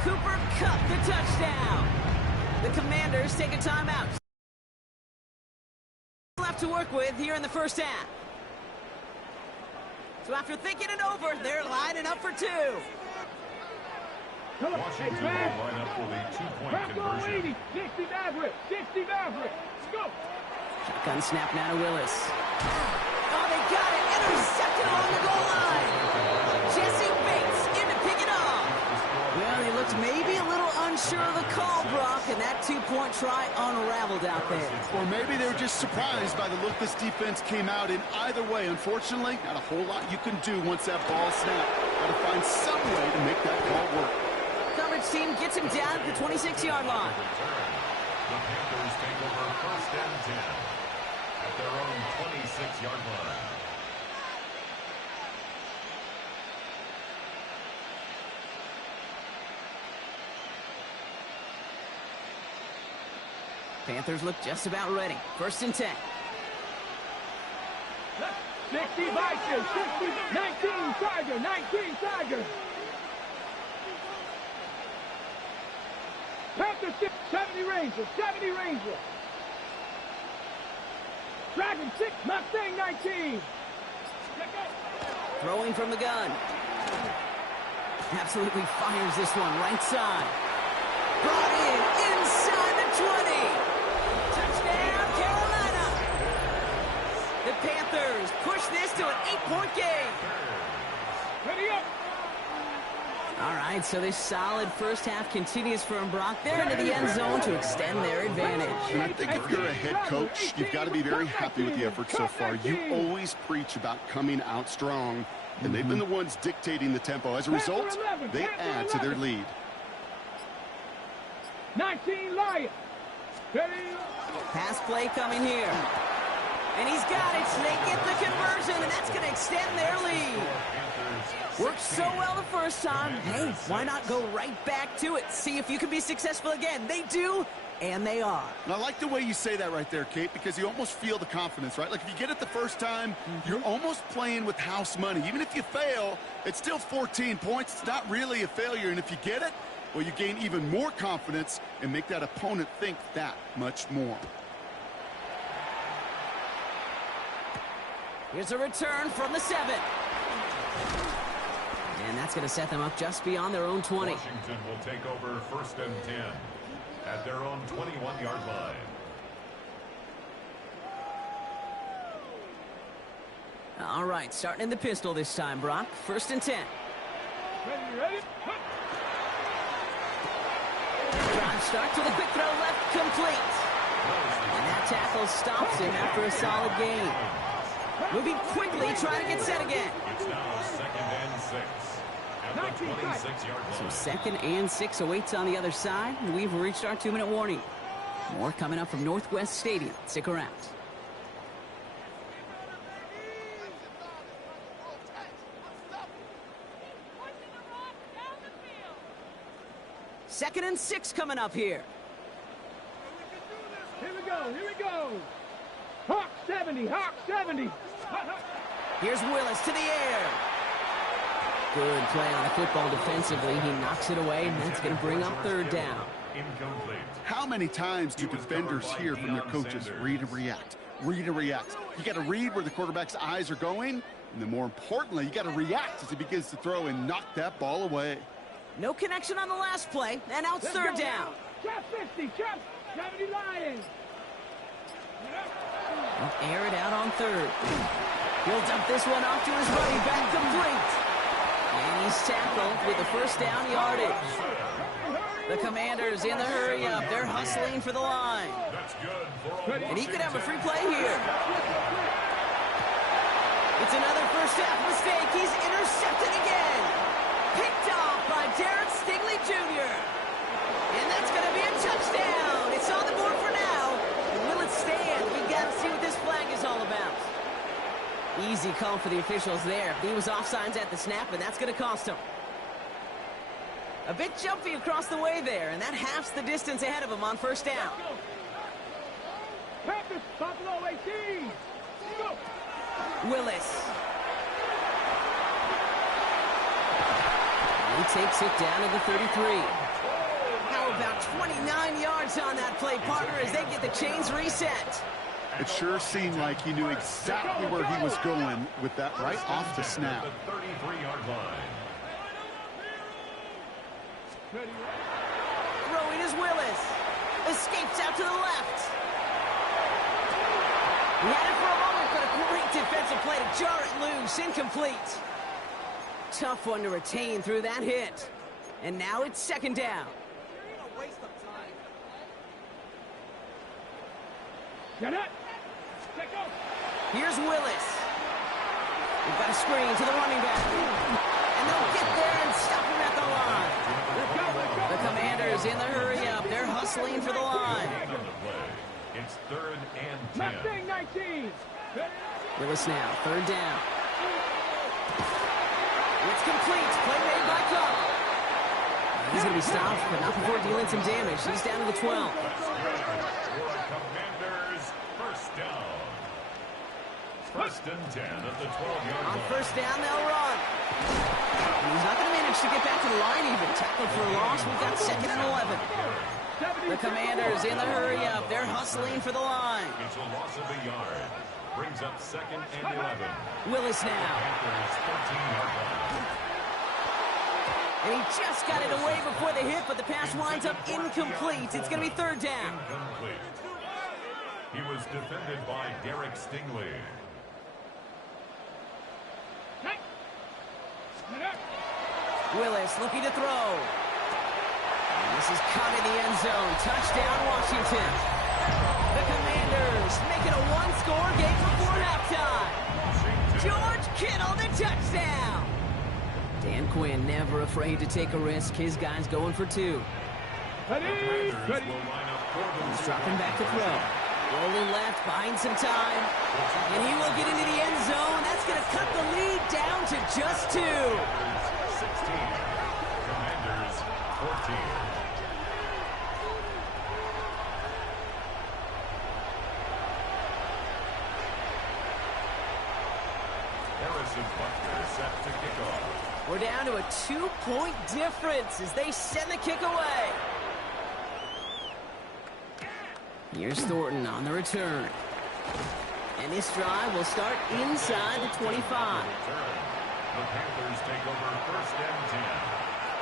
Cooper Kupp, the touchdown. The Commanders take a timeout. Left to work with here in the 1st half. So after thinking it over, they're lining up for 2. Washington will line up for the 2-point conversion. 60 Maverick, 60 Maverick. Let's go. Shotgun snap now to Willis. Oh, they got it. Intercepted along the goal line. Jesse Bates in to pick it off. Well, he looked maybe a little unsure of the call, Brock, and that 2-point try unraveled out there. Or maybe they were just surprised by the look this defense came out in. Either way, unfortunately, not a whole lot you can do once that ball snapped. Got to find some way to make that call work. Coverage team gets him down at the 26-yard line. The Panthers take over 1st and 10 at their own 26-yard line. Panthers look just about ready. 1st and 10. 60 Vikings, 60, 19 Tiger, 19 Tiger. Panthers 70 Rangers, 70 Rangers. Dragon 6, Mustang 19. Throwing from the gun. Absolutely fires this one right side. Brought in inside the 20. Touchdown, Carolina. The Panthers push this to an 8-point game. Ready up. All right, so this solid first half continues for Brock. They're into the end zone to extend their advantage. And I think if you're a head coach, you've got to be very happy with the effort so far. You always preach about coming out strong, and they've been the ones dictating the tempo. As a result, they add to their lead. 19 Lions. Pass play coming here. And he's got it, so they get the conversion, and that's going to extend their lead. Worked so well the first time. Hey, why not go right back to it? See if you can be successful again. They do, and they are. And I like the way you say that right there, Kate, because you almost feel the confidence, right? Like if you get it the first time, you're almost playing with house money. Even if you fail, it's still 14 points. It's not really a failure, and if you get it, well, you gain even more confidence and make that opponent think that much more. Here's a return from the 7. And that's going to set them up just beyond their own 20. Washington will take over 1st and 10 at their own 21-yard line. All right, starting in the pistol this time, Brock. 1st and 10. Ready. Drive start to the quick throw left, complete. And that tackle stops him after a solid gain. Moving quickly, trying to get set again. It's now 2nd and 6 at the 26-yard line. So 2nd and 6 awaits on the other side. We've reached our 2-minute warning. More coming up from Northwest Stadium. Stick around. Second and 6 coming up here. Here we go. Hawk 70, Hawk 70. Here's Willis to the air. Good play on the football defensively. He knocks it away, and that's going to bring up 3rd down. Incomplete. How many times do defenders hear from their coaches, read and react, read and react? You got to read where the quarterback's eyes are going, and then more importantly, you got to react as he begins to throw and knock that ball away. No connection on the last play, and now it's 3rd down. Trap 50, trap 70 Lions. He'll air it out on 3rd. He'll dump this one off to his running back, complete. And he's tackled with the 1st down yardage. The Commanders in the hurry up. They're hustling for the line. And he could have a free play here. It's another first half mistake. He's intercepted again. Picked off by Derek Stingley Jr. And that's going to be a touchdown. It's on the board for now. Will it stand? We've got to see what this flag is all about. Easy call for the officials there. He was offsides at the snap, and that's going to cost him. A bit jumpy across the way there, and that halves the distance ahead of him on 1st down. Panthers, Buffalo 18. Go. Willis. He takes it down to the 33. How about 29 yards on that play, partner, as they get the chains reset? It sure seemed like he knew exactly where he was going with that right off the snap. The 33-yard line. Throwing is Willis. Escapes out to the left. He had it for a moment, but a great defensive play to jar it loose. Incomplete. Tough one to retain through that hit. And now it's 2nd down. Get it. Here's Willis. We've got a screen to the running back. And they'll get there and stop him at the line. The Commanders in the hurry up. They're hustling for the line. It's 3rd and 10. Mustang 19. Willis now, 3rd down. It's complete. Play made by Cobb. He's going to be stopped, but not before dealing some damage. He's down to the 12. Commanders, 1st down. 1st and 10 at the 12-yard line. On 1st down, they'll run. He's not going to manage to get back to the line even. Tackled for a loss. We've got 2nd and 11. The Commanders in the hurry up. They're hustling for the line. It's a loss of a yard. Brings up 2nd and 11. Willis now. Panthers 14-yard line. And he just got it away before the hit, but the pass winds up incomplete. It's going to be 3rd down. Incomplete. He was defended by Derek Stingley. Willis looking to throw. And this is caught in the end zone. Touchdown, Washington. The Commanders make it a one-score game before halftime. George Kittle, the touchdown. Dan Quinn never afraid to take a risk. His guy's going for 2. Ready? He's dropping back to throw. Rolling left, buying some time. And he will get into the end zone. That's going to cut the lead down to just 2. 16. Commanders 14. Harrison Butker set to kick off. We're down to a 2-point difference as they send the kick away. Here's Thornton on the return. And this drive will start inside the 25. The Panthers take over 1st and 10.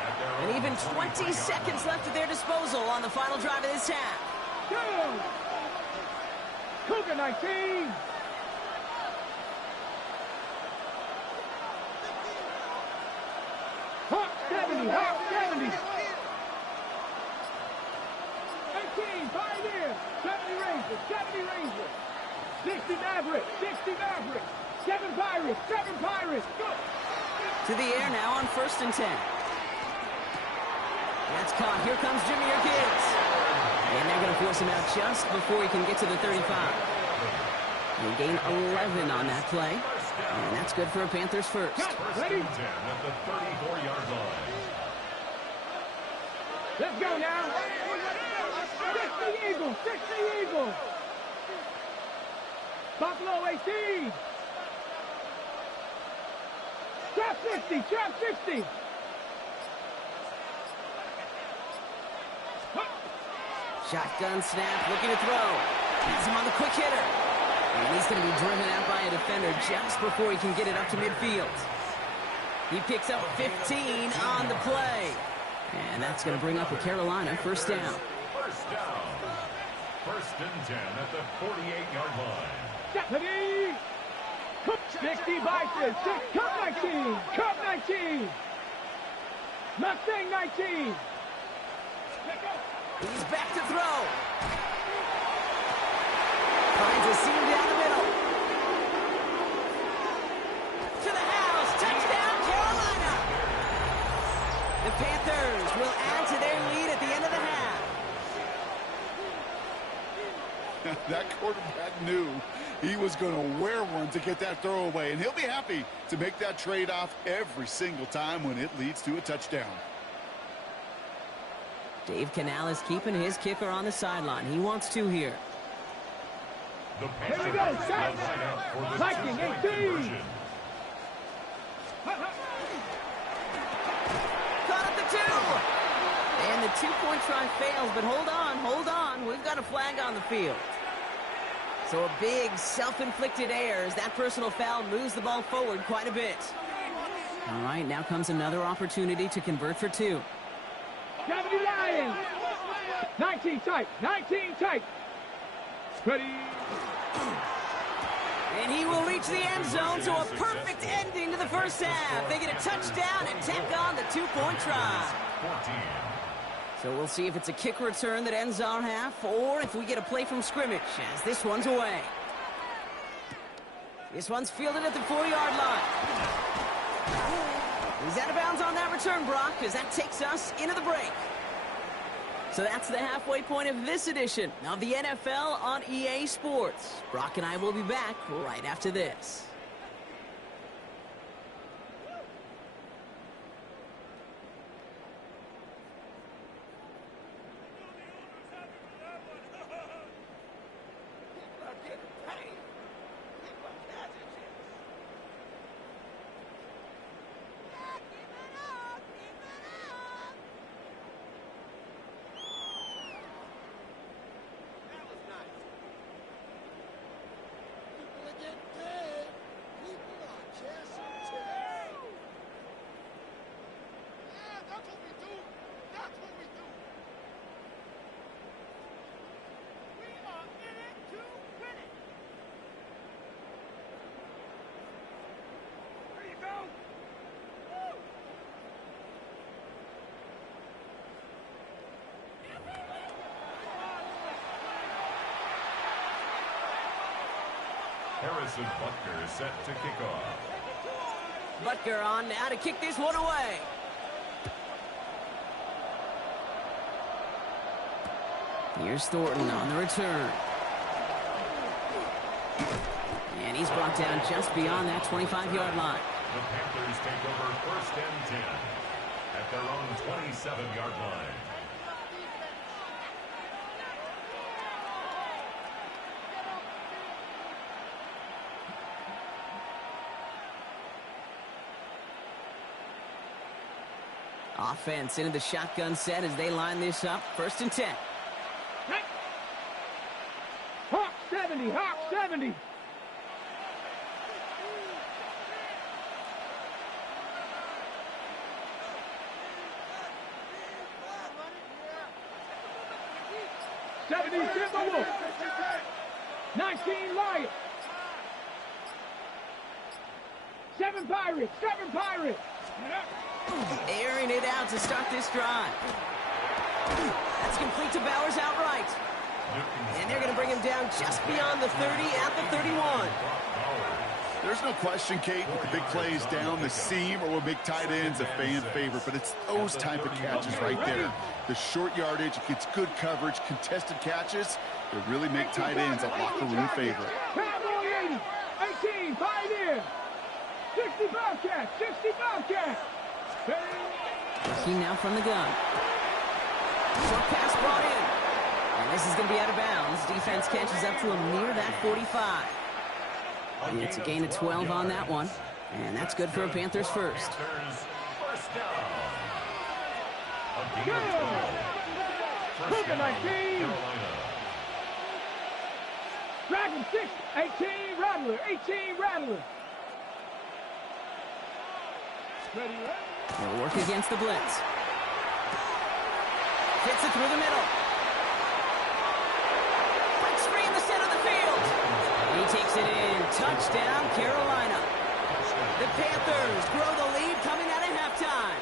At their And own even 25 20 seconds left at their disposal on the final drive of this half. Go! Cougar 19. Hawk 70, Hawk 70. 18, Pioneer. 70 Rangers, 70 Rangers. 60 Maverick, 60 Maverick. 7 Pirates, 7 Pirates. Go! To the air now on 1st and 10. That's caught. Here comes Jimmy Gibbs. And they're going to force him out just before he can get to the 35. They gain 11 on that play. And that's good for a Panthers first. Ready? 10 at the 34-yard line. Let's go now. 60 Eagles, 60 Eagles. Buffalo 18. Trap 60, trap 60. Shotgun snap, looking to throw. Has him on the quick hitter. And he's going to be driven out by a defender just before he can get it up to midfield. He picks up 15 on the play. And that's going to bring up a Carolina 1st down. 1st down. 1st and 10 at the 48-yard line. Ready? 60 Bison, Cup 19, Cup 19. Mustang 19. He's back to throw. Finds a seam down the middle. To the house. Touchdown, Carolina. The Panthers will add to their lead at the end of the half. That quarterback knew he was going to wear one to get that throw away, and he'll be happy to make that trade-off every single time when it leads to a touchdown. Dave Canales keeping his kicker on the sideline. He wants 2 here. Here we go, set. Viking 18. Caught at the 2. And the 2-point try fails, but hold on. We've got a flag on the field. So a big self-inflicted error as that personal foul moves the ball forward quite a bit. All right, now comes another opportunity to convert for 2. 70 Lions. 19 tight, 19 tight. Ready? And he will reach the end zone, so a perfect ending to the first half. They get a touchdown and tack on the 2-point try. 14. So we'll see if it's a kick return that ends our half, or if we get a play from scrimmage, as this one's away. This one's fielded at the 4-yard line. He's out of bounds on that return, Brock, as that takes us into the break. So that's the halfway point of this edition of the NFL on EA Sports. Brock and I will be back right after this. Harrison Butker is set to kick off. Butker on now to kick this one away. Here's Thornton on the return. And he's brought down just beyond that 25-yard line. The Panthers take over 1st and 10 at their own 27-yard line. Offense into the shotgun set as they line this up. 1st and 10. Hawk 70, Hawk 70. Timberwolves. 19 Lions. 7 Pirates. 7 Pirates. Airing it out to start this drive. That's complete to Bowers outright. And they're going to bring him down just beyond the 30 at the 31. There's no question, Kate, with the big plays down the seam or with big tight ends a fan favorite, but it's those type of catches right there. The short yardage, it gets good coverage, contested catches that really make tight ends a locker room favorite. Cowboy 80, 18, Pioneer, 60 Bobcats, 60 Bobcats. Looking now from the gun. Short pass brought in. And this is going to be out of bounds. Defense catches up to him near that 45. And it's a gain of 12 on that one. And that's good for a Panthers first. Cougar 19. Dragon 6, 18 Rattler, 18 Rattler. They'll work against the blitz. Hits it through the middle. Breaks free in the center of the field. He takes it in. Touchdown, Carolina. The Panthers grow the lead coming out of halftime.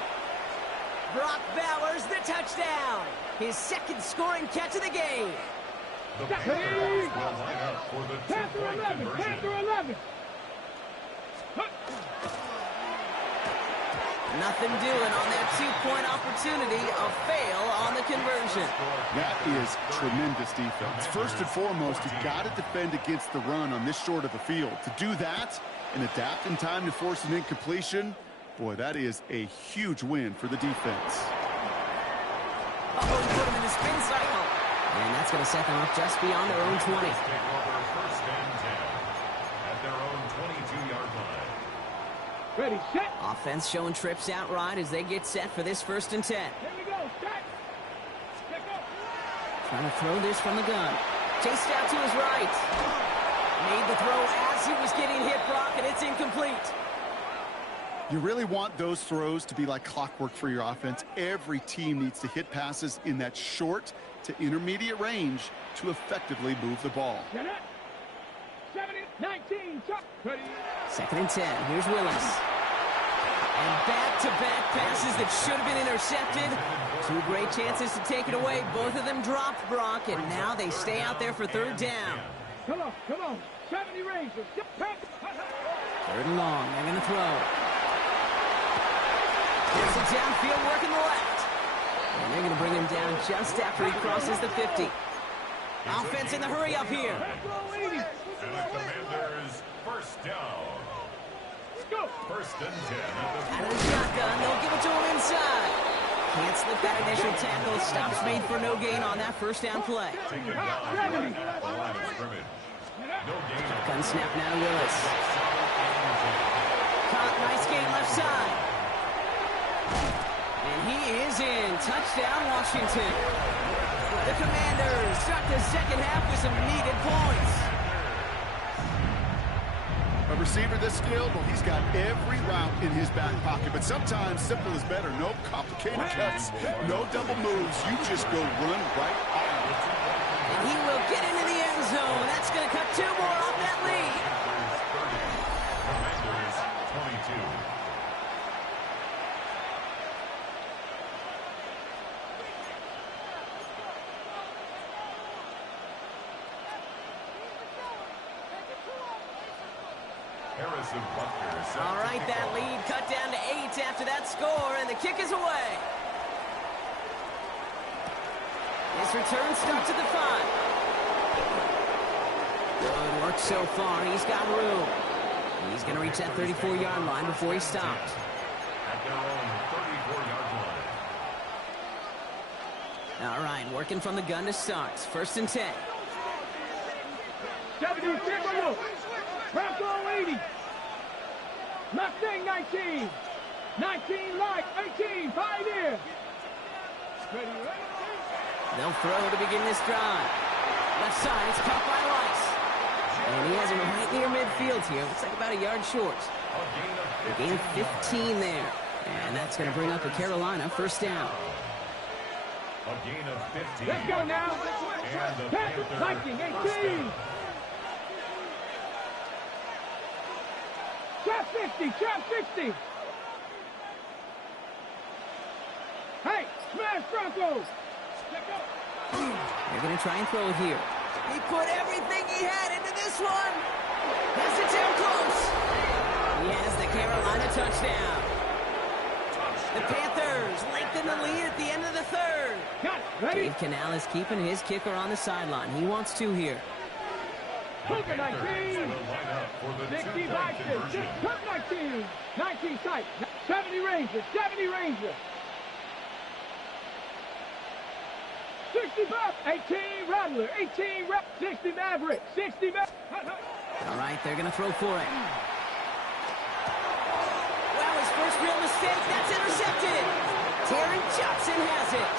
Brock Bowers, the touchdown. His second scoring catch of the game. The Panthers will line up for the Panther 11, Panther 11. Nothing doing on that two-point opportunity. A fail on the conversion. That is tremendous defense. First and foremost, you got to defend against the run on this short of a field. To do that and adapt in time to force an incompletion, boy, that is a huge win for the defense. Oh, he put him in the spin cycle. And that's going to set them up just beyond their own 20. Take over 1st and 10 at their own 22-yard line. Ready, set. Offense showing trips outright as they get set for this 1st and 10. Here we go, set. Check up. Trying to throw this from the gun. Chased out to his right. Made the throw as he was getting hit, Brock, and it's incomplete. You really want those throws to be like clockwork for your offense. Every team needs to hit passes in that short to intermediate range to effectively move the ball. Get it. 70, 19, chuck. Ready. 2nd and 10. Here's Willis. And back-to-back passes that should have been intercepted. Two great chances to take it away. Both of them dropped, Brock, and now they stay out there for 3rd down. Come on, come on. 70 Rangers. 3rd and long. They're going to throw. There's a downfield working the left. And they're going to bring him down just after he crosses the 50. Offense in the hurry up here. And the Commanders, 1st down. 1st and 10 Out of the shotgun, they'll give it to him inside. Can't slip that initial tackle. Stops made for no gain on that 1st down play. Take it down at the line of scrimmage. No gain. Gun snap now to Willis. Caught, nice gain left side. And he is in. Touchdown, Washington. The Commanders start the 2nd half with some needed points. A receiver this skilled, well, he's got every route in his back pocket, but sometimes simple is better. No complicated cuts, no double moves. You just go run right on. And he will get into the end zone. That's going to cut 2 more off that lead. Commanders, 22. Harrison Butker set All to right, kick that off. lead cut down to 8 after that score, and the kick is away. His return starts at the 5. Good work so far. He's got room. He's going to reach that 34-yard line before he stops. At their own 34-yard line. All right, working from the gun to start. 1st and 10. 70, Bronco 80. Mustang 19. 19 light, 18, Pioneer. Ready, ready. They'll throw to begin this drive. Left side, it's caught by Rice. And he has him right near midfield here. Looks like about a yard short. A gain of 15 there. And that's going to bring up a Carolina 1st down. A gain of 15. Let's go now. And the Panthers, Panthers Viking, first 18. down. Trap 50, trap 60. Hey, smash Broncos. They're going to try and throw it here. He put everything he had into this one. Has it down close. He has the Carolina touchdown. The Panthers lengthen the lead at the end of the 3rd. Got it, ready? Dave Canales keeping his kicker on the sideline. He wants 2 here. Cougar 19. Will line up for the 60 two-point boxes. conversion. Cook 19. 19 sight. 70 Rangers. 70 Rangers. 60 Buck. 18 Rattler. 18 Rep. 60 Maverick. 60 Maverick. All right, they're going to throw for it. Well, his first real mistake. That's intercepted. Terry Johnson has it.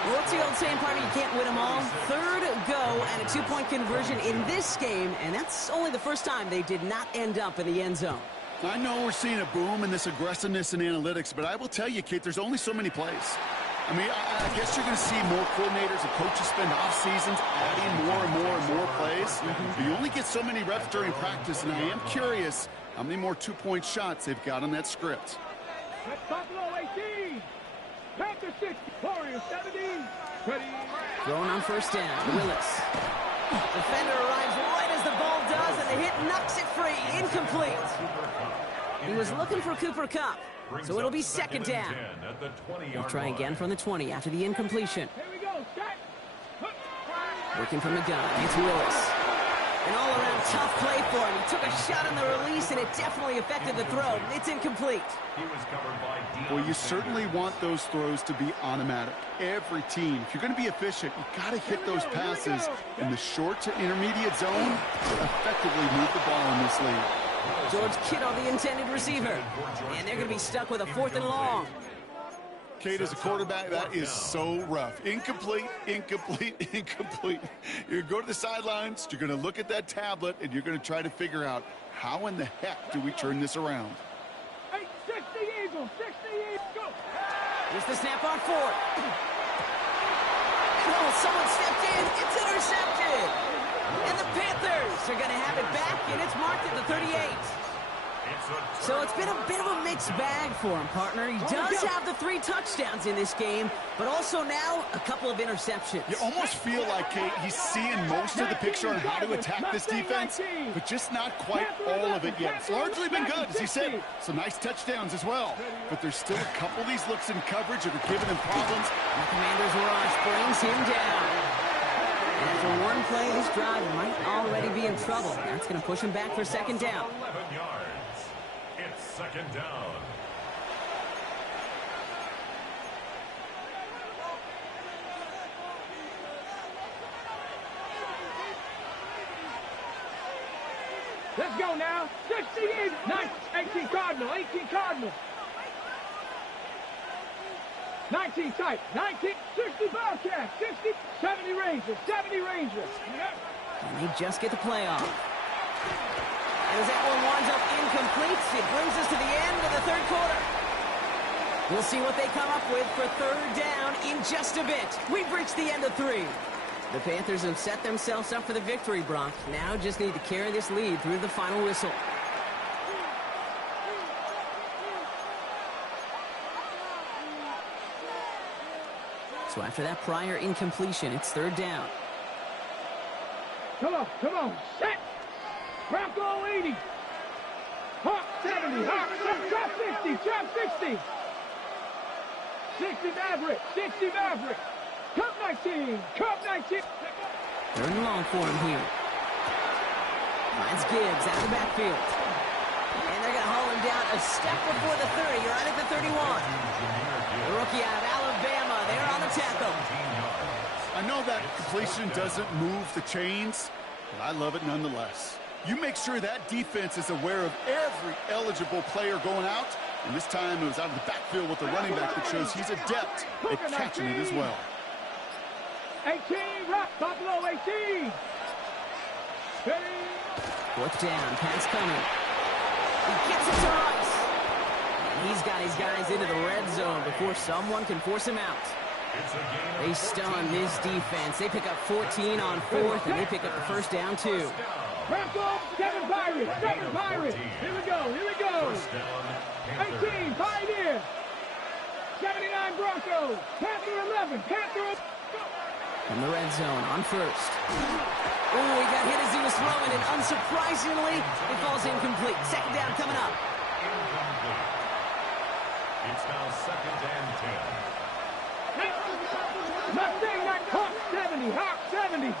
Well, what's the old saying, partner? You can't win them all. 3rd go and a 2-point conversion in this game, and that's only the first time they did not end up in the end zone. I know we're seeing a boom in this aggressiveness in analytics, but I will tell you, Kate, there's only so many plays. I mean, I guess you're going to see more coordinators and coaches spend off seasons adding more and more and more plays. But you only get so many reps during practice, and I am curious how many more 2-point shots they've got on that script. That's Buffalo 18. Panther 60. Warriors 70. Ready. Throwing on 1st down. Willis. Defender arrives right as the ball does, and the hit knocks it free. Incomplete. He was looking for Cooper Kupp, so it'll be 2nd down. They'll try again from the 20 after the incompletion. Here we go. Set. Working from the gun. It's Willis. An all-around tough play for him. He took a shot on the release, and it definitely affected the throw. It's incomplete. He was covered by Well, you certainly want those throws to be automatic. Every team, if you're going to be efficient, you got to hit those passes in the short to intermediate zone to effectively move the ball in this league. George Kittle, the intended receiver. And they're going to be stuck with a 4th and long. Kate, as a quarterback, that is so rough. Incomplete, incomplete, incomplete. You're going to go to the sidelines, you're going to look at that tablet, and you're going to try to figure out how in the heck do we turn this around. 60 Eagles. 60 Eagles. Go. Here's the snap on 4. Oh, someone stepped in. It's intercepted. And the Panthers are going to have it back, and it's marked at the 38. So it's been a bit of a mixed bag for him, partner. He does have the 3 touchdowns in this game, but also now a couple of interceptions. You almost feel like, Kate, he's seeing most of the picture on how to attack this defense, but just not quite all of it yet. It's largely been good, as he said. Some nice touchdowns as well. But there's still a couple of these looks in coverage that are giving him problems. The Commander's rush brings him down. And after one play, this drive might already be in trouble. That's going to push him back for 2nd down. 11 yards. It's 2nd down. Let's go now. 60 Eagles. 18 Cardinal. 18 Cardinal. 19 tight. 19. 60 Bobcats. 60. 70 Rangers. 70 Rangers. And they just get the play off. As that one winds up incomplete, it brings us to the end of the 3rd quarter. We'll see what they come up with for 3rd down in just a bit. We've reached the end of 3. The Panthers have set themselves up for the victory, Brock. Now just need to carry this lead through the final whistle. So after that prior incompletion, it's 3rd down. Come on, come on. Set. Bronco 80. 70, hop, trap 60, trap 60. 60 Maverick, 60 Maverick. Cup 19, Cup 19. Third and long for him here. Finds Gibbs out of the backfield. And they're going to haul him down a step before the 30, right at the 31. The rookie out of Alabama, they're on the tackle. I know that completion doesn't move the chains, but I love it nonetheless. You make sure that defense is aware of every eligible player going out, and this time it was out of the backfield with the running back that shows he's adept at catching it as well. 18, rock, Buffalo 18. Fourth down, pass coming. He gets it to Rice. And he's got his guys into the red zone before someone can force him out. They stun this defense. They pick up 14 on fourth, and they pick up the first down, too. Broncos, 7 Pirates, 7 Pirates. Here we go, here we go. 18, Pioneer. 79 Broncos. Panther 11, Panther. In the red zone on first. Oh, he got hit as he was throwing, and unsurprisingly, it falls incomplete. Second down coming up. Incomplete. It's now second and 10. Mustang, Hawk 70, Hawk 70.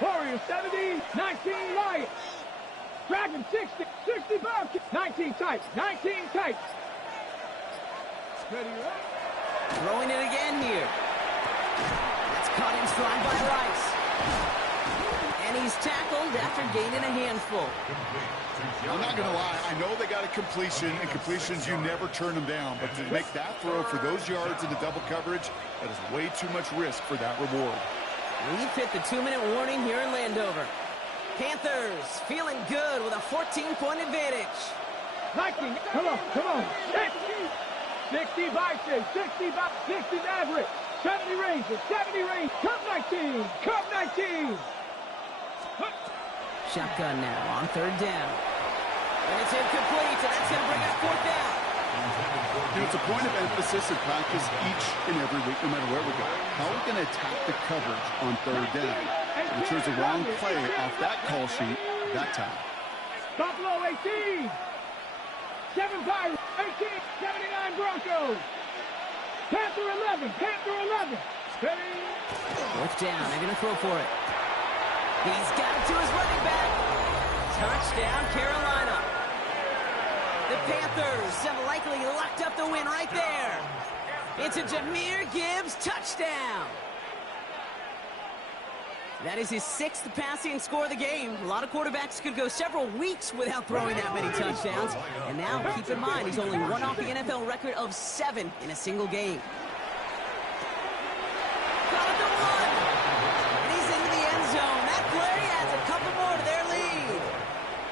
Warrior 70, 19 Lions. Dragon 60, 60 Bobcat. 19 tight, 19 tight. Ready, right? Throwing it again here. That's caught in stride by Rice. And he's tackled after gaining a handful. I'm not going to lie. I know they got a completion, and completions, you never turn them down. But to make that throw for those yards into double coverage, that is way too much risk for that reward. We've hit the 2-minute warning here in Landover. Panthers feeling good with a 14-point advantage. 19, come on, come on. 60 Bison, 60 Maverick, 70 Rangers, 70 Rangers, Cup 19, Cup 19. Shotgun now on third down. And it's incomplete, and that's going to bring up fourth down. It's a point of emphasis in practice each and every week, no matter where we go. How are we going to attack the coverage on third down? We chose the wrong play off that call sheet that time. Buffalo 18. 7 Pirates, 18, 79 Broncos. Panther 11, Panther 11. Ready? Fourth down, they're going to throw for it. He's got it to his running back. Touchdown, Carolina. The Panthers have likely locked up the win right there. It's a Jahmyr Gibbs touchdown. That is his 6th passing score of the game. A lot of quarterbacks could go several weeks without throwing that many touchdowns. And now, keep in mind, he's only one off the NFL record of 7 in a single game. Got the 1. And he's into the end zone. That play adds a couple more to their lead.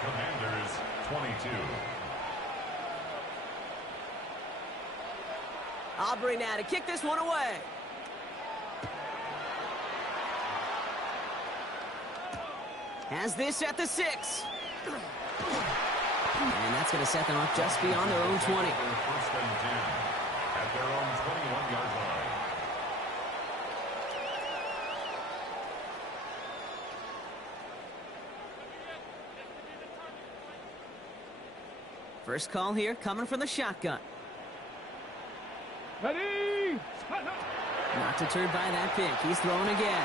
Commanders 22. Aubrey now to kick this one away. Has this at the 6. And that's going to set them up just beyond their own 20. First and 10 at their own 21-yard line. First call here coming from the shotgun. Ready? Not deterred by that pick. He's throwing again.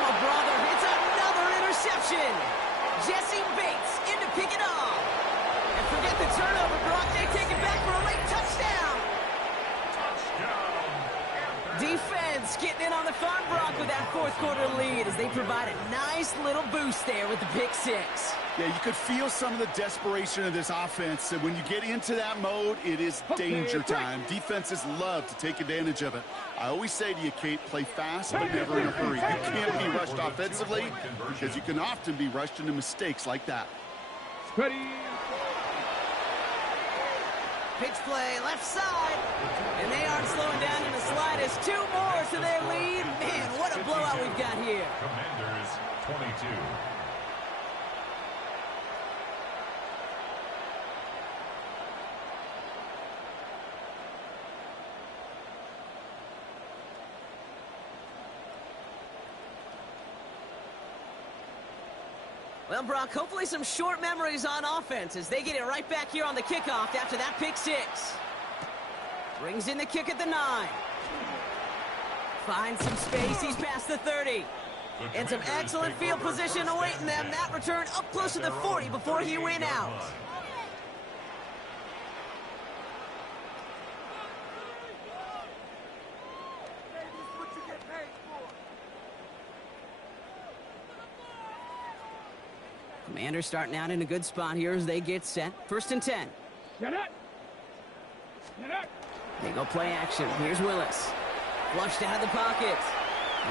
Oh, brother, it's another interception. Jesse Bates in to pick it off. And forget the turnover, Brock. They take it back for a late touchdown. Defense getting in on the fun, Brock, with that fourth quarter lead as they provide a nice little boost there with the pick 6. Yeah, you could feel some of the desperation of this offense. And when you get into that mode, it is danger time. Defenses love to take advantage of it. I always say to you, Kate, play fast but never in a hurry. You can't be rushed offensively because you can often be rushed into mistakes like that. Ready? Pitch play, left side. And they aren't slowing down in the slightest. 2 more to their lead. Man, what a blowout we've got here. Commanders 22. Well, Brock, hopefully some short memories on offense as they get it right back here on the kickoff after that pick six. Brings in the kick at the 9. Finds some space. He's past the 30. And some excellent field position awaiting them. That return up close to the 40 before he went out. Commanders starting out in a good spot here as they get set. 1st and 10. Get up. Get up. They go play action. Here's Willis. Flushed out of the pocket.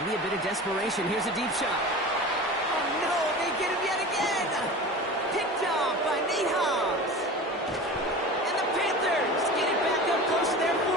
Maybe a bit of desperation. Here's a deep shot. Oh, no, they get him yet again. Picked off by Nate Hobbs. And the Panthers get it back up close to their 40.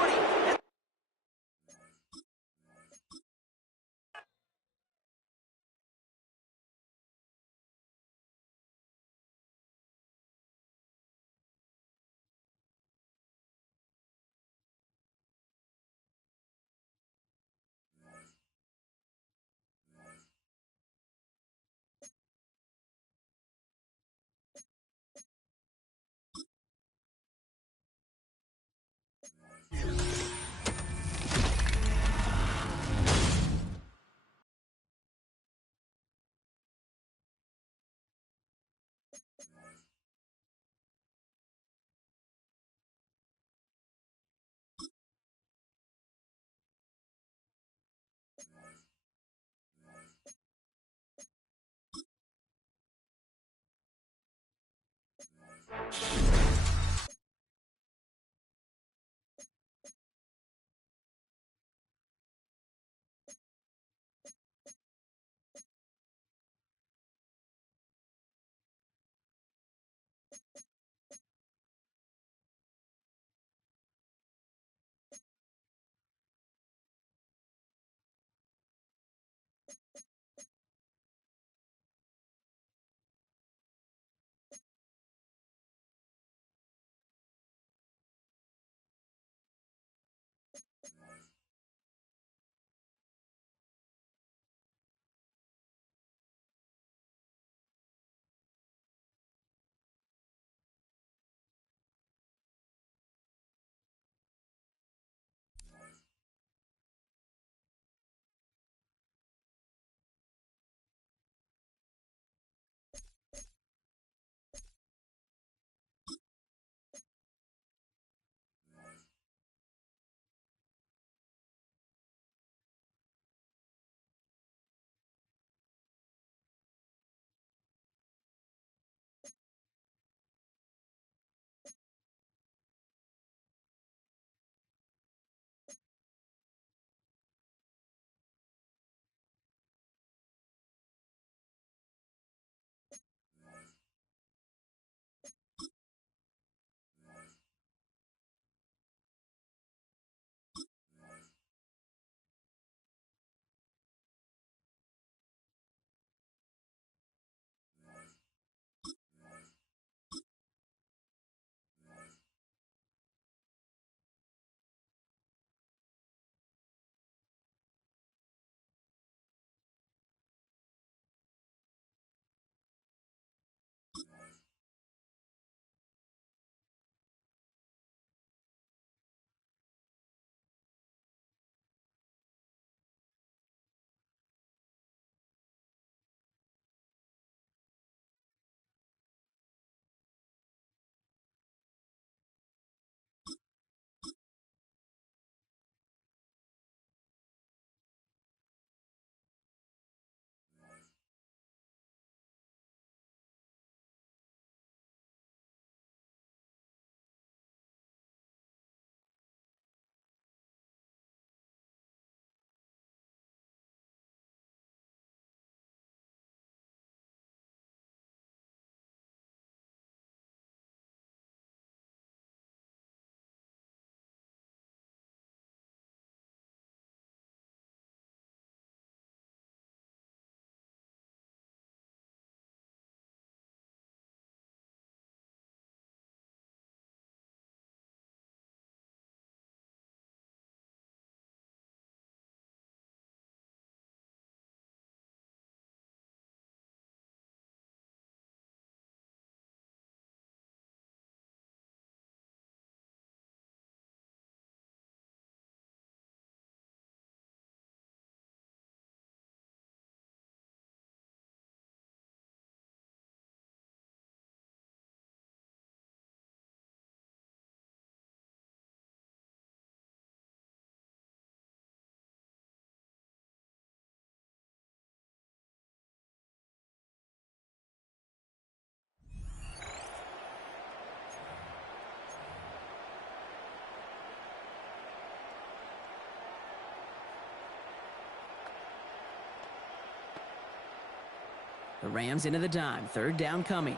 The Rams into the dime. Third down coming.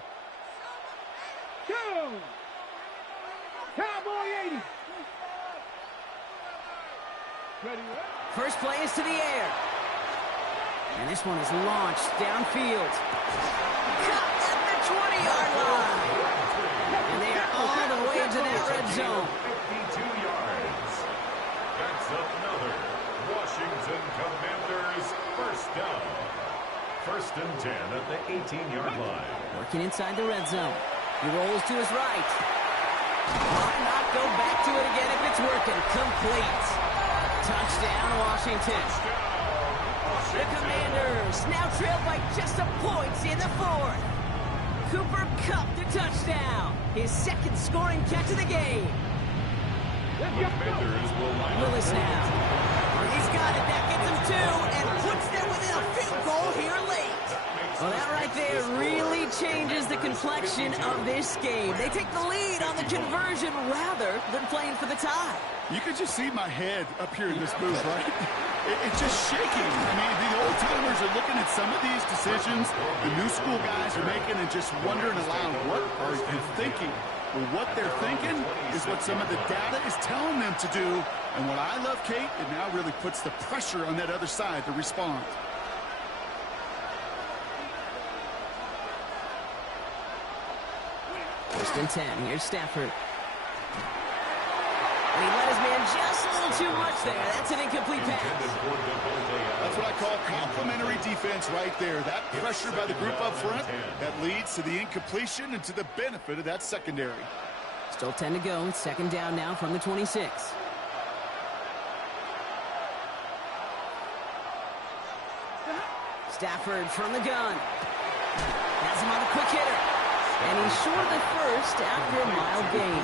Go! Cowboy 80. Ready, right? First play is to the air. And this one is launched downfield. Caught at the 20-yard line. And they are all the way to that red zone. 52 yards. That's another Washington Commanders first down. First and 10 at the 18-yard line. Working inside the red zone. He rolls to his right. Why not go back to it again if it's working? Complete. Touchdown, Washington. The Commanders now trail by just a point in the fourth. Cooper Kupp the touchdown. His second scoring catch of the game. Willis now. He's got it. That gets him two and puts them within a field goal here late. Well, that right there really changes the complexion of this game. They take the lead on the conversion rather than playing for the tie. You could just see my head up here in this booth, right? It's just shaking. I mean, the old-timers are looking at some of these decisions the new school guys are making and just wondering aloud, what are you thinking? Well, what they're thinking is what some of the data is telling them to do. And what I love, Kate, it now really puts the pressure on that other side to respond. First and 10. Here's Stafford. And he let his man just a little too much there. That's an incomplete pass. That's what I call complimentary defense right there. That pressure by the group up front, that leads to the incompletion and to the benefit of that secondary. Still 10 to go. Second down now from the 26. Stafford from the gun. Has him on the quick hitter. And he's short of the first after a mild gain.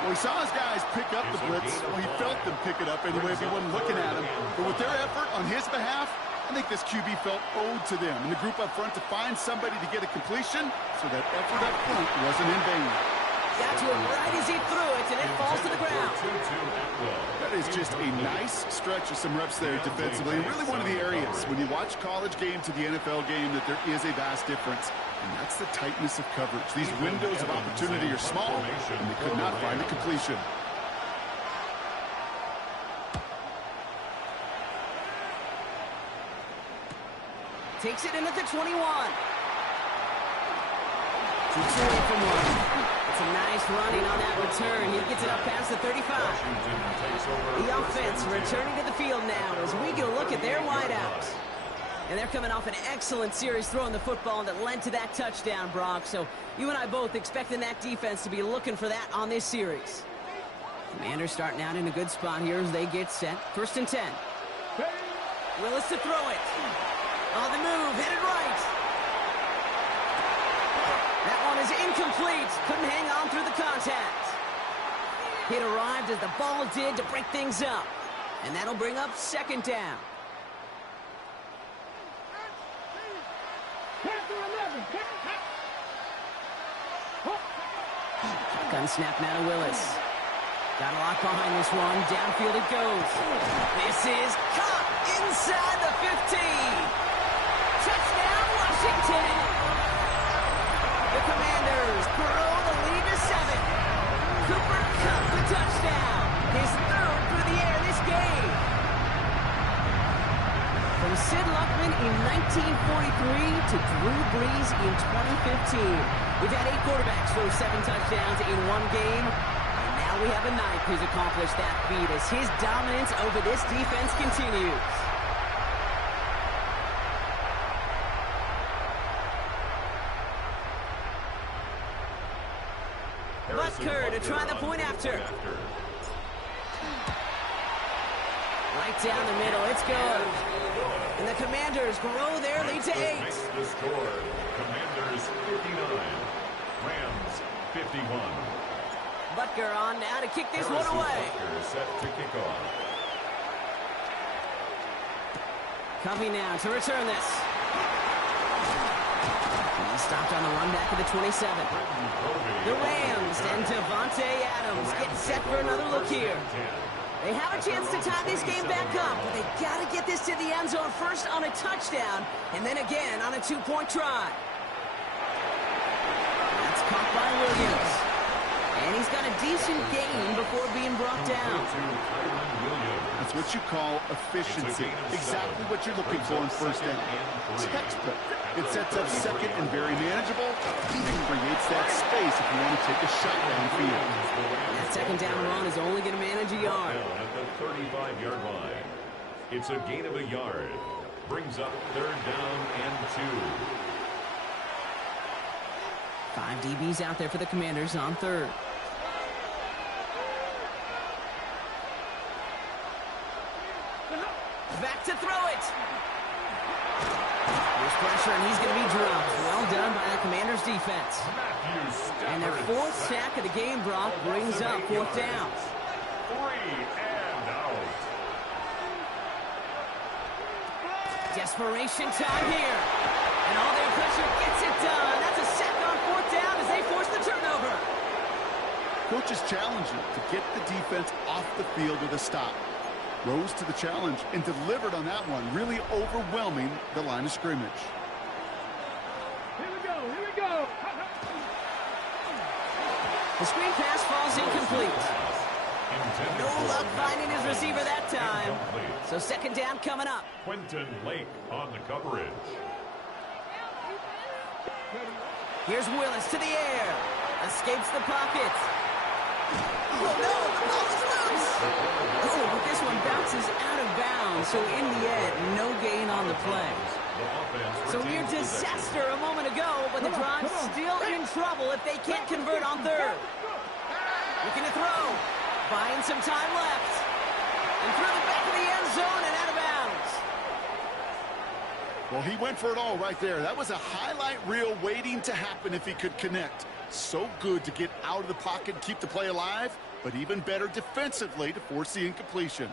Well, he saw his guys pick up the blitz. Well, he felt them pick it up anyway if he wasn't looking at him. But with their effort on his behalf, I think this QB felt owed to them. And the group up front to find somebody to get a completion, so that effort up front wasn't in vain. Got to him right as he threw it, and it falls to the ground. That is just a nice stretch of some reps there defensively. And really one of the areas, when you watch college game to the NFL game, that there is a vast difference. And that's the tightness of coverage. These windows of opportunity are small, and they could not find a completion. Takes it in at the 21. Keeps away from one. It's a nice running on that return. He gets it up past the 35. The offense returning to the field now as we get a look at their wideouts. And they're coming off an excellent series throwing the football that led to that touchdown, Brock. So you and I both expecting that defense to be looking for that on this series. Commanders starting out in a good spot here as they get set. First and 10. Willis to throw it. On the move, headed right. That one is incomplete. Couldn't hang on through the contact. It arrived as the ball did to break things up. And that'll bring up second down. Gun snap now to Willis. Got a lock behind this one. Downfield it goes. This is caught inside the 15. Touchdown, Washington. The Commanders grow the lead to 7. Cooper Kupp the touchdown. His third through the air this game. From Sid Luckman in 1943 to Drew Brees in 2015. We've had 8 quarterbacks throw 7 touchdowns in one game. And now we have a 9th who's accomplished that feat as his dominance over this defense continues. Butker to try the point after. Right down the middle. It's good. And the Commanders grow their lead to 8. The score, Commanders 59, Rams 51. Butker on now to kick this one away. Butker set to kick off. Coming now to return this. He's stopped on the run back of the 27. The Rams and Devontae Adams get set for another look here. They have a chance to tie this game back up, but they got to get this to the end zone first on a touchdown, and then again on a two-point try. That's caught by Williams. And he's got a decent gain before being brought down. That's what you call efficiency. Exactly what you're looking for in first down. Textbook. It sets up second and very manageable, and creates that space if you want to take a shot downfield. That second down run is only going to manage a yard. At the 35-yard line. It's a gain of a yard. Brings up third down and 2. 5 DBs out there for the Commanders on third. Back to throw it. There's pressure, and he's going to be dropped. Well done by the Commanders' defense. And their 4th sack of the game, Brock, brings up 4th down. 3 and out. Desperation time here. And all their pressure gets it done. That's a sack on 4th down as they force the turnover. Coach's challenge to get the defense off the field with a stop. Rose to the challenge and delivered on that one, really overwhelming the line of scrimmage. Here we go, here we go. The screen pass falls incomplete. No luck finding his receiver that time. So second down coming up. Quentin Lake on the coverage. Here's Willis to the air. Escapes the pocket. Oh, no, the ball is loose. Oh, but this one bounces out of bounds. So in the end, no gain on the play. So near disaster a moment ago, but the drive's still in trouble if they can't convert on third. Looking to throw. Buying some time left. And through the back of the end zone and out of bounds. Well, he went for it all right there. That was a highlight reel waiting to happen if he could connect. So good to get out of the pocket and keep the play alive, but even better defensively to force the incompletion.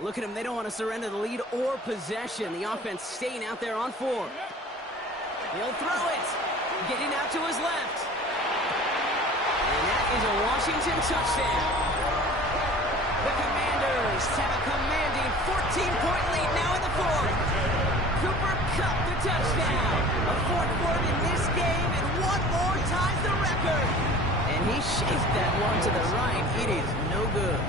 Look at him. They don't want to surrender the lead or possession. The offense staying out there on 4. He'll throw it. Getting out to his left. And that is a Washington touchdown. The Commanders have a commanding 14-point lead now in the 4th. Cooper Kupp the touchdown. A 4th word in this game, and one more ties the record. And he shaped that one to the right. It is no good.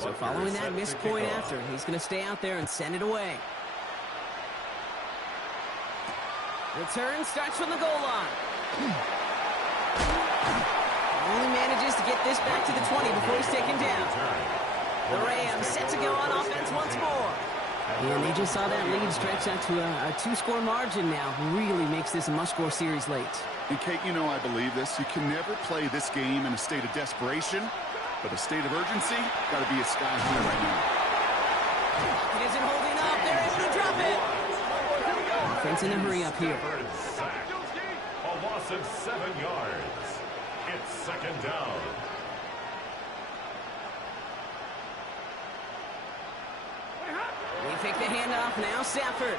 So following that missed point after, he's going to stay out there and send it away. Return starts from the goal line. Only manages to get this back to the 20 before he's taken down. The Rams set to go on offense once more. And they just saw that lead stretch out to a 2-score margin now. Really makes this a must-score series late. And Kate, you know I believe this. You can never play this game in a state of desperation. But a state of urgency, got to be a sky high right now. It isn't holding up. They're able to drop it. Offense in a hurry up here. A loss of 7 yards. It's second down. They take the handoff now. Stafford.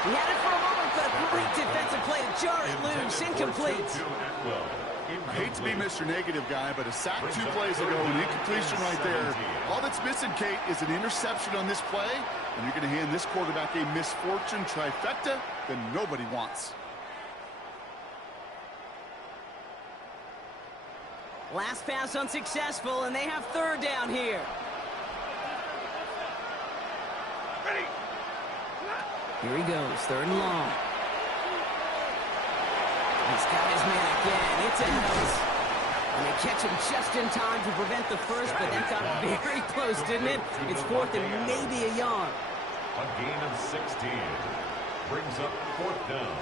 He had it for a moment, but a great defensive play to jar it loose. Incomplete. I hate to be Mr. Negative guy, but a sack 2 plays ago, an incompletion right there. All that's missing, Kate, is an interception on this play, and you're going to hand this quarterback a misfortune trifecta that nobody wants. Last pass unsuccessful, and they have third down here. Ready. Here he goes, third and long. He's got his man again. It's out. And they catch him just in time to prevent the first, but that got very close, didn't it? It's 4th and maybe a yard. A gain of 16. Brings up 4th down.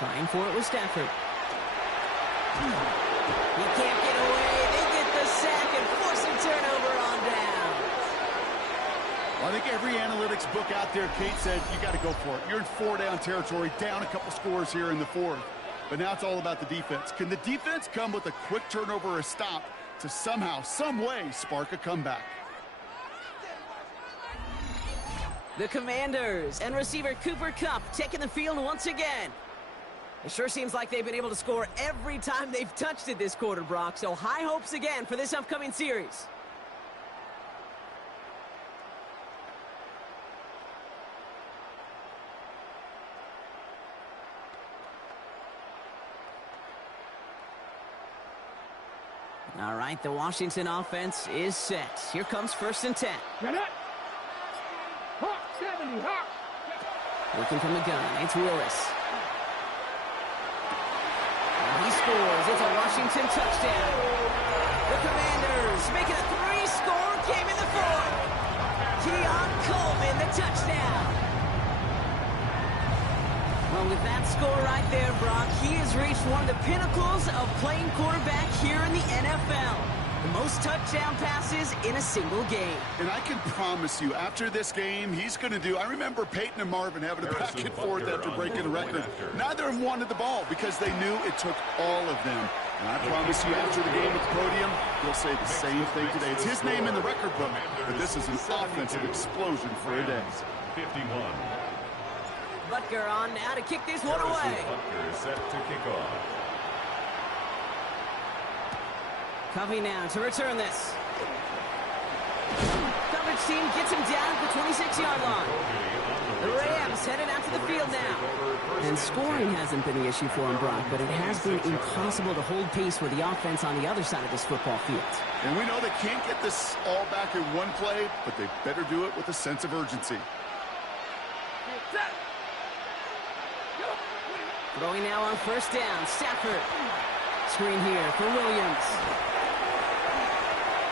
Trying for it with Stafford. He can't get away. They get the sack and force a turnover on down. I think every analytics book out there, Kate, said you got to go for it. You're in 4-down territory, down a couple scores here in the 4th. But now it's all about the defense. Can the defense come with a quick turnover or a stop to somehow, some way, spark a comeback. The Commanders and receiver Cooper Kupp taking the field once again. It sure seems like they've been able to score every time they've touched it this quarter, Brock. So high hopes again for this upcoming series. All right, the Washington offense is set. Here comes 1st and 10. Hawk 70, Hawk. Working from the gun, it's Willis. And he scores. It's a Washington touchdown. The Commanders making a 3-score game in the 4th. Keon Coleman, the touchdown. Well, with that score right there, Brock, he has reached one of the pinnacles of playing quarterback here in the NFL. The most touchdown passes in a single game. And I can promise you, after this game, he's going to do... I remember Peyton and Marvin having a back and forth after breaking a record. Neither of them wanted the ball because they knew it took all of them. And I promise you, after the game at the podium, he'll say the same thing today. It's his name in the record book, but this is an offensive explosion for a day. 51. Butker on now to kick this one away. Butker set to kick off. Covey now to return this. Coverage team gets him down at the 26-yard line. The Rams headed out to the field now. And scoring hasn't been the issue for him, Brock, but it has been impossible to hold pace with the offense on the other side of this football field. And we know they can't get this all back in one play, but they better do it with a sense of urgency. Throwing now on 1st down, Stafford. Screen here for Williams.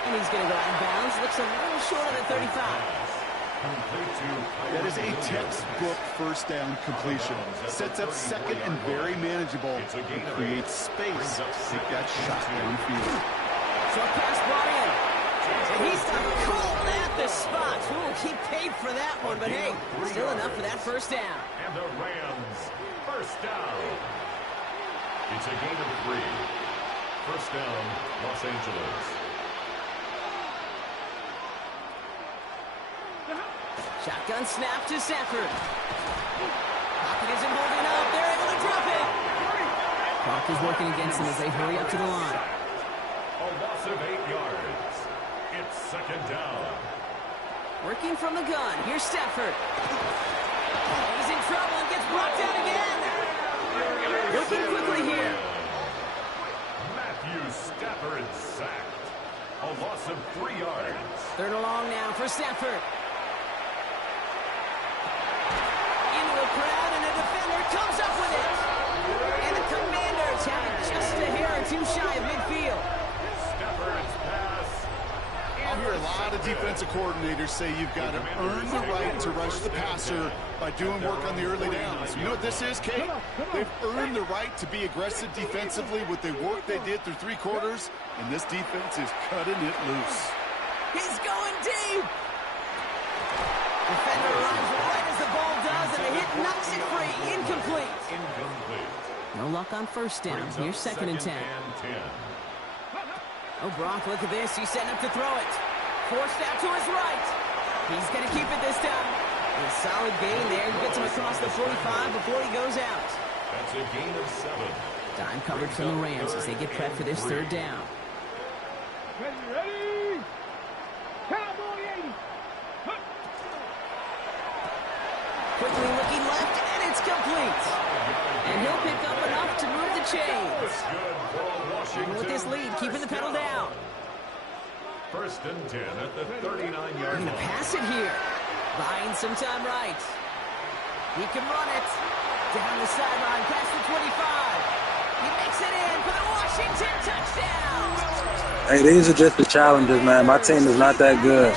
And he's going to go out of bounds. Looks a little short of the 35. That is a textbook 1st down completion. Sets up 2nd and very manageable. And creates space to take that shot downfield. Short pass brought in. And he's cold at the spot. Ooh, he paid for that one, but hey, still enough for that 1st down. And the Rams, 1st down. It's a gain of 3. 1st down, Los Angeles. Shotgun snap to Stafford. Pocket isn't holding up. They're able to drop it. Clock is working against them as they hurry up to the line. A loss of 8 yards. It's 2nd down. Working from the gun. Here's Stafford. He's in trouble and gets brought down again. Looking quickly here. Matthew Stafford sacked. A loss of 3 yards. 3rd and long now for Stafford. Into the crowd, and a defender comes up with it. And the Commanders have it just a hair or 2 shy of midfield. Stafford's pass. I'll hear a lot of defensive coordinators say you've got to earn the right to rush the passer by doing work on the early downs. You know what this is, Kate? They've earned the right to be aggressive defensively with the work they did through 3 quarters, and this defense is cutting it loose. He's going deep. Defender arrives right as the ball does, and the hit knocks it free. Incomplete. No luck on 1st down. Here's 2nd and 10. Oh, Brock, look at this. He's setting up to throw it. Forced out to his right. He's going to keep it this time. A solid gain there. Gets him across the 45 before he goes out. That's a gain of 7. Dime coverage from the Rams as they get prepped for this 3rd down. Ready? Cowboy 80. Quickly looking left, and it's complete. And he'll pick up enough to move the chains. Even with this lead, keeping the pedal down. 1st and 10 at the 39-yard line. Going to pass it here. Buying some time right. He can run it. Down the sideline, past the 25. He makes it in for the Washington touchdown. Hey, these are just the challenges, man. My team is not that good.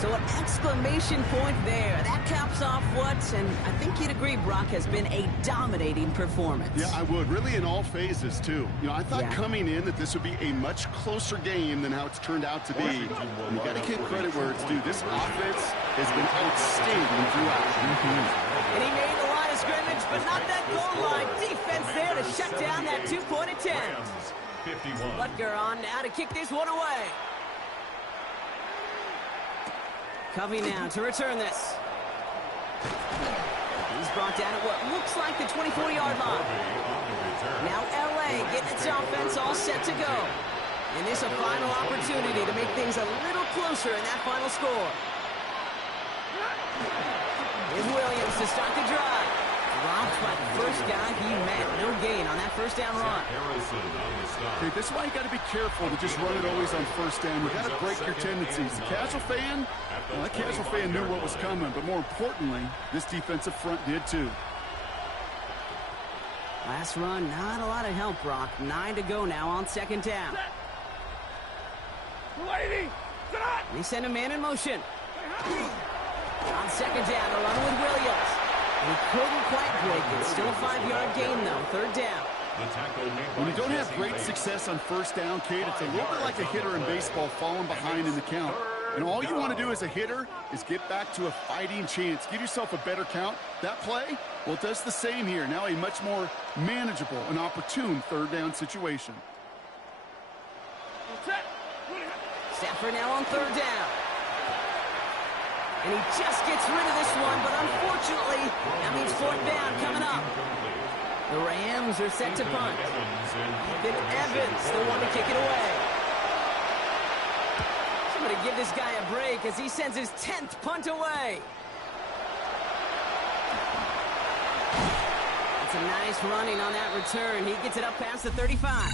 So an exclamation point there. That caps off what, and I think you'd agree, Brock, has been a dominating performance. Yeah, I would. Really in all phases, too. You know, I thought coming in that this would be a much closer game than how it's turned out to be. You got to give credit where it's due. This offense has been outstanding throughout. And he made the line of scrimmage but not that goal line. Defense there to shut down that two-point attempt. Butker on now to kick this one away. Covey now to return this. He's brought down at what looks like the 24-yard line. Now LA getting its offense all set to go. And this a final opportunity to make things a little closer in that final score. Here's Williams to start the drive. Dropped by the first guy he met. No gain on that first down run. Okay, this is why you got to be careful to just run it always on first down. You got to break your tendencies. The casual fan, well, that casual fan knew what was coming, but more importantly, this defensive front did too. Last run, not a lot of help, Brock. 9 to go now on second down. They send a man in motion. On second down, they're running with Williams. He couldn't quite break it. Still a 5-yard gain, though. Third down. When you don't have great success on first down, Kate, it's a little bit like a hitter in baseball falling behind in the count. And all you want to do as a hitter is get back to a fighting chance. Give yourself a better count. That play, well, it does the same here. Now a much more manageable and opportune third down situation. Stafford now on third down. And he just gets rid of this one, but unfortunately, that means fourth down coming up. The Rams are set to punt. Ethan Evans, the one to kick it away. Somebody give this guy a break as he sends his 10th punt away. It's a nice running on that return. He gets it up past the 35.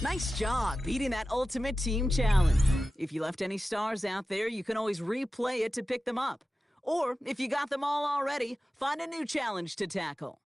Nice job beating that ultimate team challenge. If you left any stars out there, you can always replay it to pick them up. Or, if you got them all already, find a new challenge to tackle.